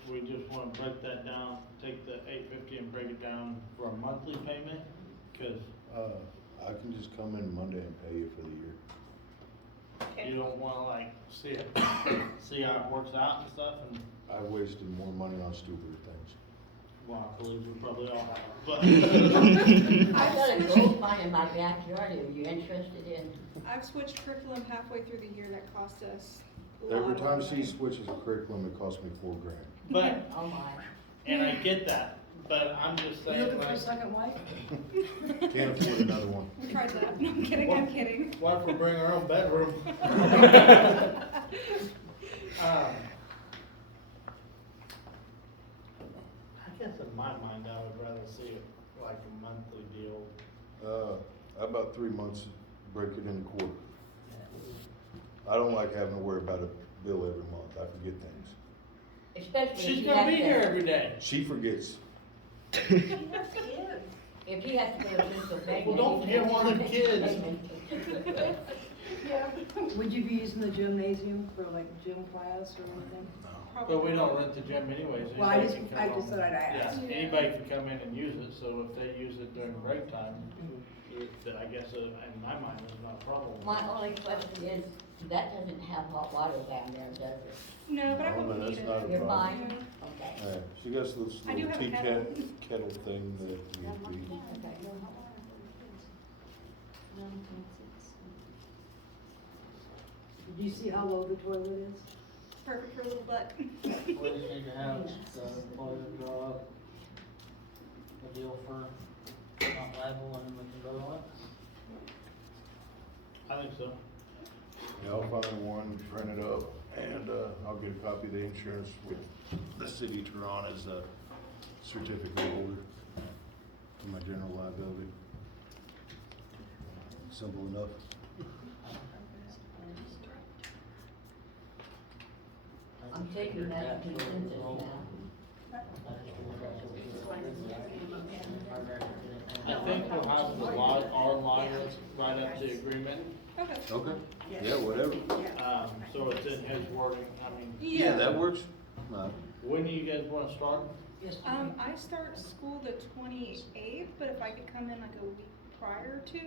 we just wanna break that down, take the 850 and break it down for a monthly payment, cause I can just come in Monday and pay you for the year. you don't wanna like see it, see how it works out and stuff, and I wasted more money on stupider things. Well, I believe we probably all have, but. I've got a gold mine in my backyard, are you interested in? I've switched curriculum halfway through the year that cost us a lot Every of time money. she switches a curriculum, it costs me $4 grand. But, Oh my. and I get that, but I'm just You saying, looking for a like, second wife? Can't afford another one. We tried that. No, I'm kidding, I'm kidding. what if we bring our own bedroom? I guess in my mind, I would rather see it like a monthly deal. About 3 months, break it into quarter. I don't like having to worry about a bill every month. I forget things. Especially if She's he gonna has be to- here every day. She forgets. If he has to go to Pennsylvania. Well, don't he forget one of the kids. Yeah. Would you be using the gymnasium for like gym class or anything? But we don't rent the gym anyways. Well, I Anybody just- can I come just on. thought I'd ask. Yeah, anybody can come in and use it, so if they use it during break time, that I guess, in my mind, is not a problem. My only question is, that doesn't have hot water down there, does it? No, but I No, wouldn't that's need not it. a You're problem. fine? Okay. She got this I do little have a tea kettle. kettle thing that we, Did you see how low the toilet is? Perfect for a little butt. We just need to have the employer draw up a deal for not liable and we can vote on it. I think so. yeah, I'll find one, print it up, and, I'll get a copy of the insurance with the city of Turon as a certificate holder for my general liability. Simple enough. I'm taking that consensus now. I think we'll have the law, our lawyers write up the agreement, Okay. Okay, yeah, whatever. so it's in his wording, I mean. Yeah, that works. When do you guys wanna start? I start school the 28th, but if I could come in like a week prior to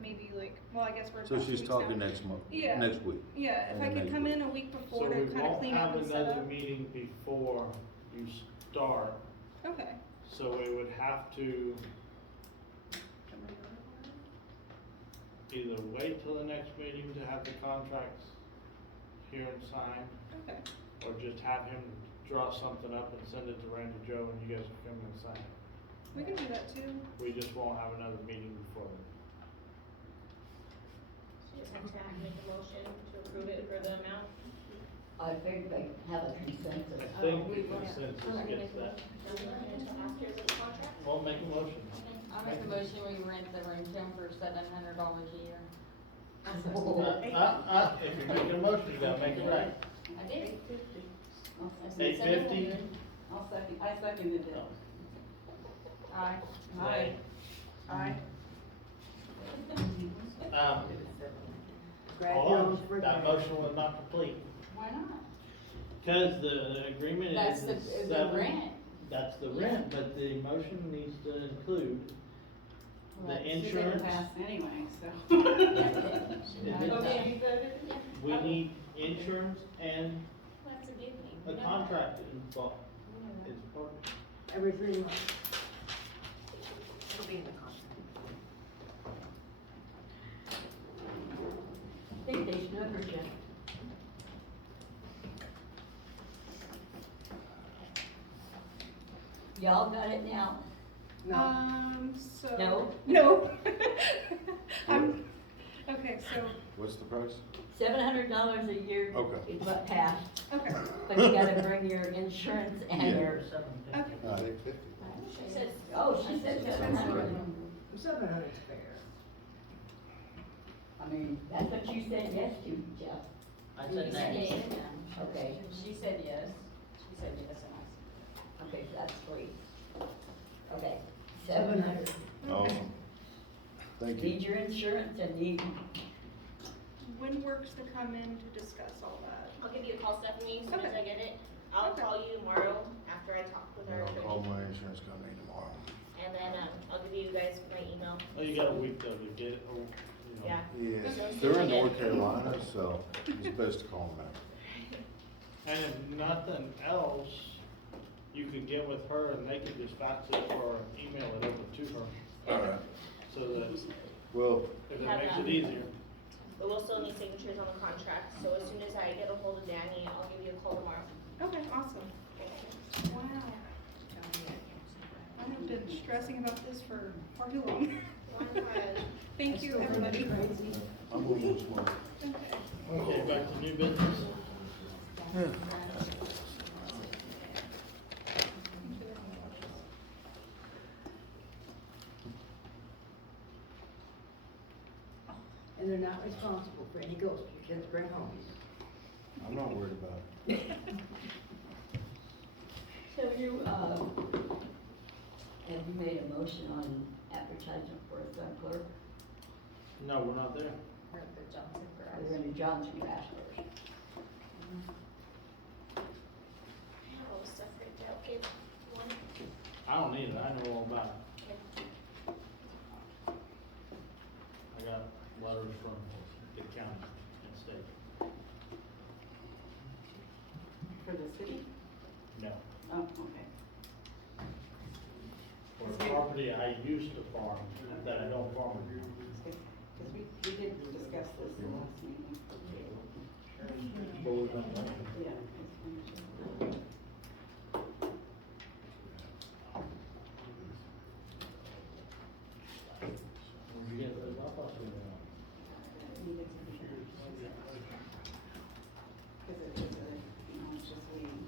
maybe like, well, I guess we're. So about 2 she's weeks talking now. next month, Yeah. next week. Yeah, if And I then could next come week. in a week before So to we kind of won't clean up have and set another up. meeting before you start, Okay. so we would have to either wait till the next meeting to have the contracts here and signed, Okay. or just have him draw something up and send it to Randy Joe and you guys can come and sign it. We can do that too. We just won't have another meeting before then. So just have to make a motion to approve it for the amount. I think they have a consensus. I think the I'm not consensus gonna gets make a that. motion. Doesn't matter until after the contract. Well, make a motion. I make a motion, we rent the room to him for $700 a year. If you're making a motion, you gotta make it right. I did. $850? I seconded it. Aye. Aye. Aye. Grab Hold your on, own that refrigerator. motion was not complete. Why not? Cause the agreement That's is the, the the seven. rent. That's the rent, but the motion needs to include the Right. insurance. Anyway, so. Okay. We need insurance and That's a big thing. a contract involved. It's important. Every 3 months. It'll be in the contract. I think they snookered you. Y'all got it now? So. No? No. Okay, so, What's the price? $700 a year Okay. is what passed, okay. but you gotta bring your insurance and Yeah. your. Okay. 850. She said, oh, she said 700. 700 is fair. I mean, that's what you said yes to, Jeff. I You said said next. yes. Okay, She said yes. She said yes, and I okay, so that's 3. Okay, 700. Awesome. Thank you. Need your insurance and need, When works to come in to discuss all that? I'll give you a call, Stephanie, as soon as Okay. I get it. I'll call you tomorrow after I talk with our I'll call attorney. my insurance company tomorrow. And then, I'll give you guys my email. Oh, you got a week though to get it, or, you know. Yeah. Yeah, So as soon they're as I in get North it. Carolina, so it's best to call them out. And if nothing else, you could could get with her and they could just fax it or email it over to her. Alright. So that, Well, if it makes it easier. But we'll still need signatures on the contract, so as soon as I get a hold of Danny, I'll give you a call tomorrow. Okay, awesome. Wow. I have been stressing about this for far too long. Thank you, everybody. I'm moving slow. Okay. Okay, back to new business. And they're not responsible for any ghosts your kids bring home. I'm not worried about it. So you, have you made a motion on advertising for a gun clerk? No, we're not there. Or the Johnson grass. We're in the Johnson Grass first. I have all the stuff right there, okay, one, I don't need it, I know all about it. I got letters from the county and state. For the city? No. Oh, okay. For property I used to farm, that I don't farm anymore. Because we did discuss this in the last meeting. But we don't know. Yeah. When you get those up, I'll see you now. Because it was it's just waiting.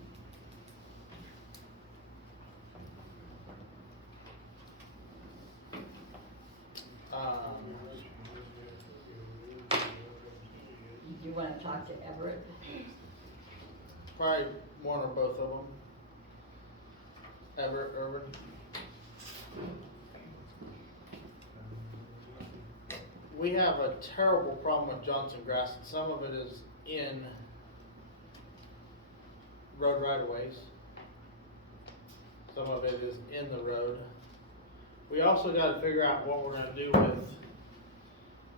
Do you wanna talk to Everett? Probably one or both of them. Everett, Irvin. We have a terrible problem with Johnson Grass, and some of it is in road right-of-ways. Some of it is in the road. We also gotta figure out what we're gonna do with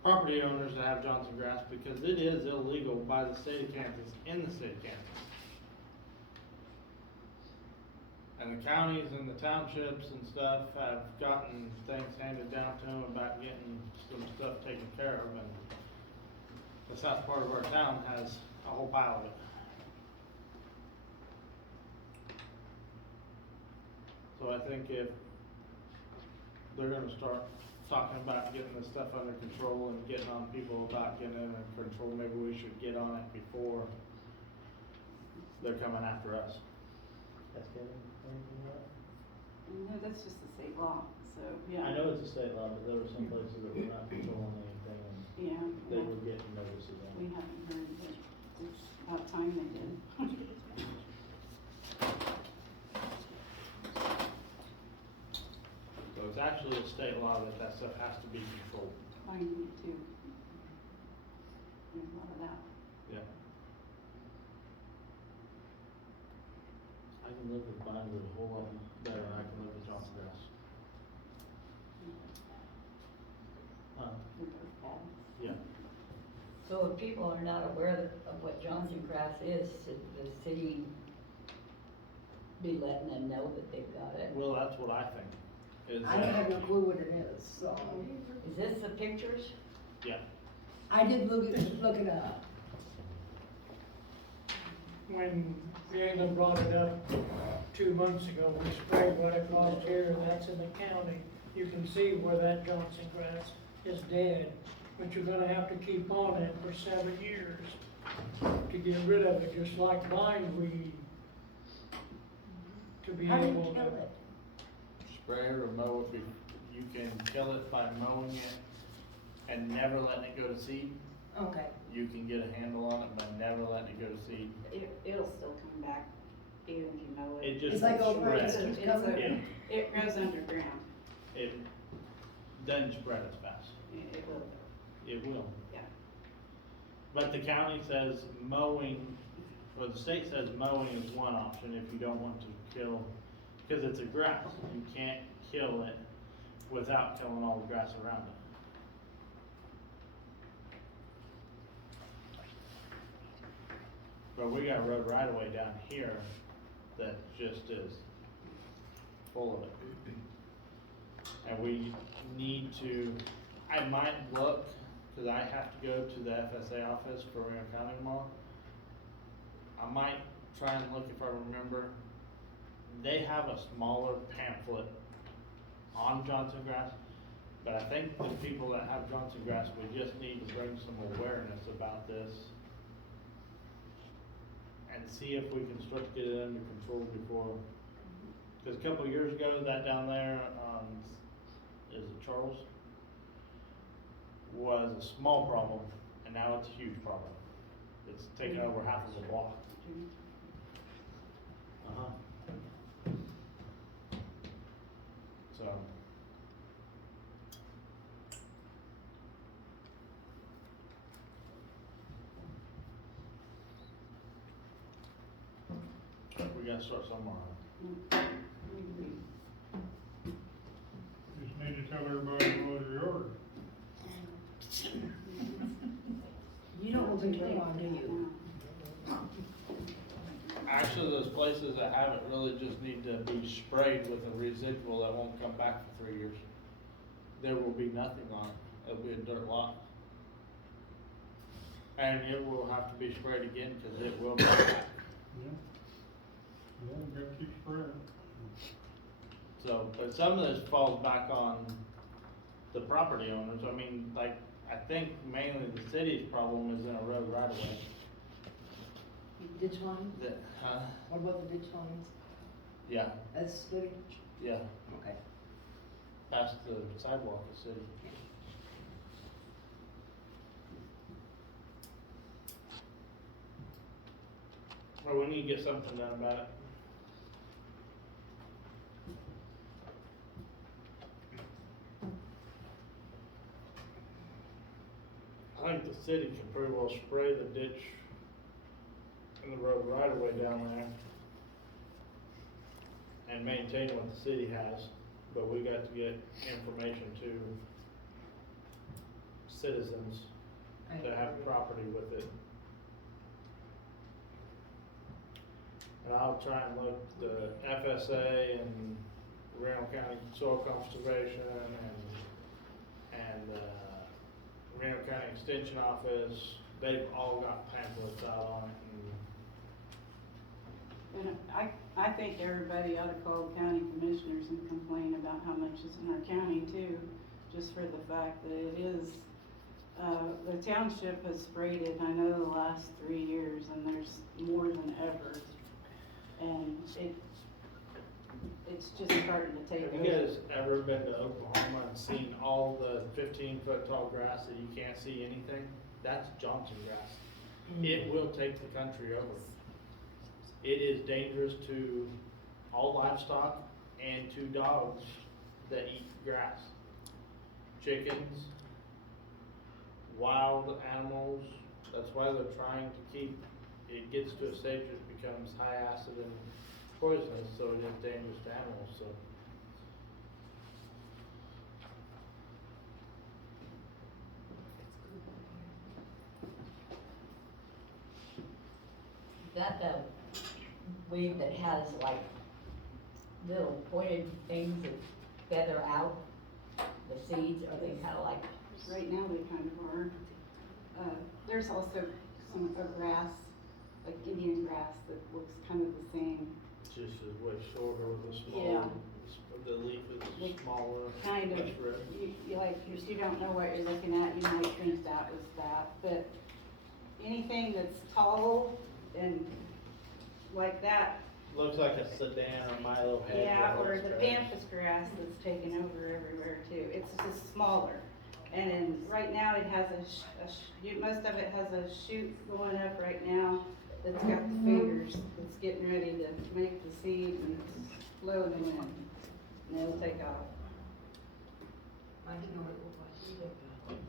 property owners that have Johnson Grass, because it is illegal by the state of Kansas, in the state of Kansas. And the counties and the townships and stuff have gotten things handed down to them about getting some stuff taken care of, and the south part of our town has a whole pile of it. So I think if they're gonna start talking about getting this stuff under control and getting on people about getting it under control, maybe we should get on it before they're coming after us. That's good. No, that's just the state law, so, yeah. I know it's a state law, but there were some places that were not controlling anything, and Yeah. they were getting notices on We it. haven't heard, but it's about time they did. So it's actually a state law that that stuff has to be controlled. I need to. There's a lot of that. Yeah. I can live with Binder a whole lot better than I can live with Johnson Grass. They're both bad. Yeah. So if people are not aware of what Johnson Grass is, should the city be letting them know that they've got it? Well, that's what I think. Is I don't have no clue what it is, so. Is this the pictures? yeah. I did look it up. When Jayla brought it up 2 months ago, we sprayed right across here, that's in the county. You can see where that Johnson grass is dead, but you're gonna have to keep on it for 7 years to get rid of it, just like bindweed. To be How do you able kill to. it? Spray it or mow it, you can kill it by mowing it and never letting it go to seed. Okay. You can get a handle on it by never letting it go to seed. It'll still come back even if you mow it. It just It's like over it spreads. just keeps coming. Yeah. It grows underground. It doesn't spread as fast. It will. It will. Yeah. But the county says mowing, or the state says mowing is one option if you don't want to kill, because it's a grass. You can't kill it without killing all the grass around it. But we got a road right away down here that just is full of it. And we need to, I might look, cause I have to go to the FSA office for Reno County tomorrow. I might try and look if I remember. They have a smaller pamphlet on Johnson grass, but I think the people that have Johnson grass, we just need to bring some awareness about this and see if we can start to get it under control before. Cause a couple of years ago, that down there on, is it Charles? Was a small problem, and now it's a huge problem. It's taken over half of the block. So. We gotta start somewhere. Just need to tell everybody what your order. You don't open Turon, do you? Actually, those places that have it really just need to be sprayed with a residual that won't come back for 3 years. There will be nothing on it. It'll be a dirt lot. And it will have to be sprayed again because it will come back. Yeah. Yeah, you gotta keep spraying. So, but some of this falls back on the property owners. I mean, like, I think mainly the city's problem is in a road right away. Ditch line? Huh? What about the ditch lines? Yeah, That's city? yeah, Okay. past the sidewalk is city. Well, we need to get something done about it. I think the city can pretty well spray the ditch and the road right away down there and maintain what the city has, but we got to get information to citizens that have property with it. And I'll try and look the FSA and Reno County Soil Conservation and Reno County Extension Office, they've all got pamphlets out on it. And I think everybody ought to call county commissioners and complain about how much is in our county too, just for the fact that it is, the township has sprayed it, I know, the last 3 years, and there's more than ever. And it's just starting to take Have you guys ever been to Oklahoma and seen all the 15-foot tall grass that you can't see anything? That's Johnson grass. It will take the country over. It is dangerous to all livestock and to dogs that eat grass. Chickens, wild animals, that's why they're trying to keep, it gets to a stage that it becomes high acid and poisonous, so it is dangerous to animals, so. That weed that has like little pointed things that feather out the seeds, are they kinda like? Right now they kind of are. There's also some grass, like Indian grass, that looks kind of the same. Just as way shorter with a small, Yeah. the leaf is smaller. Kind of, less red. you like, if you don't know what you're looking at, you might think that was that, but anything that's tall and like that, Looks like a sedan or Milo head. yeah, with or horse the trash. pampas grass that's taken over everywhere too, it's just smaller. And then, right now, it has most of it has a shoot going up right now that's got the fingers, that's getting ready to make the seed and it's blowing the wind, and it'll take off. I didn't know what it looked like.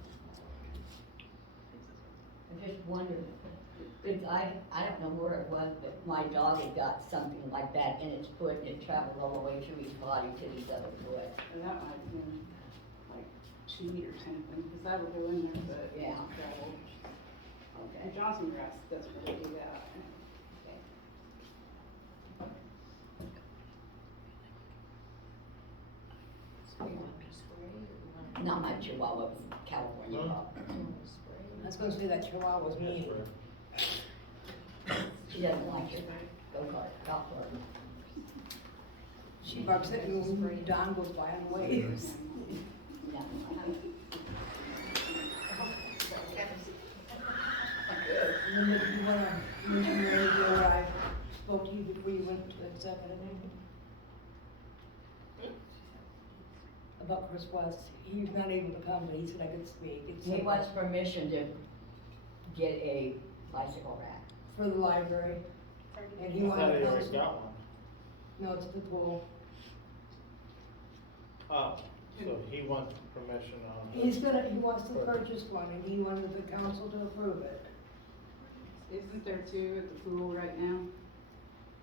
I just wondered, because I don't know where it was, but my dog had got something like that in its foot and it traveled all the way through his body to his other foot. And that might have been like cheat or something, because that'll go in there, but Yeah. travel. Okay. And Johnson grass doesn't really do that. Not my Chihuahua, it was a California dog. I was gonna say that Chihuahua's mean. She doesn't like it. Go-kart, golf cart. She barks at me when Don goes by on the way. Yeah. And then if you wanna mention the radio where I spoke to you before you went to executive. About Chris West, he's not able to come, but he said I could speak. He wants permission to get a bicycle rack. For the library, and he I thought wanted he to. already got one. No, it's the pool. Oh, so he wants permission on. He wants to purchase one, and he wanted the council to approve it. Isn't there two at the pool right now?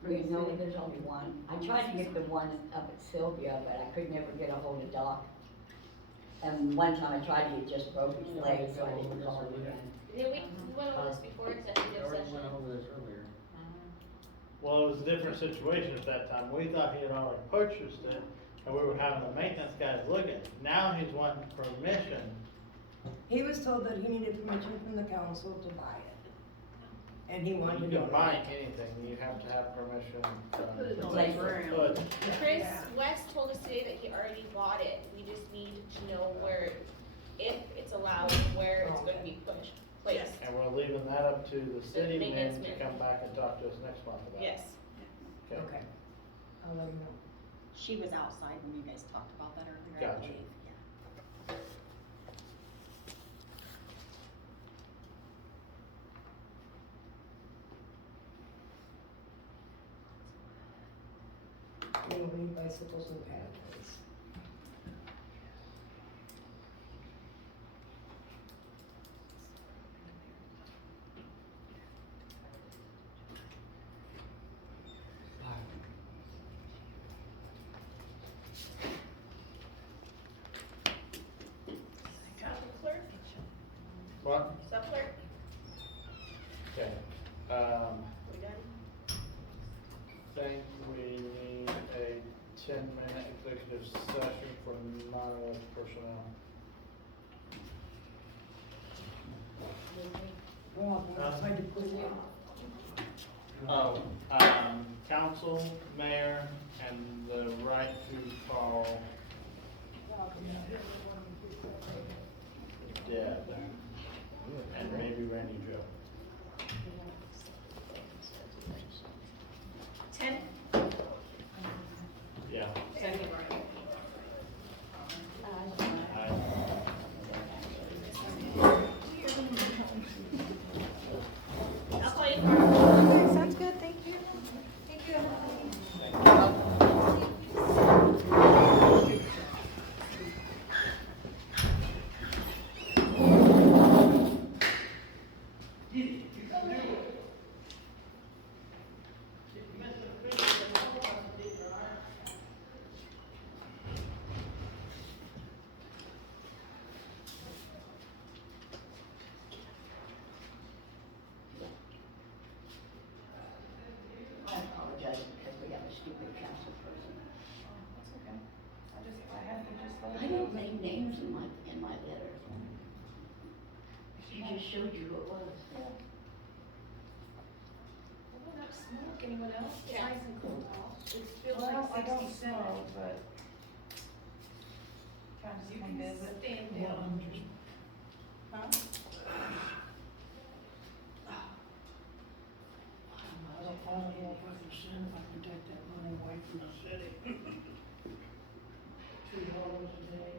We know there's only one. I tried to get the one up at Sylvia, but I could never get a hold of Doc. And one time I tried, he just broke his leg, so I didn't call him again. Did we went over this before executive session? this earlier. Well, it was a different situation at that time. We thought he had already purchased it, and we were having the maintenance guys look at it. Now he's wanting permission. He was told that he needed permission from the council to buy it. And he wanted to You know. can buy anything, you have to have permission. Put it on from the Hood. Chris West told us today that he already bought it. We just need to know where, if it's allowed, where it's gonna be placed. And we're leaving that up to the city maintenance men to man. come back and talk to us next month about it. Yes. Okay. I'll let him know. She was outside when you guys talked about that earlier, I Gotcha. believe, yeah. We'll leave bicycles and pathways. Clerk? What? Sub clerk? Okay, We done? think we need a 10-minute executive session for non-elected personnel. Well, I tried to put it in. Oh, council, mayor, and the right to call Deb, and maybe Randy Joe. 10? Yeah. Second. I'll call you tomorrow. Okay, sounds good, thank you. Thank you. I apologize because we have a stupid council person. That's okay. I had to just let I didn't make names in my letter. She just showed you who it was. Well, not smoke, anyone else? It's Yeah. nice and cool out. It feels Well, I like don't 67. smoke, but Trying to you come can visit. stand Well, down. I'm just, Huh? I don't know if I can send, if I can take that money away from the city. $2 a day.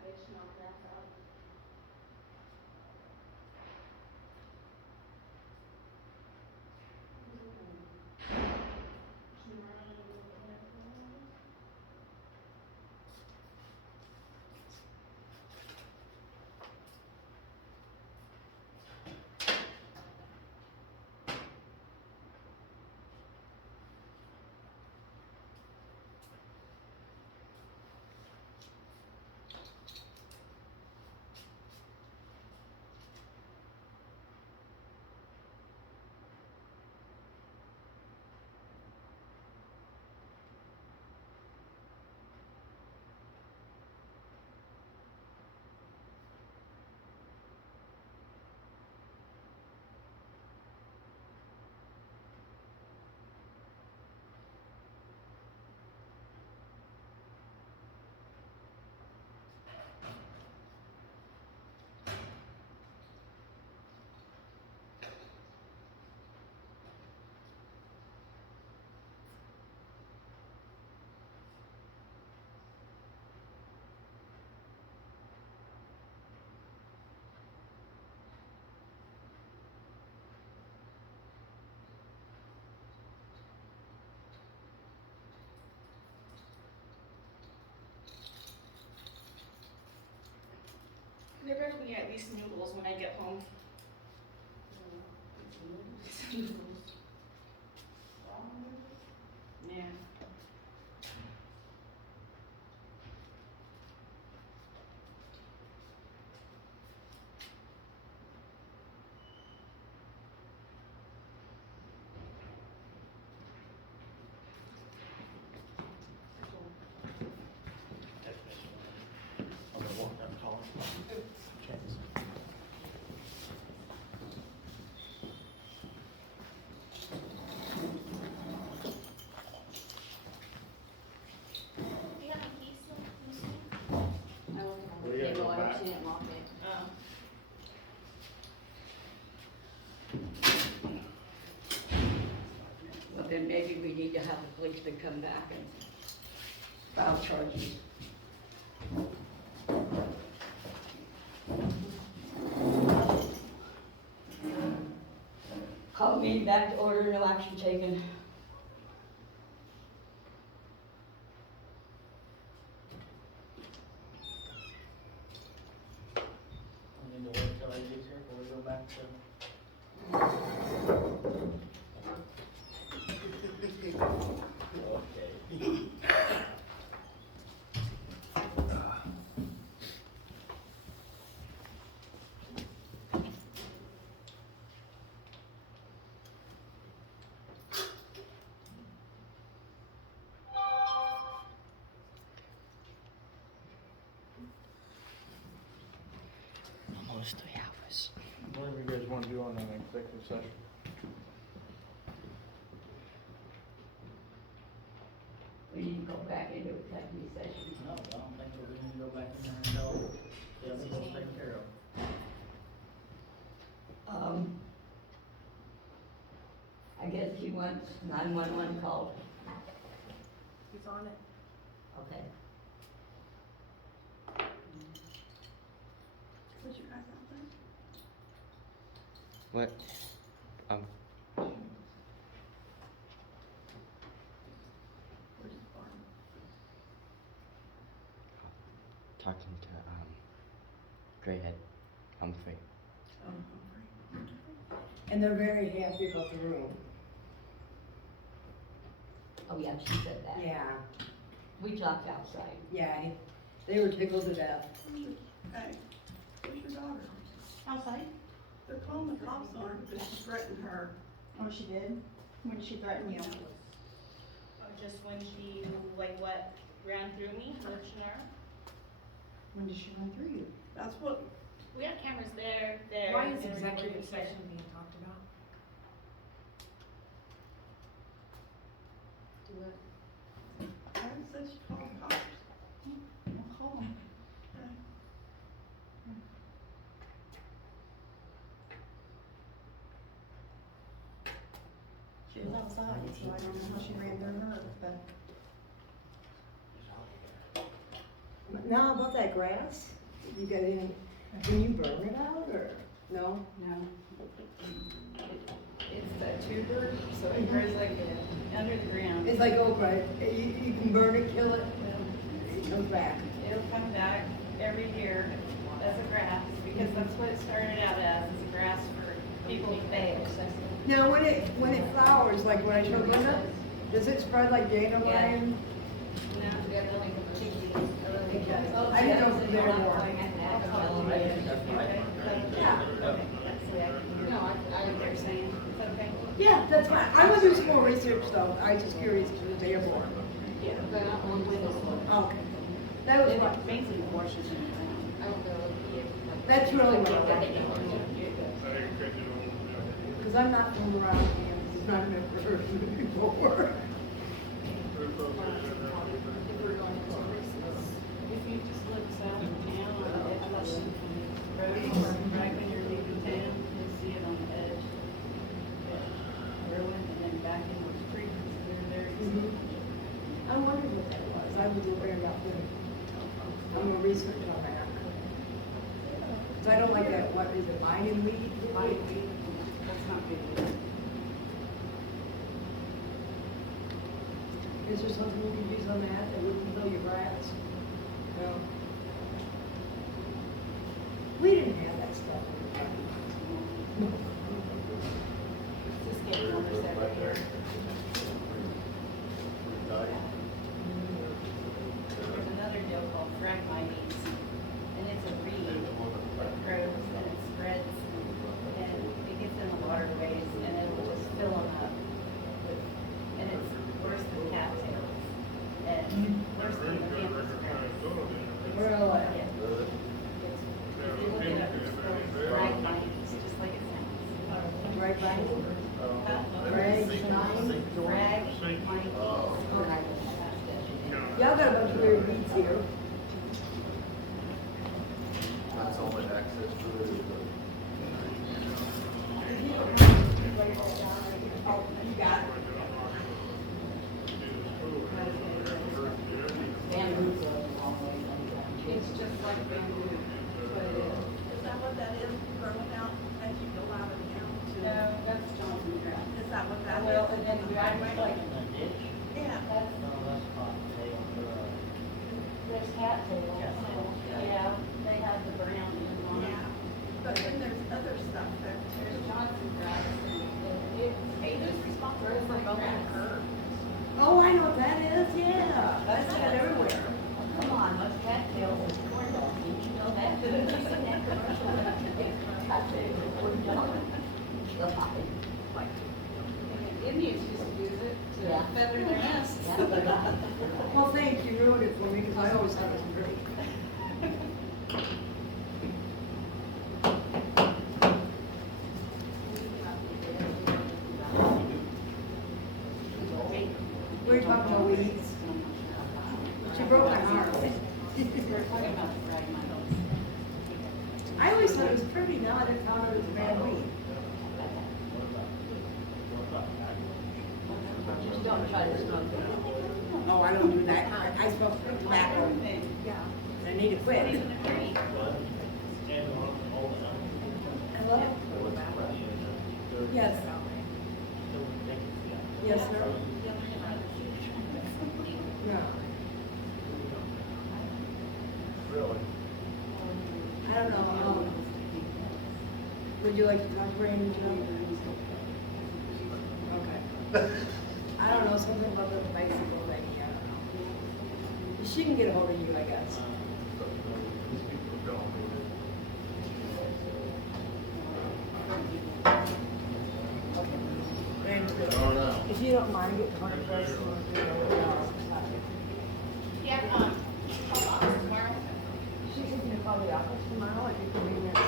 additional grass out. They're bringing me at least noodles when I get home. Noodles. Yeah. Do you have a key still? I looked on the table, I hope she didn't lock it. Oh. Well, then maybe we need to have the policeman come back and file charges. Call meeting back to order, no action taken. We need to wait till he gets here before we go back to. Okay. Almost 3 hours. Whatever you guys wanna do on an executive session. We need to go back into executive session. No, I don't think we're gonna go back in there until Jesse's taken care of. I guess he wants 911 called. He's on it. Okay. Was you guys out there? What? Where's the farm? Talking to, Greyhead, Humphrey. Oh, Humphrey. And they're very happy about the room. Oh, yeah, she said that. Yeah, We talked outside. yeah, they were tickled to death. Hey, where's your daughter? Outside? They're calling the cops on her because she threatened her. Oh, she did? When did she threaten you? Just when she, like, what, ran through me with Shannara. When did she run through you? That's what, We have cameras there. Why is and executive recording session being talked about? Do it. Karen said she called the cops. I'll call them. Okay. She was outside, so I don't know how she ran through her, but. Now, about that grass, you got any, can you burn it out, or, no? No. It's a tuber, so it grows like under the ground. It's like okra, you can burn it, kill it, it comes back. It'll come back every year as a grass, because that's what it started out as a grass for people to bake. Now, when it flowers, like when I showed Linda, does it spread like dandelion? No. I didn't know if there were. Yeah. No, I what they're saying. It's okay. Yeah, that's fine. I'm gonna do some more research though. I was just curious to the day more. Yeah, but Okay. That was fun. basically washes in I don't know. That's really what I like. Cause I'm not from around here. It's not never heard of it before. If you just look south of town, it's road right when you're leaving town, you'll see it on the edge. Growing and then back in those creeks, they're there. I wondered what that was. I was worried about that. I'm gonna research on that. Cause I don't like that, what is it, lion weed? Lion weed, that's not good. Is there something we could use on that wouldn't kill your grass? No. We didn't have that stuff. Just get numbers every year. There's another deal called phragmites, and it's a reed that grows and it spreads, and it gets in the waterways, and it will just fill them up. And it's worse than cattails, and worse than the campus grass. Really? Yeah. If you look it up, it's called phragmites, just like it sounds. Right, right? Y'all got a bunch of weird weeds here. That's all that access to it. Oh, you got it. It's just like bamboo, but it is. Is that what that is, growing out as you go out of town? No, that's Johnson grass. Is that what that is? Well, and then I might like, Yeah. there's cattails, yeah, they have the brown in on it. Yeah. But then there's other stuff that, There's Johnson grass, and who's responsible for mowing the curb? Oh, I know what that is, yeah. That's got everywhere. Come on, those cattails and corn dogs, did you know that? Have you seen that commercial? Cattails and corn dogs. Indians used to use it to Yeah. feather their nests. Well, thank you, ruined it for me, because I always thought it was pretty. We were talking about weeds. She broke my heart. We're talking about the phragmites. I always thought it was pretty, now I didn't thought it was a bad weed. Just don't try to smoke it. Oh, I don't do that. I smoke tobacco. yeah. I need to quit. Hello? Yes. Yes, sir. No. Really? I don't know, would you like to talk to Randy, Joe? Okay. I don't know, something about the bicycle thing, I don't know. She can get a hold of you, I guess. If you don't mind, get the 100%. Yeah, call office tomorrow. She's going to call the office tomorrow at your convenience.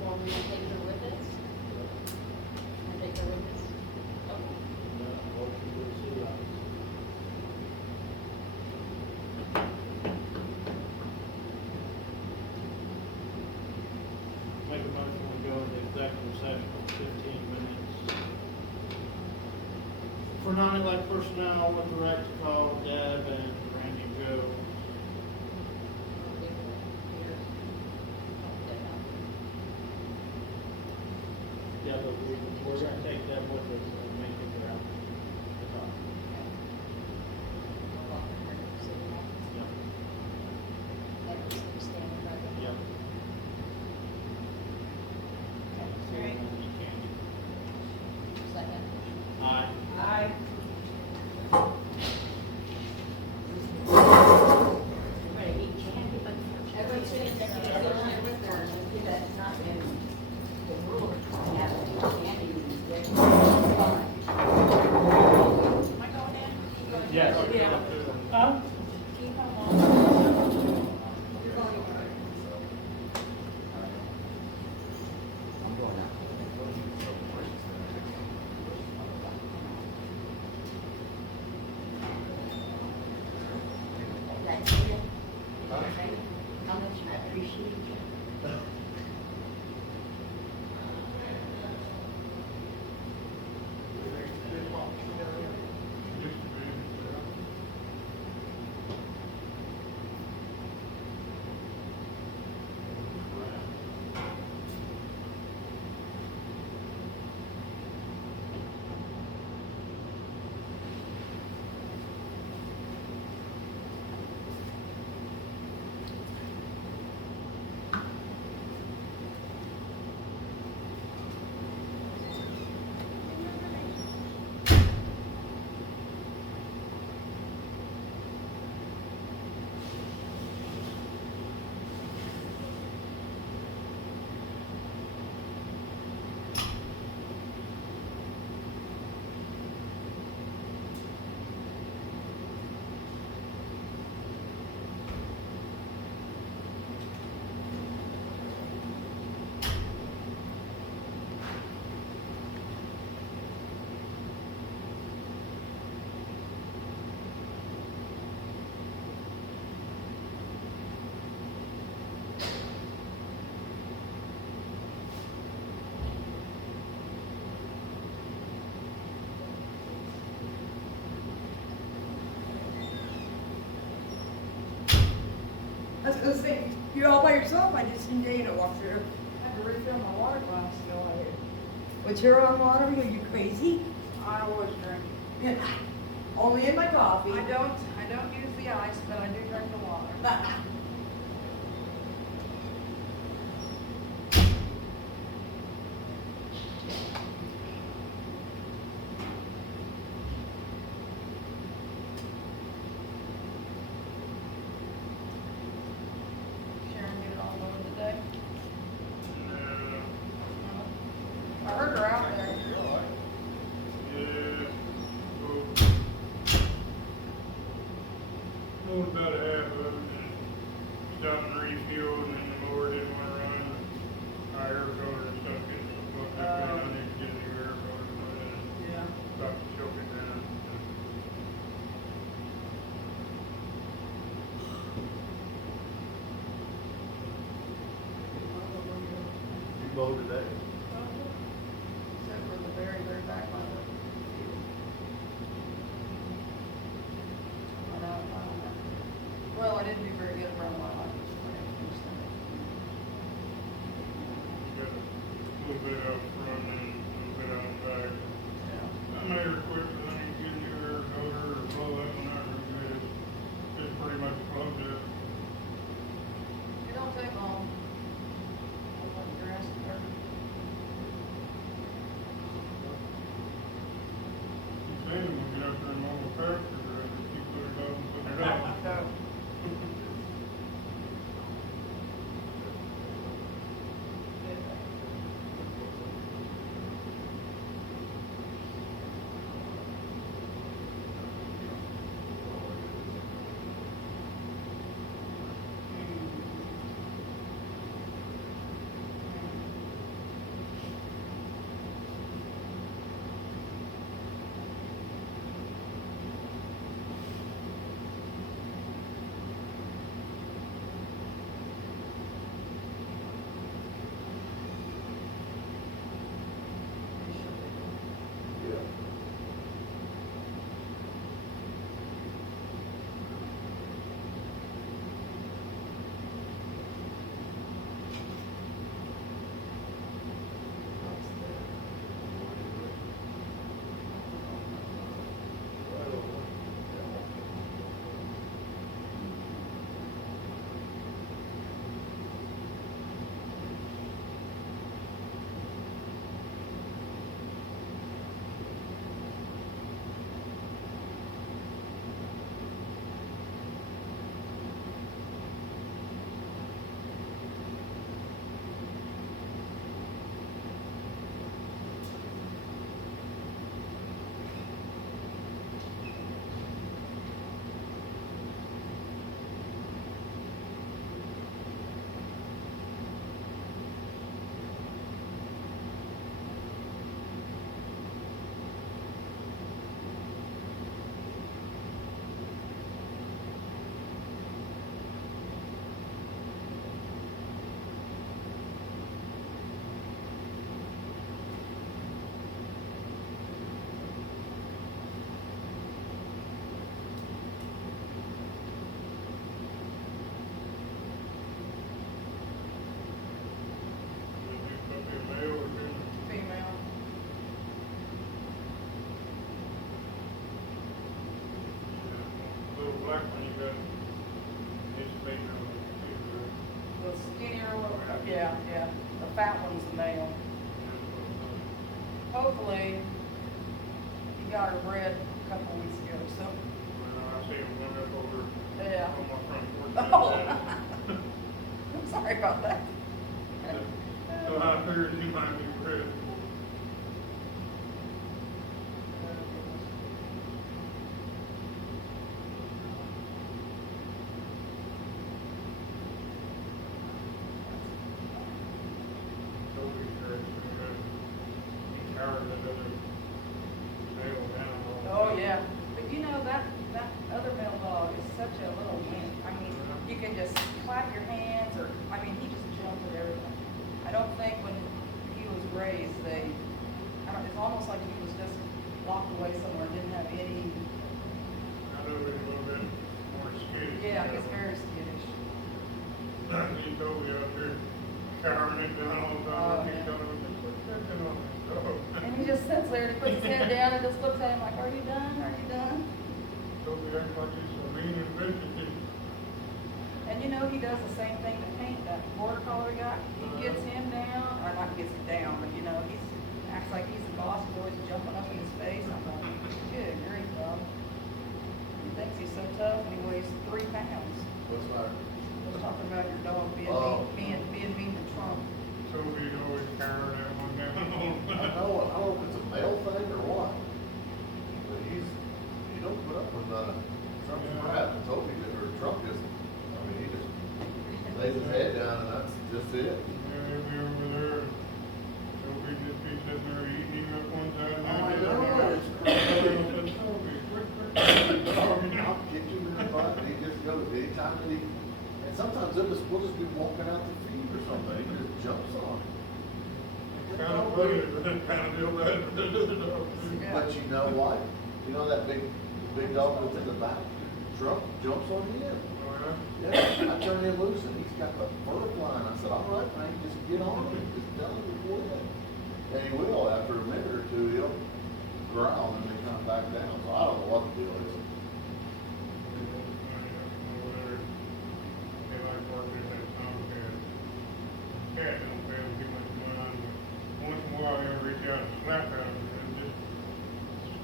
Want me to take her with us? Want to take her with us? Okay. session, 15 minutes. For non-elected personnel with the right to call Deb and Randy Joe. Yeah, but we're gonna take Deb with us and make it go out. Yep. Second. Aye. Aye. Everybody eat candy, but Everyone's gonna get together with their. that's not in the rules. You have to eat candy when you get. Am I going in? Yes. Yeah. Huh? That's it. How much I appreciate you. I was gonna say, you're all by yourself, I just seen Dana walk through. I had to refill my water glass still out here. With Turon water, are you crazy? I always drink. Only in my coffee. I don't use the ice, but I do drink the water. Sharon get it all over today. I heard her out there. Mowed about a half of it, and stopped and refueled, and then the mower didn't wanna run. I air coated and stuff, getting some stuff like that, I need to get a new air coater put in, Yeah. stopped to choke it down. You mowed today? Except for the very, very back line of the field. Well, I didn't do very good around my life. Got a little bit out front and a little bit out back. I may have quit, but I need to get a new air coater or blow that one out real good. It's pretty much plugged up. It don't take long. I'll let the grass start. Yeah, yeah, the fat one's the male. Hopefully, he got her bred a couple weeks ago, so. I see him run up over Yeah. on my front porch. Oh. Saturday. I'm sorry about that. So I figured he might be bred. Oh, yeah, but you know, that other male dog is such a little man. I mean, you can just clap your hands, or, I mean, he just jumps at everything. I don't think when he was raised, it's almost like he was just locked away somewhere, didn't have any. I know he's a little bit more skittish. Yeah, he's very skittish. He told me out there, cowering it down all the time, he's telling me, just put that thing on that dog. And he just sits there and he puts his head down and just looks at him like, are you done? Are you done? Told me that's like he's so mean and vicious. And you know, he does the same thing to Paint, that border collie guy. He gets him down, or not gets him down, but you know, acts like he's the boss, boys jumping up in his face. I'm like, good grief, dog. He thinks he's so tough and he weighs 3 pounds. What's the matter? I was talking about your dog being mean to Trump. Told me he's always cowering that one down. I don't know if it's a male thing or what, but you don't put up with, Trump's crap, and Toby, or Trump just, I mean, he just lays his head down and that's just it. Yeah, he'll be over there. Toby just be sitting there eating him up one side. And Oh, I then know, the other. it's crazy. Toby, quick. I'll kick him in the butt, and he just goes, anytime that he, and sometimes we'll just be walking out to feed or something, he just jumps on it. Kind of funny, but then kind of feel bad for the other dog too. But you know what? You know that big dog that's in the back? Trump jumps on him. Oh, yeah? Yeah, I turn him loose and he's got the fur flying. I said, all right, man, just get on him. Just tell him to quit. And he will. After a minute or two, he'll growl and then come back down. So I don't know what the deal is. Cat don't pay him too much mind, but once in a while he'll reach out and slap at him, and just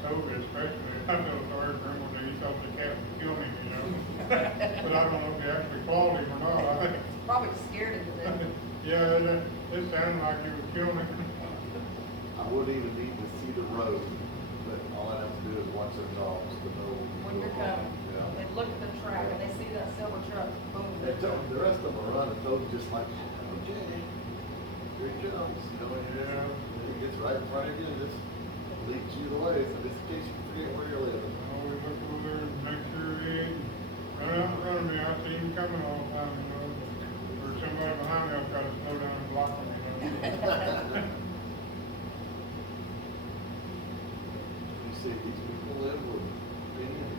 Toby especially. I feel sorry for him when he thought the cat would kill him, you know? But I don't know if he actually clawed him or not. I think. Probably scared him to death. Yeah, it sounded like he was killing him. I wouldn't even need to see the road, but all I have to do is watch their dogs to know When you're coming, Yeah. they look at the track and they see that silver truck, boom. They tell the rest of them are running, Toby just like, okay, here he comes, you know, Yeah. and he gets right in front of you and just leads you the way, so just in case you forget where you're living. I always look over there and make sure he ain't run out in front of me. I see him coming all the time, you know. Or somebody behind me, I'll try to slow down and block him, you know. You see, these people live with opinion.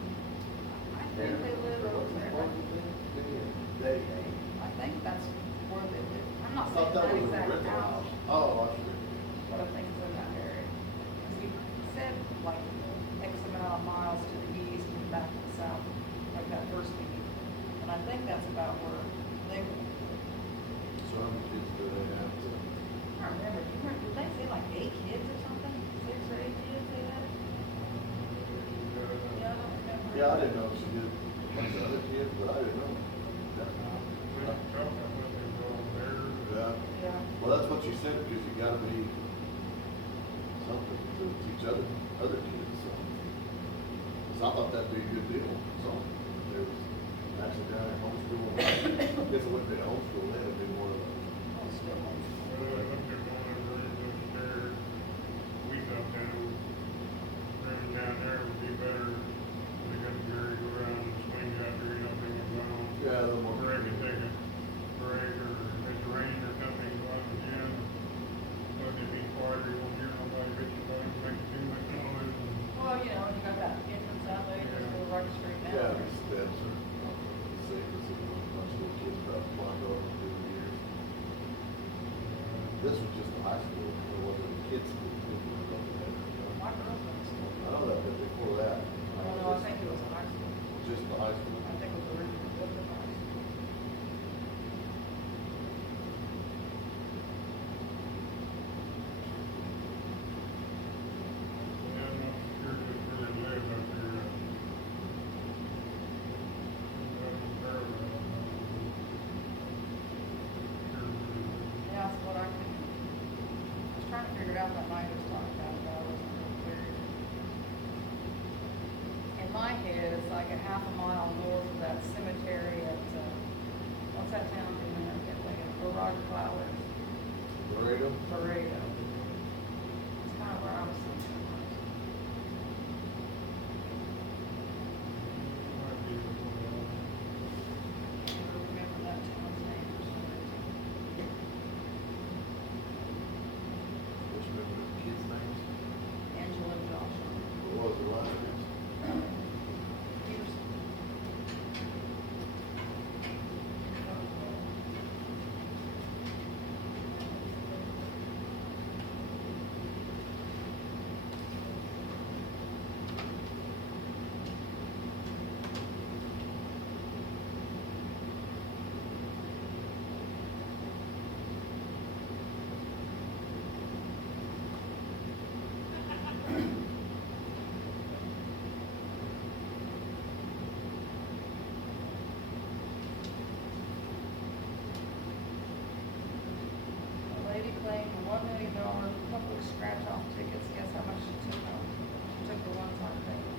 I think they live over there. They, I think that's where they live. I'm I not thought saying that that was a exact rental house, house. Oh, I see. but I think it's in that area. Because he said like X amount of miles to the east and back to the south, like that first meeting. And I think that's about where they were. So how many kids do they have? I don't remember, did they say like 8 kids or something? 6 or 8 kids they had? Yeah, I don't remember. Yeah, I didn't know she did a bunch of other kids, but I didn't know. Yeah. Yeah. Well, that's what you said, because you gotta be something to teach other kids, so. So I thought that'd be a good deal, so there's actually down at homeschool. I guess it wouldn't be a homeschool, then it'd be more of a. Well, I looked at one of the rooms upstairs, we thought that room down there would be better. They got the merry-go-round and swing out there, you know, they were going on. Yeah, a little more. Or they could take a break, or if it's rain or something, go out in the gym. Let it be quieter, you won't hear nobody bitching about it, make too much noise. Well, you know, you got that entrance out there, just go right straight down. Yeah, these steps are safe, this is a bunch of little kids about climbed over through the years. This was just a high school, it wasn't a kid's school. My girls went to school. I know that, but before that. No, I think it was a high school. Just the high school? I think it was originally built in high school. half a mile north of that cemetery at, what's that town in there? I can't think of it. Where Roger Flowers. Laredo? Laredo. It's kind of where I was thinking. I don't remember that town's name for some reason. Which member of the kids' names? Angela and Joshua. What was the last name? Peterson. A lady claimed $1 million public scratch-off tickets. Guess how much she took home? She took the one-time payment.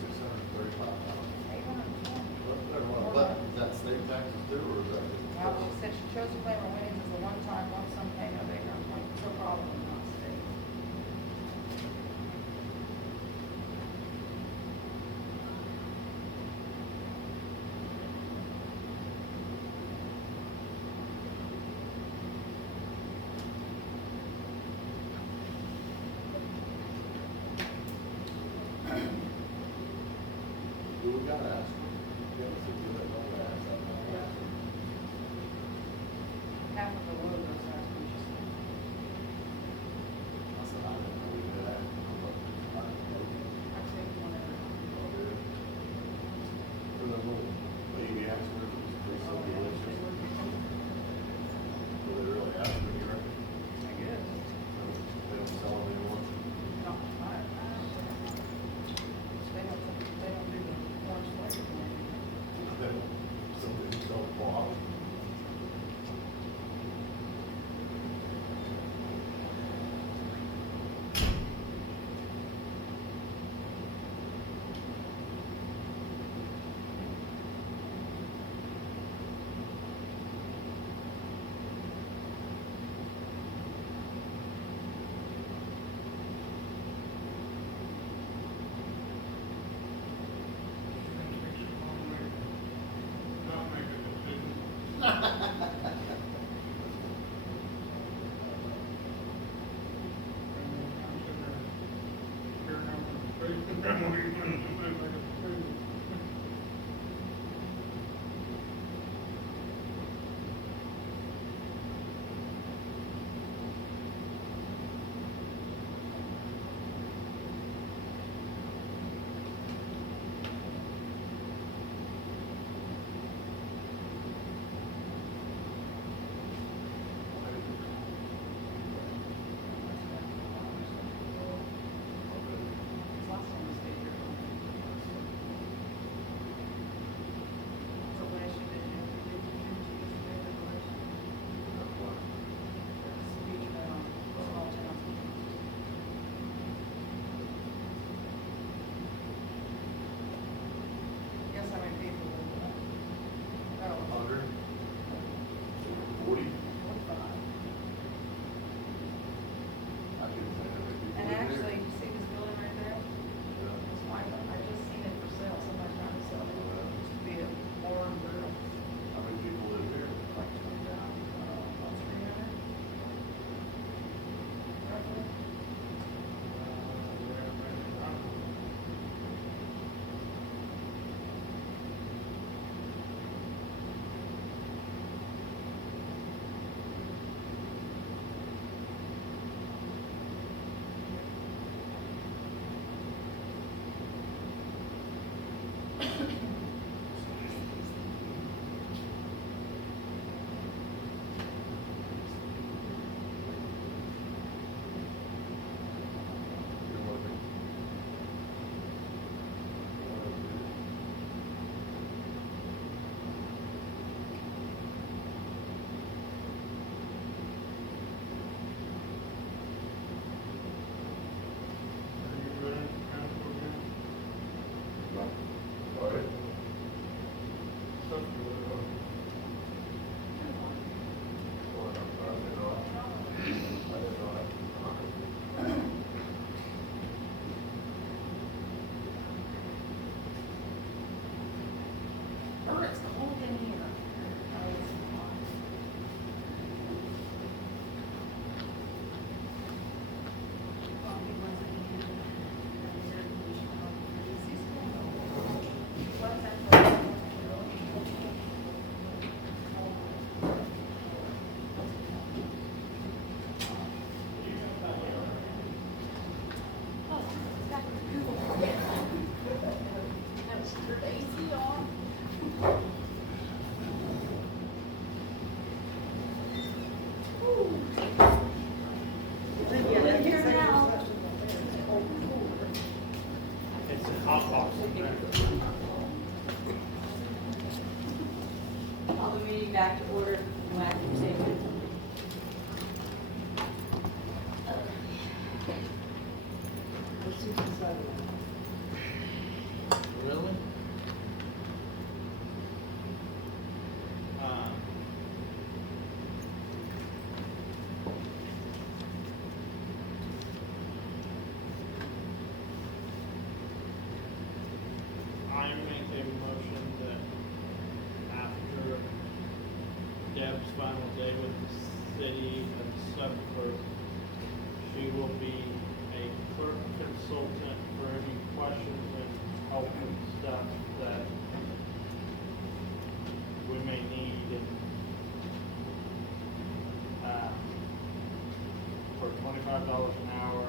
$635,000. $820. But is that state taxes too, or is that? Well, she said she chose to claim her winnings as a one-time lump sum payment of $820. So probably not state. Do we gotta ask them? Yeah, let's do that, don't we ask them? Half of the road goes out to each side. I said, I didn't know we did that. I take whatever. For the little baby accident, it was pretty so delicious. Were they really out of here? I guess. They don't sell them anymore? No, they don't do the orange flavor one. They don't, something so bought. Not make a decision. meeting back to order. You want to say it? Really? I make a motion that after Deb's final day with the city and sub-clerk, she will be a clerk consultant for any questions and help and stuff that we may need. For $25 an hour,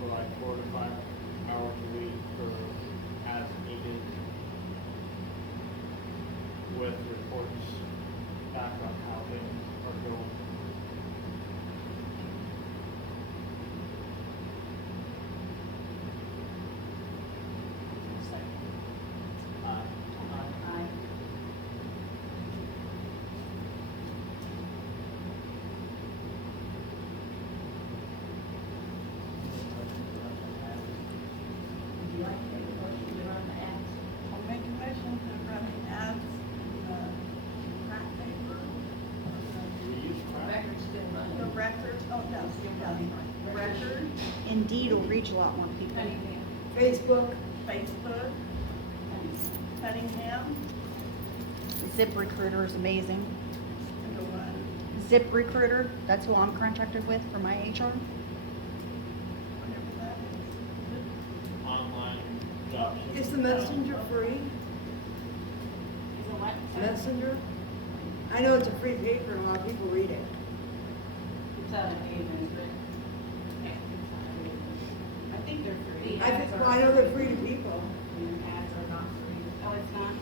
for like 4 to 5 hours a week, for as needed, with reports back on how things are going. Would you like to make a motion to run the ads? I'll make a motion to run the ads in the crack paper. Record's still running. The record, oh, no, the record, Indeed will reach a lot more people. Facebook, Cunningham, Zip Recruiter is amazing. and the one. Zip Recruiter, that's who I'm contracted with for my HR. Whatever that is. Online jobs. Is the messenger free? Is it what? Messenger? I know it's a free paper and a lot of people read it. It's out of Haven's, but I think they're free. I know they're free to people. Ads are not free. Oh, it's not?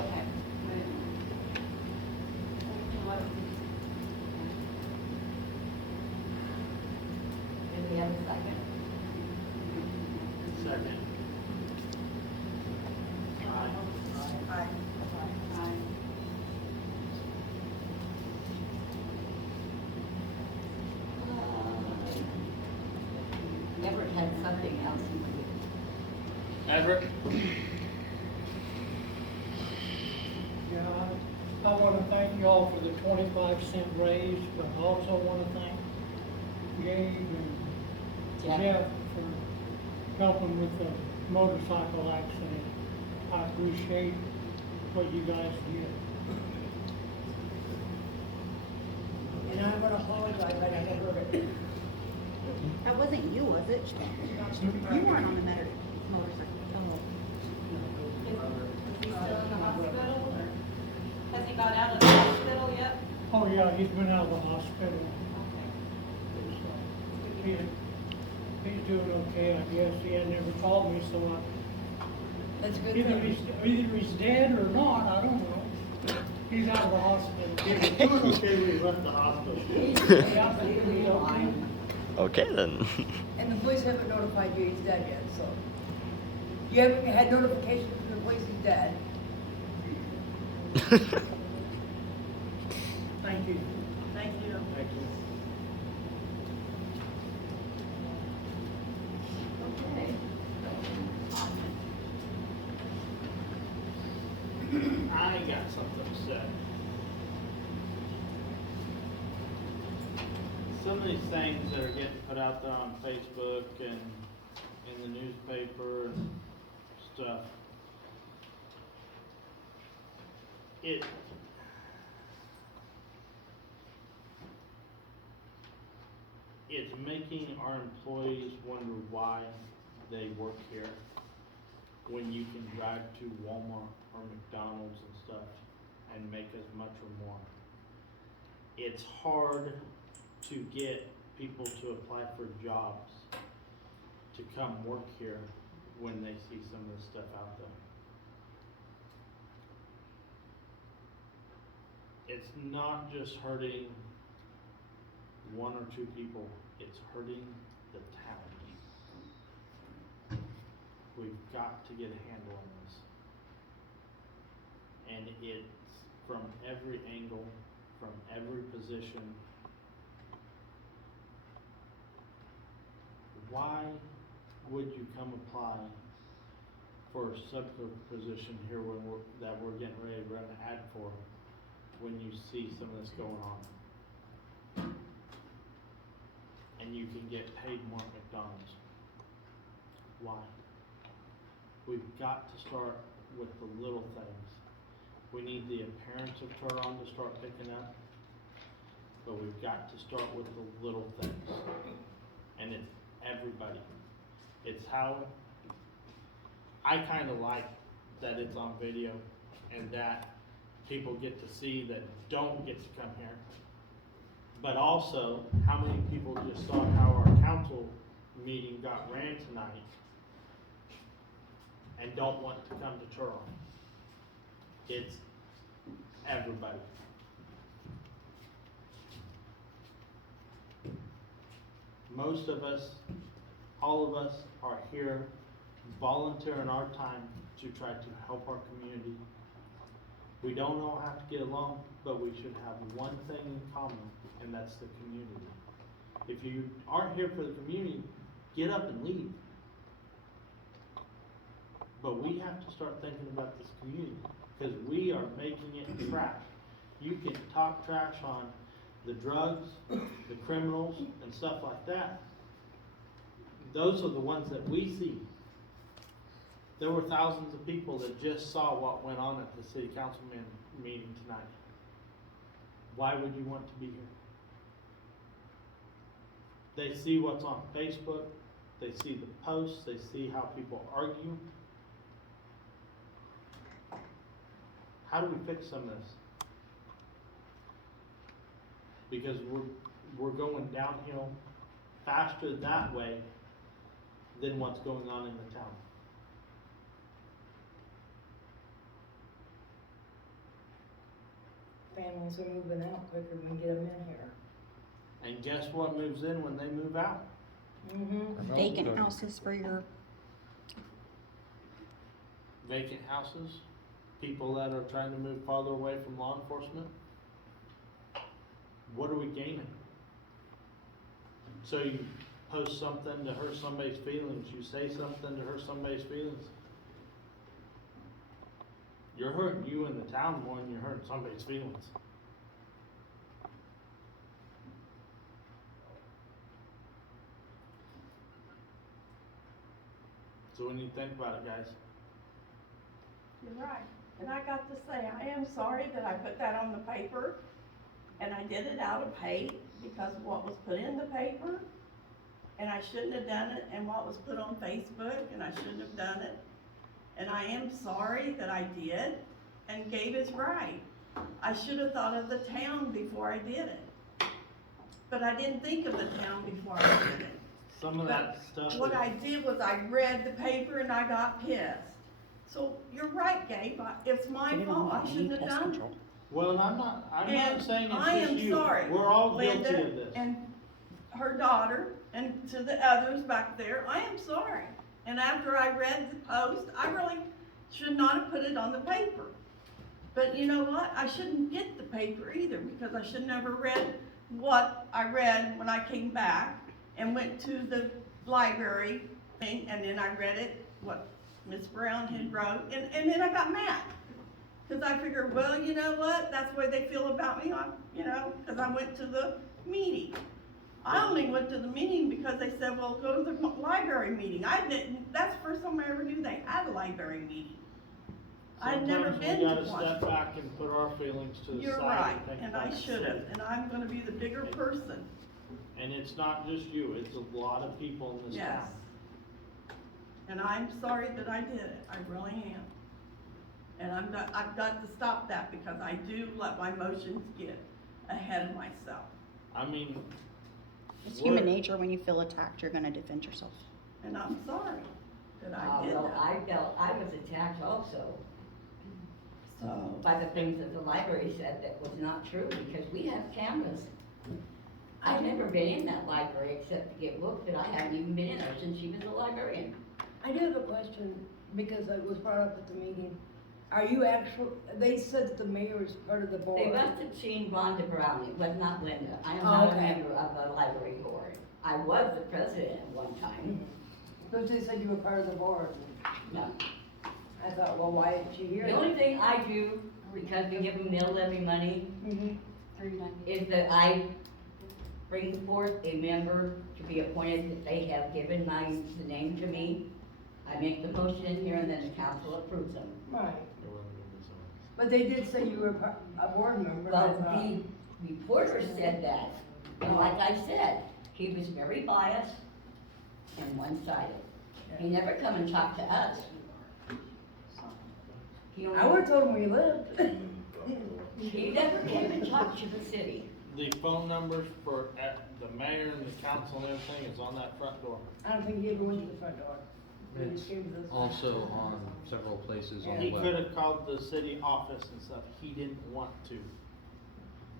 Okay. I didn't know. Do we have a second? Second. Aye. Aye. Everett had something else he would do. Everett? Yeah, I want to thank you all for the 25-cent raise, but I also want to thank Gabe and Jeff for helping with the motorcycle accident. I appreciate what you guys did. And I want to apologize, I never heard it. That wasn't you, was it? You weren't on the motorcycle. Is he still in the hospital, or has he got out of the hospital yet? Oh, yeah, he's been out of the hospital. Okay. He's doing okay, I guess. He had never called me, so That's good. either he's dead or not, I don't know. He's out of the hospital. He was doing okay when he left the hospital. Yeah, He's fine. Okay then. And the police haven't notified you he's dead yet, so. You haven't had notification from the police he's dead. Thank you. Thank you. Thank you. Okay. I got something to say. Some of these things that are getting put out there on Facebook and in the newspaper and stuff, it's making our employees wonder why they work here when you can drive to Walmart or McDonald's and stuff and make as much or more. It's hard to get people to apply for jobs to come work here when they see some of the stuff out there. It's not just hurting one or two people, it's hurting the town. We've got to get a handle on this. And it's from every angle, from every position. Why would you come apply for a subclerk position here when we're getting ready to run an ad for when you see some of this going on? And you can get paid more at McDonald's. Why? We've got to start with the little things. We need the appearance of Turon to start picking up, but we've got to start with the little things. And it's everybody. It's how I kind of like that it's on video and that people get to see that don't get to come here. But also, how many people just saw how our council meeting got ran tonight and don't want to come to Turon? It's everybody. Most of us, all of us are here volunteering our time to try to help our community. We don't all have to get along, but we should have one thing in common, and that's the community. If you aren't here for the community, get up and leave. But we have to start thinking about this community, because we are making it trash. You can talk trash on the drugs, the criminals, and stuff like that. Those are the ones that we see. There were thousands of people that just saw what went on at the city council meeting tonight. Why would you want to be here? They see what's on Facebook, they see the posts, they see how people argue. How do we fix some of this? Because we're going downhill faster that way than what's going on in the town. Families are moving out quicker when we get them in here. And guess what moves in when they move out? Mm-hmm. Vacant houses for your, Vacant houses, people that are trying to move farther away from law enforcement. What are we gaining? So you post something to hurt somebody's feelings, you say something to hurt somebody's feelings. You're hurting you in the town more than you're hurting somebody's feelings. So when you think about it, guys. You're right. And I got to say, I am sorry that I put that on the paper, and I did it out of hate because of what was put in the paper, and I shouldn't have done it, and what was put on Facebook, and I shouldn't have done it. And I am sorry that I did, and Gabe is right. I should have thought of the town before I did it. But I didn't think of the town before I did it. Some of that stuff. What I did was I read the paper and I got pissed. So you're right, Gabe, it's my fault, I shouldn't have done it. Well, I'm not saying it's I am just you. sorry, We're all guilty Linda of this. and her daughter, and to the others back there, I am sorry. And after I read the post, I really should not have put it on the paper. But you know what, I shouldn't get the paper either, because I should never read what I read when I came back and went to the library thing, and then I read it, what Miss Brown had wrote, and then I got mad. Cause I figured, well, you know what, that's the way they feel about me, cause I went to the meeting. I only went to the meeting because they said, well, go to the library meeting. I didn't, that's the first time I ever knew they had a library meeting. I'd never been to one. Sometimes we gotta step back and put our feelings to the side. You're right, think and about I the should have, city. and I'm gonna be the bigger person. And it's not just you, it's a lot of people in this Yes. town. And I'm sorry that I did it, I really am. And I've got to stop that, because I do let my emotions get ahead of myself. I mean, it's human nature, when you feel attacked, you're gonna defend yourself. And I'm sorry that I did Well, that. I was attacked also. So, by the things that the library said that was not true, because we have cameras. I've never been in that library except to get books, but I haven't even been in there since she was a librarian. I do have a question, because it was brought up at the meeting. Are you they said that the mayor is part of the board. They must have seen Rhonda Brown, it was not Linda. I am Oh, not a okay. member of the library board. I was the president at one time. But they said you were part of the board. No. I thought, well, why isn't she here? The only thing I do, because we give them mill levy money, is that I bring forth a member to be appointed that they have given the name to me. I make the motion in here and then the council approves them. Right. But they did say you were a board member. Well, the reporter said that, and like I said, he was very biased and one-sided. He never come and talked to us. I would've told him where you lived. He never came and talked to the city. The phone numbers for the mayor and the council and everything is on that front door. I don't think he ever went to the front door. He just came to this. Also on several places on the He web. could have called the city office and stuff, he didn't want to.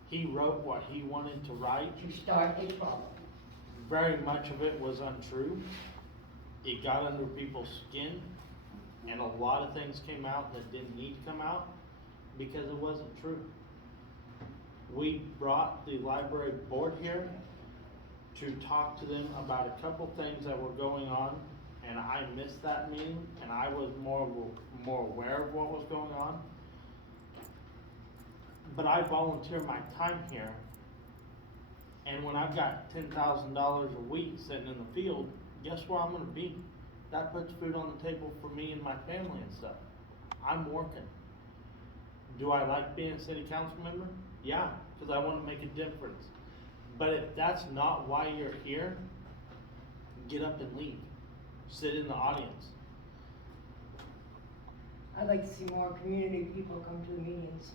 He wrote what he wanted to write. To start a problem. Very much of it was untrue. It got under people's skin, and a lot of things came out that didn't need to come out because it wasn't true. We brought the library board here to talk to them about a couple things that were going on, and I missed that meeting, and I was more aware of what was going on. But I volunteer my time here, and when I've got $10,000 a week sitting in the field, guess where I'm gonna be? That puts food on the table for me and my family and stuff. I'm working. Do I like being a city council member? Yeah, because I want to make a difference. But if that's not why you're here, get up and leave. Sit in the audience. I'd like to see more community people come to the meetings.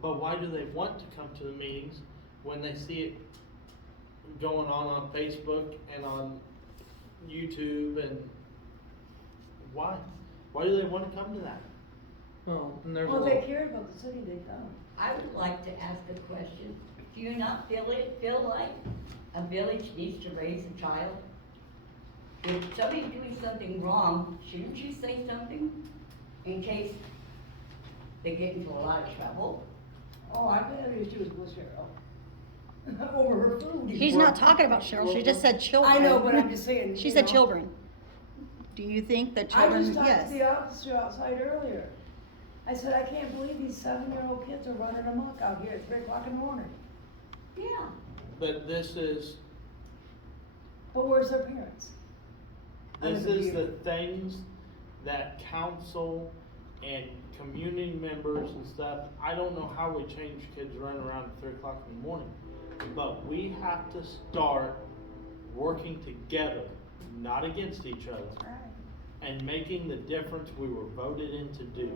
But why do they want to come to the meetings when they see it going on Facebook and on YouTube, and why? Why do they want to come to that? Well, and there's Well, if they care about the city, they come. I would like to ask a question. Do you not feel like a village needs to raise a child? If somebody's doing something wrong, shouldn't you say something in case they get into a lot of trouble? Oh, I've had issues with Cheryl. Over her food. She's not talking about Cheryl, she just said children. I know, but I'm just saying. She you said know. children. Do you think that I children, just talked yes. to the officer outside earlier. I said, I can't believe these 7-year-old kids are running amok out here at 3 o'clock in the morning. Yeah. But this is But where's their parents? This is the things that council and community members and stuff, I don't know how we change kids running around at 3 o'clock in the morning. But we have to start working together, not against each other. And making the difference we were voted in to do.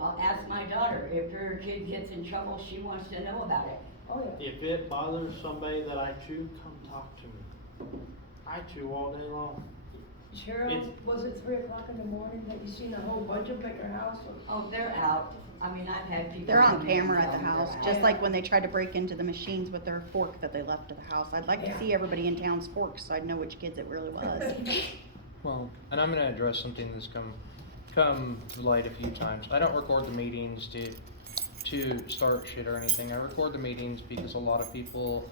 I'll ask my daughter, if her kid gets in trouble, she wants to know about it. Oh, yeah. If it bothers somebody that I chew, come talk to me. I chew all day long. Cheryl, was it 3 o'clock in the morning that you seen a whole bunch of them at your house? Oh, they're out. I mean, I've had people. They're on come in and camera at tell the me house, they're just out. like when they tried to break into the machines with their fork that they left at the house. I'd like to see everybody in town's forks, so I'd know which kids it really was. Well, and I'm gonna address something that's come to light a few times. I don't record the meetings to start shit or anything. I record the meetings because a lot of people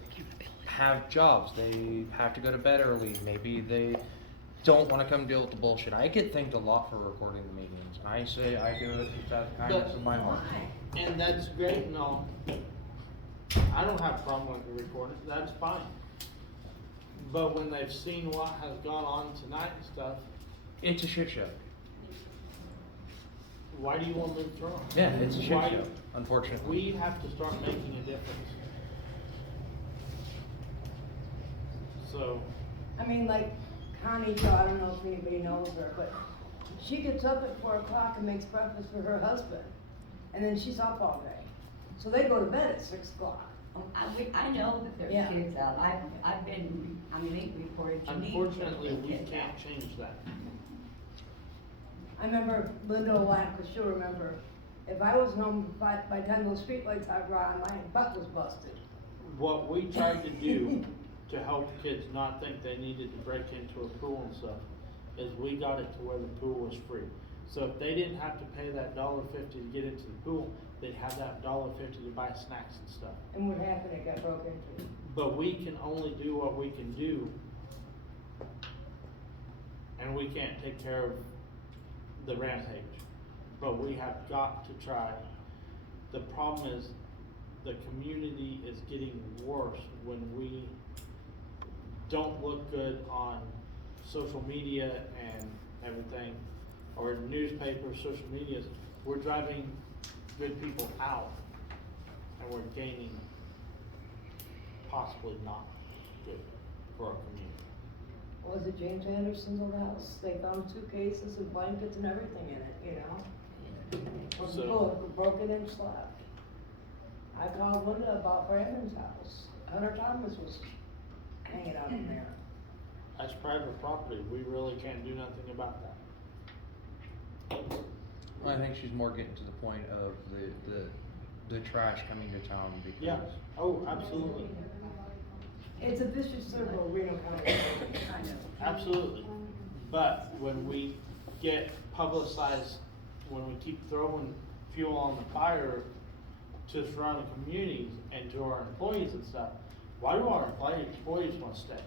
have jobs. They have to go to bed early. Maybe they don't want to come deal with the bullshit. I get thanked a lot for recording the meetings, and I say I do it out of the kindness of my heart. And that's great and all. I don't have a problem with the recording, that's fine. But when they've seen what has gone on tonight and stuff, It's a shit show. why do you want to move Turon? Yeah, it's a shit Why- show, unfortunately. We have to start making a difference. So, I mean, like Connie, Jo, I don't know if anybody knows her, but she gets up at 4 o'clock and makes breakfast for her husband. And then she's up all day. So they go to bed at 6 o'clock. I know that there's Yeah. kids out. I've been, I mean, they reported to me. unfortunately, we kids can't out. change that. I remember Linda will laugh, cause she'll remember, if I was home by the time those streetlights are on, my butt was busted. What we tried to do to help kids not think they needed to break into a pool and stuff, is we got it to where the pool was free. So if they didn't have to pay that $1.50 to get into the pool, they'd have that $1.50 to buy snacks and stuff. And what happened, it got broke into? But we can only do what we can do. And we can't take care of the rampage. But we have got to try. The problem is the community is getting worse when we don't look good on social media and everything, or newspapers, social medias. We're driving good people out, and we're gaining possibly not good for our community. Was it James Anderson's old house? They found suitcases and blankets and everything in it, you know? So- People were broken and slapped. I called Linda about Brandon's house. Hunter Thomas was hanging out in there. That's private property. We really can't do nothing about that. I think she's more getting to the point of the trash coming to town because. Yeah. Oh, absolutely. It's a vicious circle, Reno County, kind of. Absolutely. But when we get publicized, when we keep throwing fuel on the fire to surrounding communities and to our employees and stuff, why do our employees want to stay?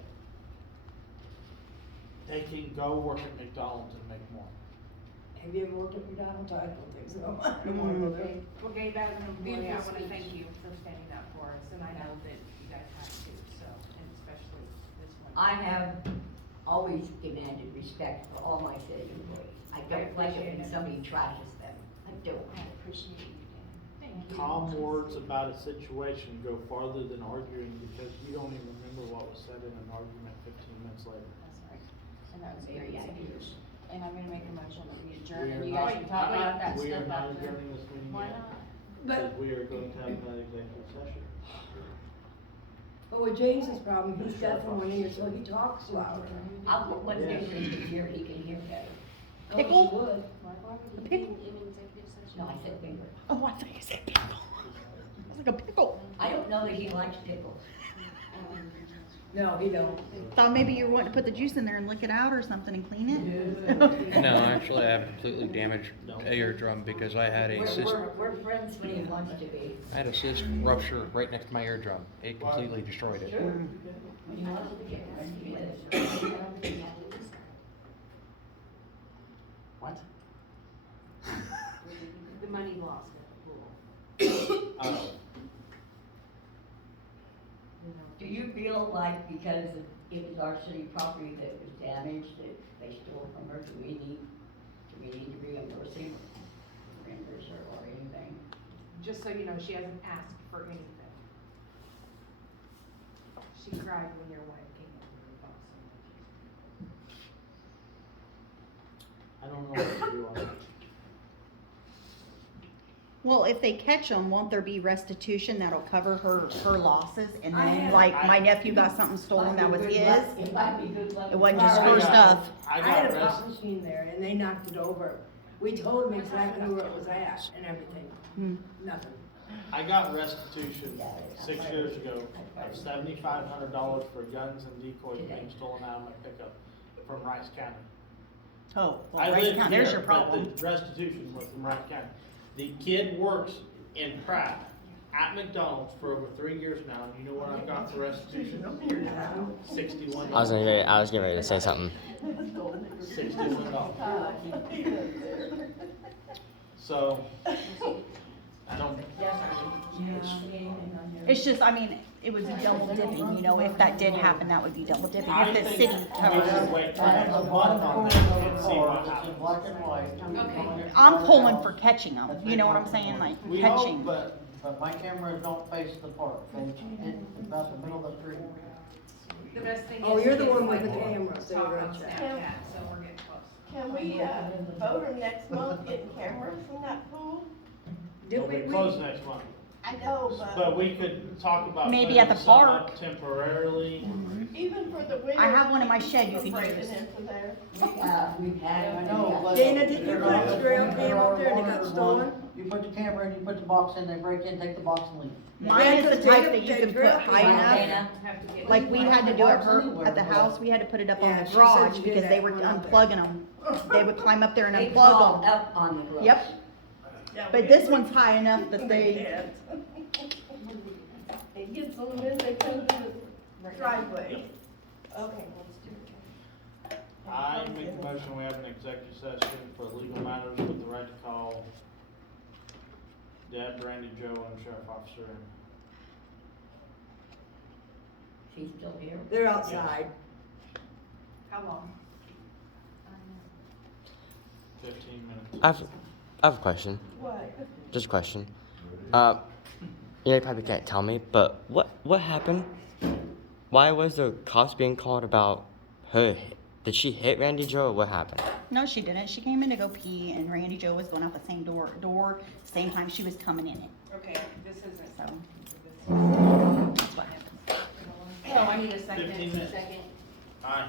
They can go work at McDonald's and make more. Have you ever worked at McDonald's? I don't think so. I don't wanna go there. Well, Gabe, as an employee, I wanna thank you for standing up for us, and I know that you guys have to, so, and especially this one. I have always demanded respect for all my city employees. I don't like it when somebody trashes them. I don't. I appreciate you, Dan. Thank you. Calm words about a situation go farther than arguing because you don't even remember what was said in an argument 15 minutes later. That's right. And that was very Very serious. And I'm gonna make a motion that we adjourn, We and are you not- guys can talk about that We are stuff not after. adjourning this meeting Why yet. not? Because we are going to have another executive session. But with James's problem, he's deaf in one ear, so he talks louder. I'll put one Yes. finger in his ear, he can hear better. Oh, he Pickle? would. A pickle? No, I said finger. Oh, I thought you said pickle. It's like a pickle. I don't know that he likes pickles. No, he don't. Thought maybe you were wanting to put the juice in there and lick it out or something and clean it. No, actually, I have a completely damaged eardrum because I had a cyst. We're friends when he wants to be. I had a cyst rupture right next to my eardrum. It completely destroyed it. Sure. When he wants to get ready, he is. What? The money lost at the pool. Do you feel like because it was our city property that was damaged, that they stole from her, do we need to reimburse him? Reimburse her or anything? Just so you know, she hasn't asked for anything. She cried when your wife came over and bought some. I don't know what to do on that. Well, if they catch them, won't there be restitution that'll cover her losses? And I then, had- like, my nephew got something stolen that was his? It might be good luck. It wasn't just I her got- stuff. I I got had a rest. pop machine there and they knocked it over. We told them exactly where it was at and everything. Nothing. I got restitution 6 years ago of $7,500 for guns and decoys being stolen out of my pickup from Rice County. Oh, I well, Rice live County, there's here, your but problem. the restitution was from Rice County. The kid works in Pratt at McDonald's for over 3 years now, and you know what I've got for restitution? $61. I was getting ready to say something. $61. So, I don't. It's just, I mean, it would be double dipping, you know, if that did happen, that would be double dipping. I If the think city we should covers. wait till next month on that and see what It's in happens. black and white. Okay. I'm pulling for catching them, you know what I'm saying, like We catching. hope, but But my cameras don't face the park, they hit about the middle of the street. The best thing is. Oh, you're the is, one with like, the cameras, they talk were on gonna check. Snapchat, so we're getting close. Can we, vote her next month, getting cameras in that pool? we'll be closed next month. I know, But we could talk about Maybe putting at the something up park. temporarily. even for the winter. I have one in my shed you people can breaking use. into there. We've had. No, but. Dana, did you there put are- a trail there cam are up there and it got monitors stolen? on. You put the camera in, you put the box in, they break in, take the box and leave. Mine is the Yeah, 'cause type that you they can put trail high cam. enough. Dana, Have to get. Like we had to do it Box anywhere, at the but- house, we had to put it up on Yeah, the she said garage you did because they that were one out there. unplugging them they would climb up there and They unplug crawl them. up on the roofs. Yep, but this one's high enough that they, It gets them in, they come to the driveway. Okay, let's do it. I make the motion, we have an executive session for legal matters with the right to call Deb, Randy, Joe, and Sheriff Officer. She's still here. They're outside. How long? 15 minutes. I have a question. What? Just a question. You probably can't tell me, but what happened? Why was the cops being called about her? Did she hit Randy Joe or what happened? no, she didn't. She came in to go pee and Randy Joe was going out the same door, same time she was coming in it, Okay, this isn't, so. that's what happened. So I need a second. 15 minutes. Second. Aye.